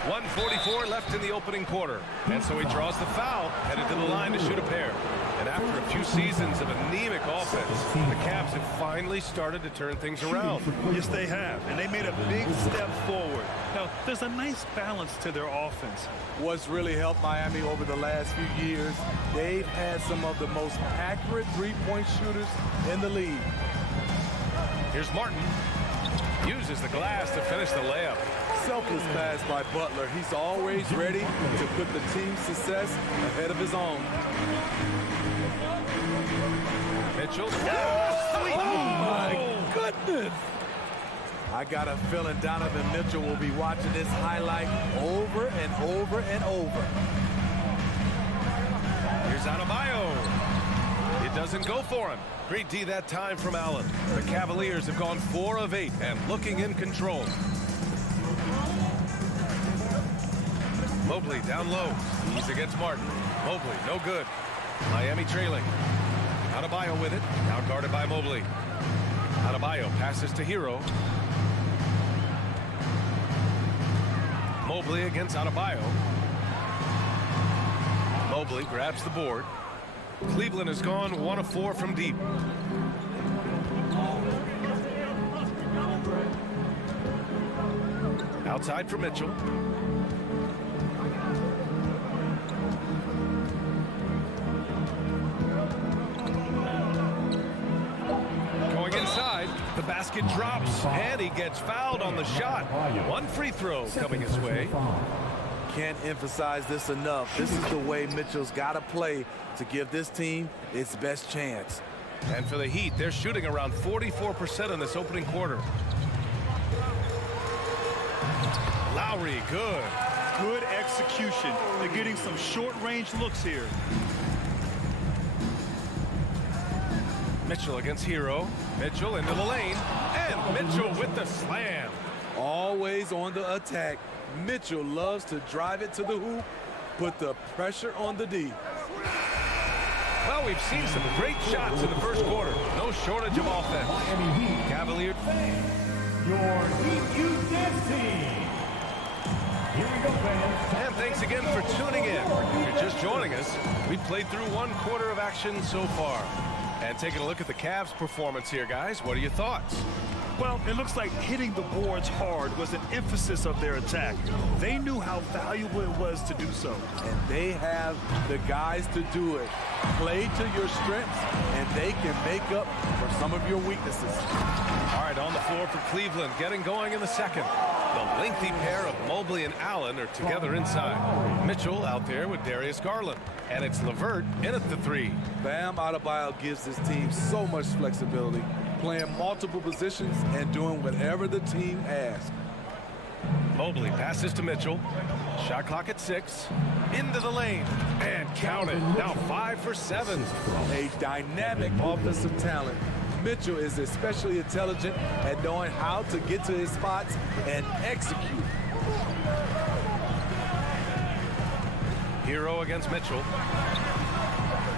1:44 left in the opening quarter. And so he draws the foul, headed to the line to shoot a pair. And after a few seasons of anemic offense, the Cavs have finally started to turn things around. Yes, they have, and they made a big step forward. Now, there's a nice balance to their offense. What's really helped Miami over the last few years, they've had some of the most accurate three-point shooters in the league. Here's Martin. Uses the glass to finish the layup. Selfless pass by Butler. He's always ready to put the team's success ahead of his own. Mitchell. Oh, my goodness. I got a feeling Donovan Mitchell will be watching this highlight over and over and over. Here's Adebayo. It doesn't go for him. Great D that time from Allen. The Cavaliers have gone 4 of 8 and looking in control. Mobley down low. He's against Martin. Mobley, no good. Miami trailing. Adebayo with it. Now guarded by Mobley. Adebayo passes to Hero. Mobley against Adebayo. Mobley grabs the board. Cleveland has gone 1 of 4 from deep. Outside for Mitchell. Going inside, the basket drops, and he gets fouled on the shot. 1 free throw coming his way. Can't emphasize this enough. This is the way Mitchell's got to play to give this team its best chance. And for the Heat, they're shooting around 44% in this opening quarter. Lowry, good. Good execution. They're getting some short-range looks here. Mitchell against Hero. Mitchell into the lane. And Mitchell with the slam. Always on the attack. Mitchell loves to drive it to the hoop, put the pressure on the D. Well, we've seen some great shots in the first quarter. No shortage of offense. Cavaliers. Your Heat Youth Dance Team. Here we go, fans. And thanks again for tuning in. If you're just joining us, we've played through 1 quarter of action so far. And taking a look at the Cavs' performance here, guys. What are your thoughts? Well, it looks like hitting the boards hard was an emphasis of their attack. They knew how valuable it was to do so. And they have the guys to do it. Play to your strengths, and they can make up for some of your weaknesses. All right, on the floor for Cleveland, getting going in the second. The lengthy pair of Mobley and Allen are together inside. Mitchell out there with Darius Garland. And it's LeVert in at the 3. Bam Adebayo gives this team so much flexibility, playing multiple positions and doing whatever the team asks. Mobley passes to Mitchell. Shot clock at 6. Into the lane. And count it. Now 5 for 7. A dynamic offensive talent. Mitchell is especially intelligent at knowing how to get to his spots and execute. Hero against Mitchell.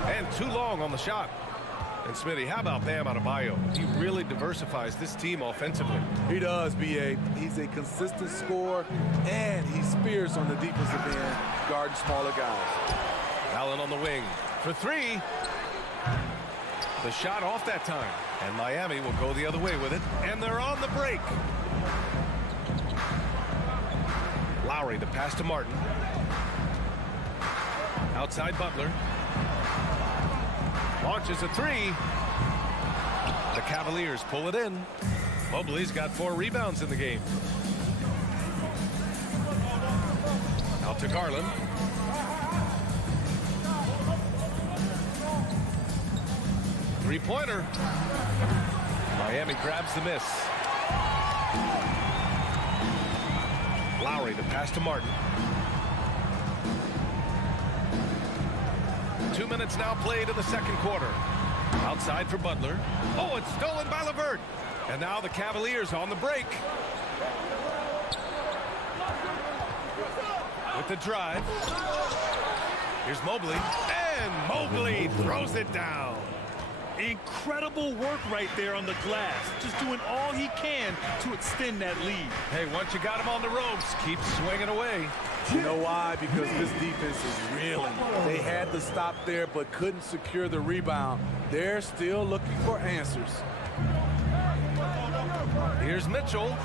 And too long on the shot. And Smitty, how about Bam Adebayo? He really diversifies this team offensively. He does, B.A. He's a consistent scorer, and he spears on the defensive end, guarding smaller guys. Allen on the wing for 3. The shot off that time. And Miami will go the other way with it. And they're on the break. Lowry, the pass to Martin. Outside Butler. Launches a 3. The Cavaliers pull it in. Mobley's got 4 rebounds in the game. Out to Garland. Three-pointer. Miami grabs the miss. Lowry, the pass to Martin. 2 minutes now played in the second quarter. Outside for Butler. Oh, it's stolen by LeVert. And now the Cavaliers on the break. With the drive. Here's Mobley. And Mobley throws it down. Incredible work right there on the glass. Just doing all he can to extend that lead. Hey, once you got him on the ropes, keep swinging away. You know why? Because this defense is reeling. They had to stop there but couldn't secure the rebound. They're still looking for answers. Here's Mitchell.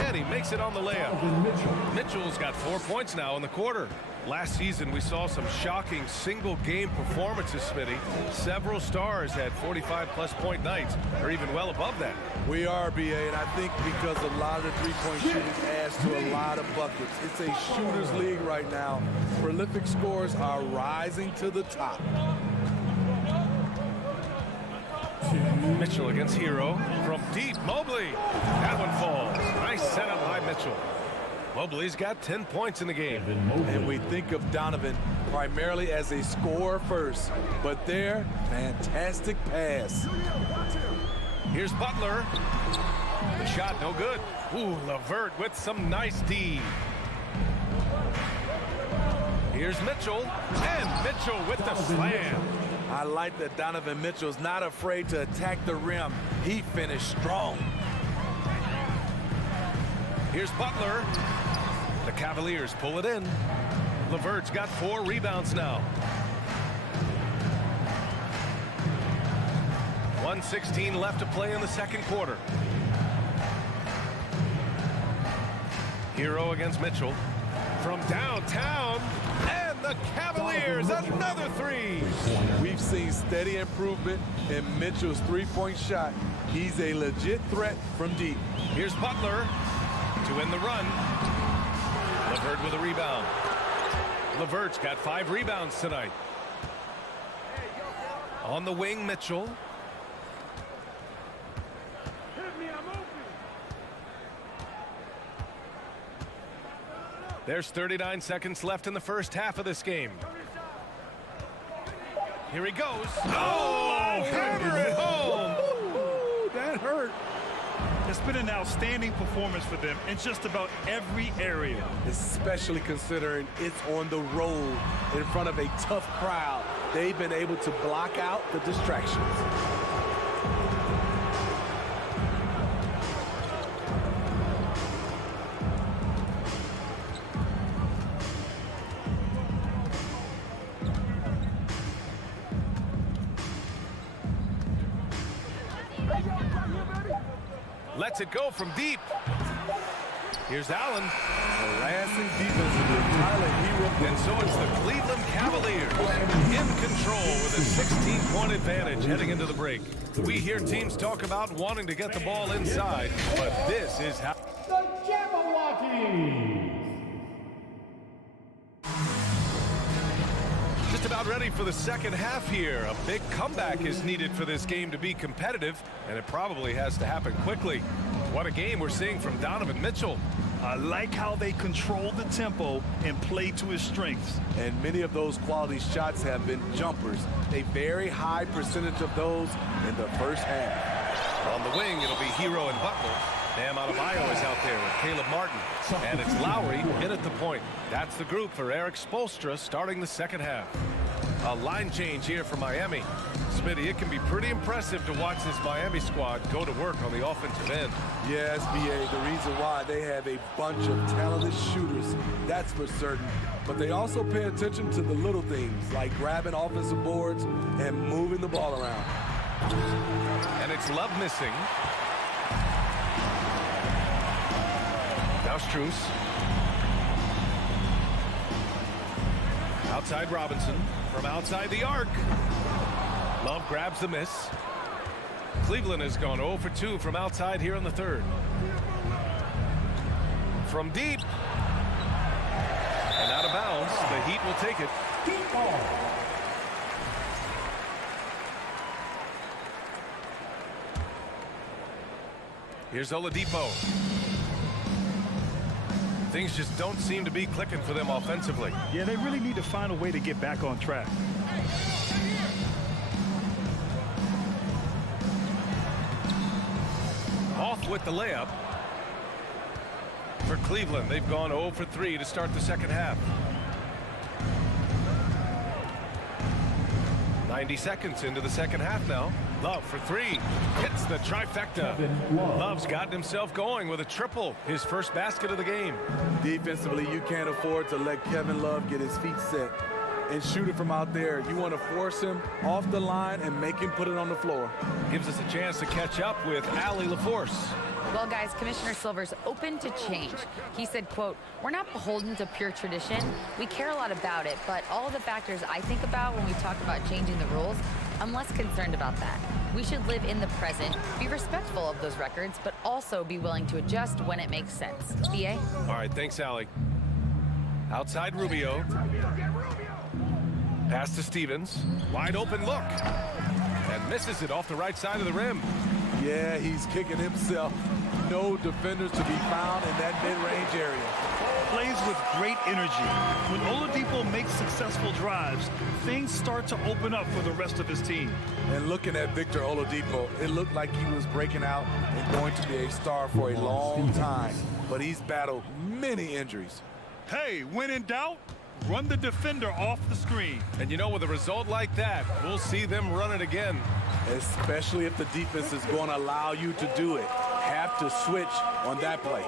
And he makes it on the layup. Mitchell's got 4 points now in the quarter. Last season, we saw some shocking single-game performances, Smitty. Several stars had 45-plus point nights, or even well above that. We are, B.A., and I think because a lot of the three-point shooting adds to a lot of buckets. It's a shooter's league right now. Prolific scorers are rising to the top. Mitchell against Hero. From deep, Mobley. That one falls. Nice setup by Mitchell. Mobley's got 10 points in the game. And we think of Donovan primarily as a scorer first, but their fantastic pass. Here's Butler. The shot no good. Ooh, LeVert with some nice D. Here's Mitchell, and Mitchell with the slam. I like that Donovan Mitchell's not afraid to attack the rim. He finished strong. Here's Butler. The Cavaliers pull it in. LeVert's got 4 rebounds now. 1:16 left to play in the second quarter. Hero against Mitchell. From downtown, and the Cavaliers, another 3. We've seen steady improvement in Mitchell's three-point shot. He's a legit threat from deep. Here's Butler to win the run. LeVert with a rebound. LeVert's got 5 rebounds tonight. On the wing, Mitchell. There's 39 seconds left in the first half of this game. Here he goes. Oh, hammer it home. Ooh, that hurt. It's been an outstanding performance for them in just about every area. Especially considering it's on the road in front of a tough crowd. They've been able to block out the distractions. Lets it go from deep. Here's Allen. Harassing defensively. Tyler Hero. And so it's the Cleveland Cavaliers in control with a 16-point advantage heading into the break. We hear teams talk about wanting to get the ball inside, but this is how. The Jabberwockies. Just about ready for the second half here. A big comeback is needed for this game to be competitive, and it probably has to happen quickly. What a game we're seeing from Donovan Mitchell. I like how they control the tempo and play to his strengths. And many of those quality shots have been jumpers. A very high percentage of those in the first half. On the wing, it'll be Hero and Butler. Bam Adebayo is out there with Caleb Martin. And it's Lowry in at the point. That's the group for Eric Spoelstra starting the second half. A line change here for Miami. Smitty, it can be pretty impressive to watch this Miami squad go to work on the offensive end. Yes, BA, the reason why they have a bunch of talented shooters, that's for certain. But they also pay attention to the little things, like grabbing offensive boards and moving the ball around. And it's Love missing. Now Strus. Outside Robinson. From outside the arc. Love grabs the miss. Cleveland has gone 0 for 2 from outside here in the third. From deep. And out of bounds. The Heat will take it. Here's Oladipo. Things just don't seem to be clicking for them offensively. Yeah, they really need to find a way to get back on track. Off with the layup. For Cleveland, they've gone 0 for 3 to start the second half. 90 seconds into the second half now. Love for 3. Hits the trifecta. Love's gotten himself going with a triple. His first basket of the game. Defensively, you can't afford to let Kevin Love get his feet set and shoot it from out there. You want to force him off the line and make him put it on the floor. Gives us a chance to catch up with Allie LaForce. Well, guys, Commissioner Silver's open to change. He said, quote, "We're not beholden to pure tradition. We care a lot about it, but all the factors I think about when we talk about changing the rules, I'm less concerned about that. We should live in the present, be respectful of those records, but also be willing to adjust when it makes sense." BA? All right, thanks, Allie. Outside Rubio. Pass to Stevens. Wide open look. And misses it off the right side of the rim. Yeah, he's kicking himself. No defenders to be found in that mid-range area. Plays with great energy. When Oladipo makes successful drives, things start to open up for the rest of his team. And looking at Victor Oladipo, it looked like he was breaking out and going to be a star for a long time. But he's battled many injuries. Hey, when in doubt, Run the defender off the screen. And you know, with a result like that, we'll see them run it again. Especially if the defense is going to allow you to do it. Have to switch on that play.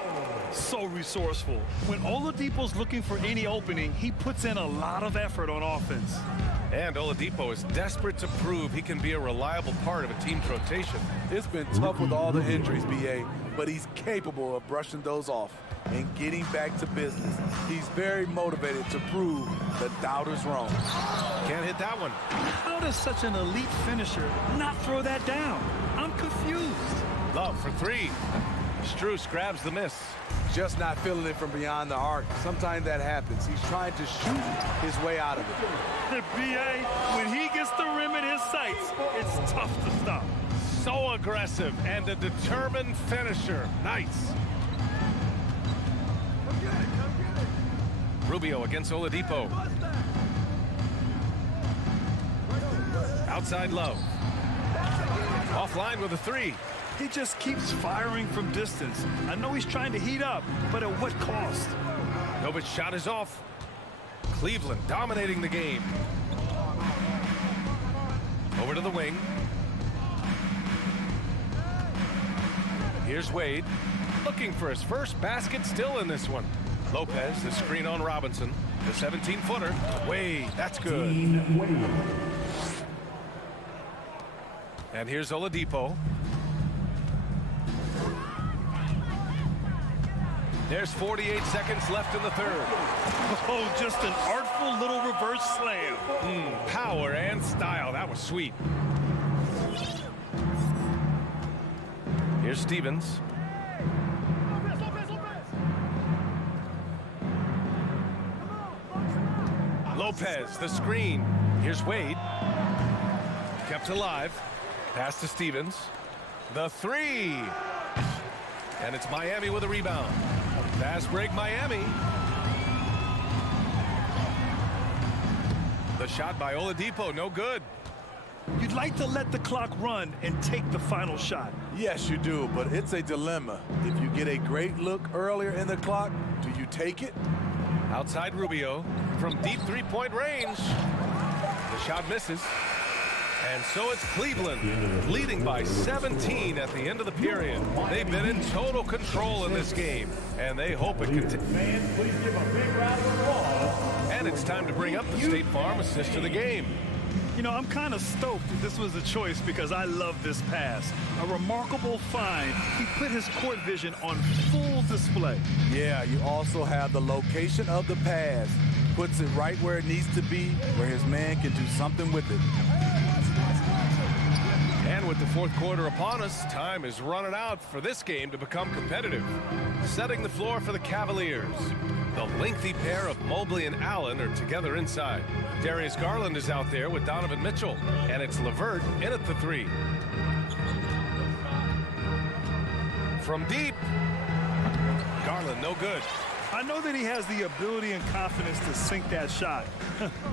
So resourceful. When Oladipo's looking for any opening, he puts in a lot of effort on offense. And Oladipo is desperate to prove he can be a reliable part of a team's rotation. It's been tough with all the injuries, BA, but he's capable of brushing those off and getting back to business. He's very motivated to prove the doubters wrong. Can't hit that one. How does such an elite finisher not throw that down? I'm confused. Love for three. Strus grabs the miss. Just not feeling it from beyond the arc. Sometimes that happens. He's trying to shoot his way out of it. The BA, when he gets the rim in his sights, it's tough to stop. So aggressive and a determined finisher. Nice. Rubio against Oladipo. Outside Love. Offline with a three. He just keeps firing from distance. I know he's trying to heat up, but at what cost? Novic's shot is off. Cleveland dominating the game. Over to the wing. Here's Wade. Looking for his first basket still in this one. Lopez, the screen on Robinson. The 17-footer. Wade, that's good. And here's Oladipo. There's 48 seconds left in the third. Oh, just an artful little reverse slam. Power and style. That was sweet. Here's Stevens. Lopez, the screen. Here's Wade. Kept alive. Pass to Stevens. The three. And it's Miami with a rebound. Fast break, Miami. The shot by Oladipo, no good. You'd like to let the clock run and take the final shot. Yes, you do, but it's a dilemma. If you get a great look earlier in the clock, do you take it? Outside Rubio from deep three-point range. The shot misses. And so it's Cleveland leading by 17 at the end of the period. They've been in total control in this game, and they hope it continues. And it's time to bring up the State Farm assist to the game. You know, I'm kind of stoked that this was a choice because I love this pass. A remarkable find. He put his court vision on full display. Yeah, you also have the location of the pass. Puts it right where it needs to be, where his man can do something with it. And with the fourth quarter upon us, time is running out for this game to become competitive. Setting the floor for the Cavaliers. The lengthy pair of Mobley and Allen are together inside. Darius Garland is out there with Donovan Mitchell. And it's LeVert in at the three. From deep. Garland, no good. I know that he has the ability and confidence to sink that shot.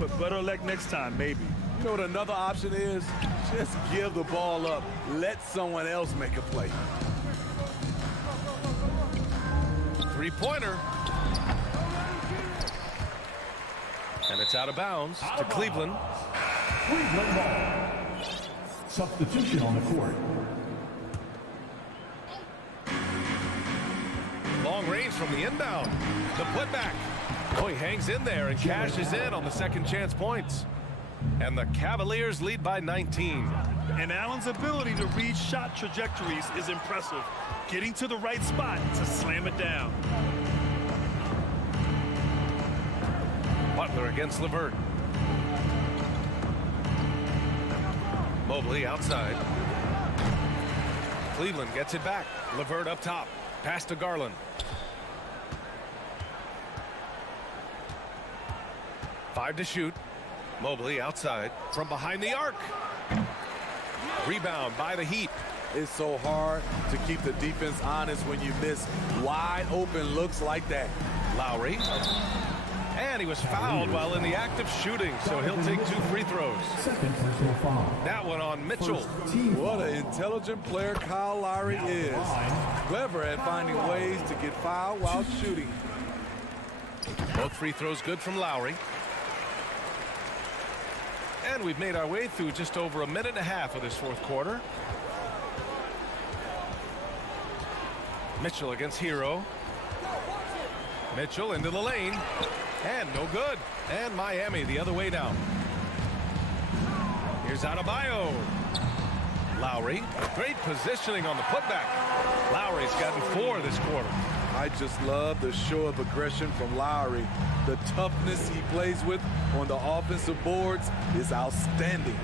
But better luck next time, maybe. You know what another option is? Just give the ball up. Let someone else make a play. Three-pointer. And it's out of bounds to Cleveland. Cleveland ball. Substitution on the court. Long range from the inbound. The putback. Oh, he hangs in there and cashes in on the second chance points. And the Cavaliers lead by 19. And Allen's ability to read shot trajectories is impressive. Getting to the right spot to slam it down. Butler against LeVert. Mobley outside. Cleveland gets it back. LeVert up top. Pass to Garland. Five to shoot. Mobley outside from behind the arc. Rebound by the Heat. It's so hard to keep the defense honest when you miss wide open looks like that. Lowry. And he was fouled while in the act of shooting, so he'll take 2 free throws. Second personal foul. That one on Mitchell. What an intelligent player Kyle Lowry is. Clever at finding ways to get fouled while shooting. Both free throws good from Lowry. And we've made our way through just over a minute and a half of this fourth quarter. Mitchell against Hero. Mitchell into the lane. And no good. And Miami the other way now. Here's Adebayo. Lowry. Great positioning on the putback. Lowry's gotten 4 this quarter. I just love the show of aggression from Lowry. The toughness he plays with on the offensive boards is outstanding.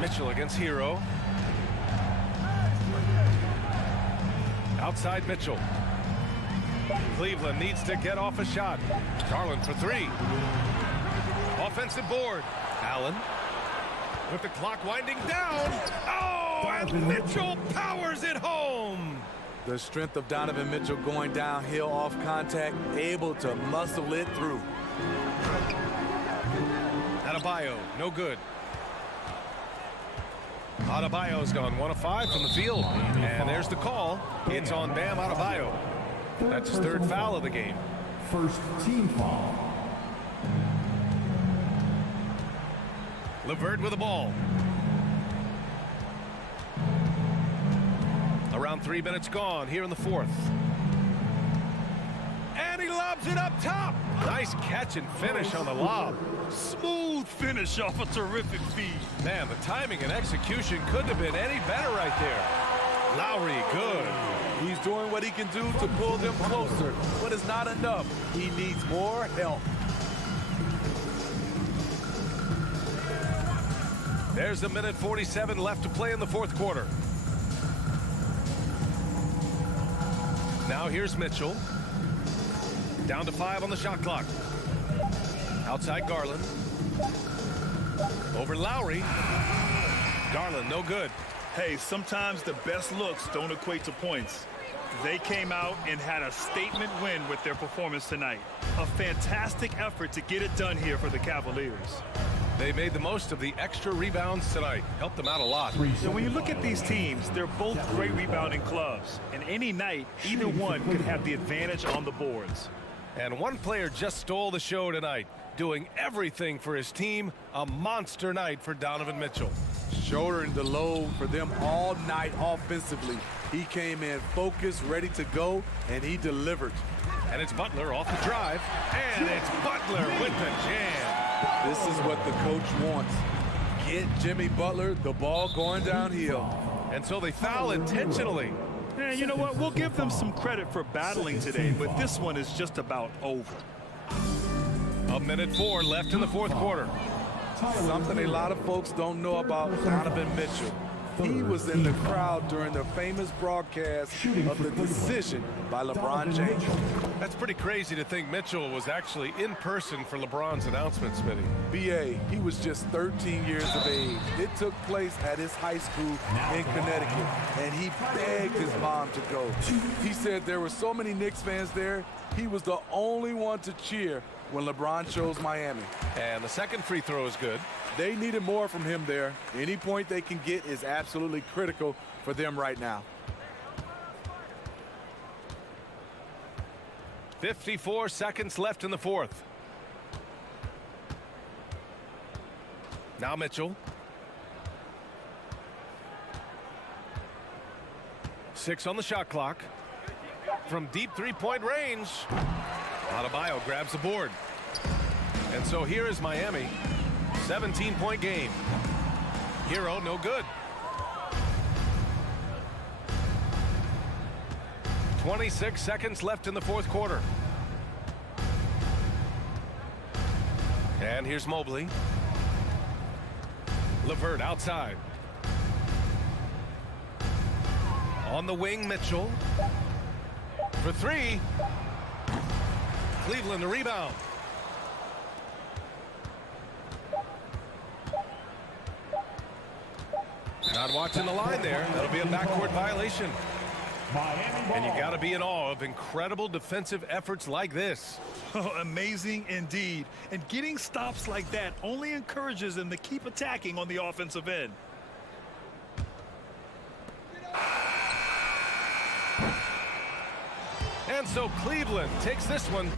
Mitchell against Hero. Outside Mitchell. Cleveland needs to get off a shot. Garland for 3. Offensive board. Allen with the clock winding down. Oh, and Mitchell powers it home. The strength of Donovan Mitchell going downhill off contact, able to muscle it through. Adebayo, no good. Adebayo's gone 1 of 5 from the field. And there's the call. It's on Bam Adebayo. That's his 3rd foul of the game. First team foul. LeVert with the ball. Around 3 minutes gone here in the fourth. And he lobs it up top. Nice catch and finish on the lob. Smooth finish off a terrific feed. Man, the timing and execution couldn't have been any better right there. Lowry, good. He's doing what he can do to pull them closer, but it's not enough. He needs more help. There's 1:47 left to play in the fourth quarter. Now here's Mitchell. Down to 5 on the shot clock. Outside Garland. Over Lowry. Garland, no good. Hey, sometimes the best looks don't equate to points. They came out and had a statement win with their performance tonight. A fantastic effort to get it done here for the Cavaliers. They made the most of the extra rebounds tonight. Helped them out a lot. So when you look at these teams, they're both great rebounding clubs. And any night, either one could have the advantage on the boards. And one player just stole the show tonight, doing everything for his team. A monster night for Donovan Mitchell. Shouldering the load for them all night offensively. He came in focused, ready to go, and he delivered. And it's Butler off the drive. And it's Butler with the jam. This is what the coach wants. Get Jimmy Butler the ball going downhill. And so they foul intentionally. And you know what? We'll give them some credit for battling today, but this one is just about over. 1:04 left in the fourth quarter. Something a lot of folks don't know about Donovan Mitchell. He was in the crowd during the famous broadcast of the decision by LeBron James. That's pretty crazy to think Mitchell was actually in person for LeBron's announcement, Smitty. B.A., he was just 13 years of age. It took place at his high school in Connecticut, and he begged his mom to go. He said there were so many Knicks fans there, he was the only one to cheer when LeBron chose Miami. And the second free throw is good. They needed more from him there. Any point they can get is absolutely critical for them right now. 54 seconds left in the fourth. Now Mitchell. 6 on the shot clock. From deep three-point range. Adebayo grabs the board. And so here is Miami. 17-point game. Hero, no good. 26 seconds left in the fourth quarter. And here's Mobley. LeVert outside. On the wing, Mitchell. For 3. Cleveland the rebound. Not watching the line there. That'll be a backcourt violation. And you got to be in awe of incredible defensive efforts like this. Oh, amazing indeed. And getting stops like that only encourages them to keep attacking on the offensive end. And so Cleveland takes this one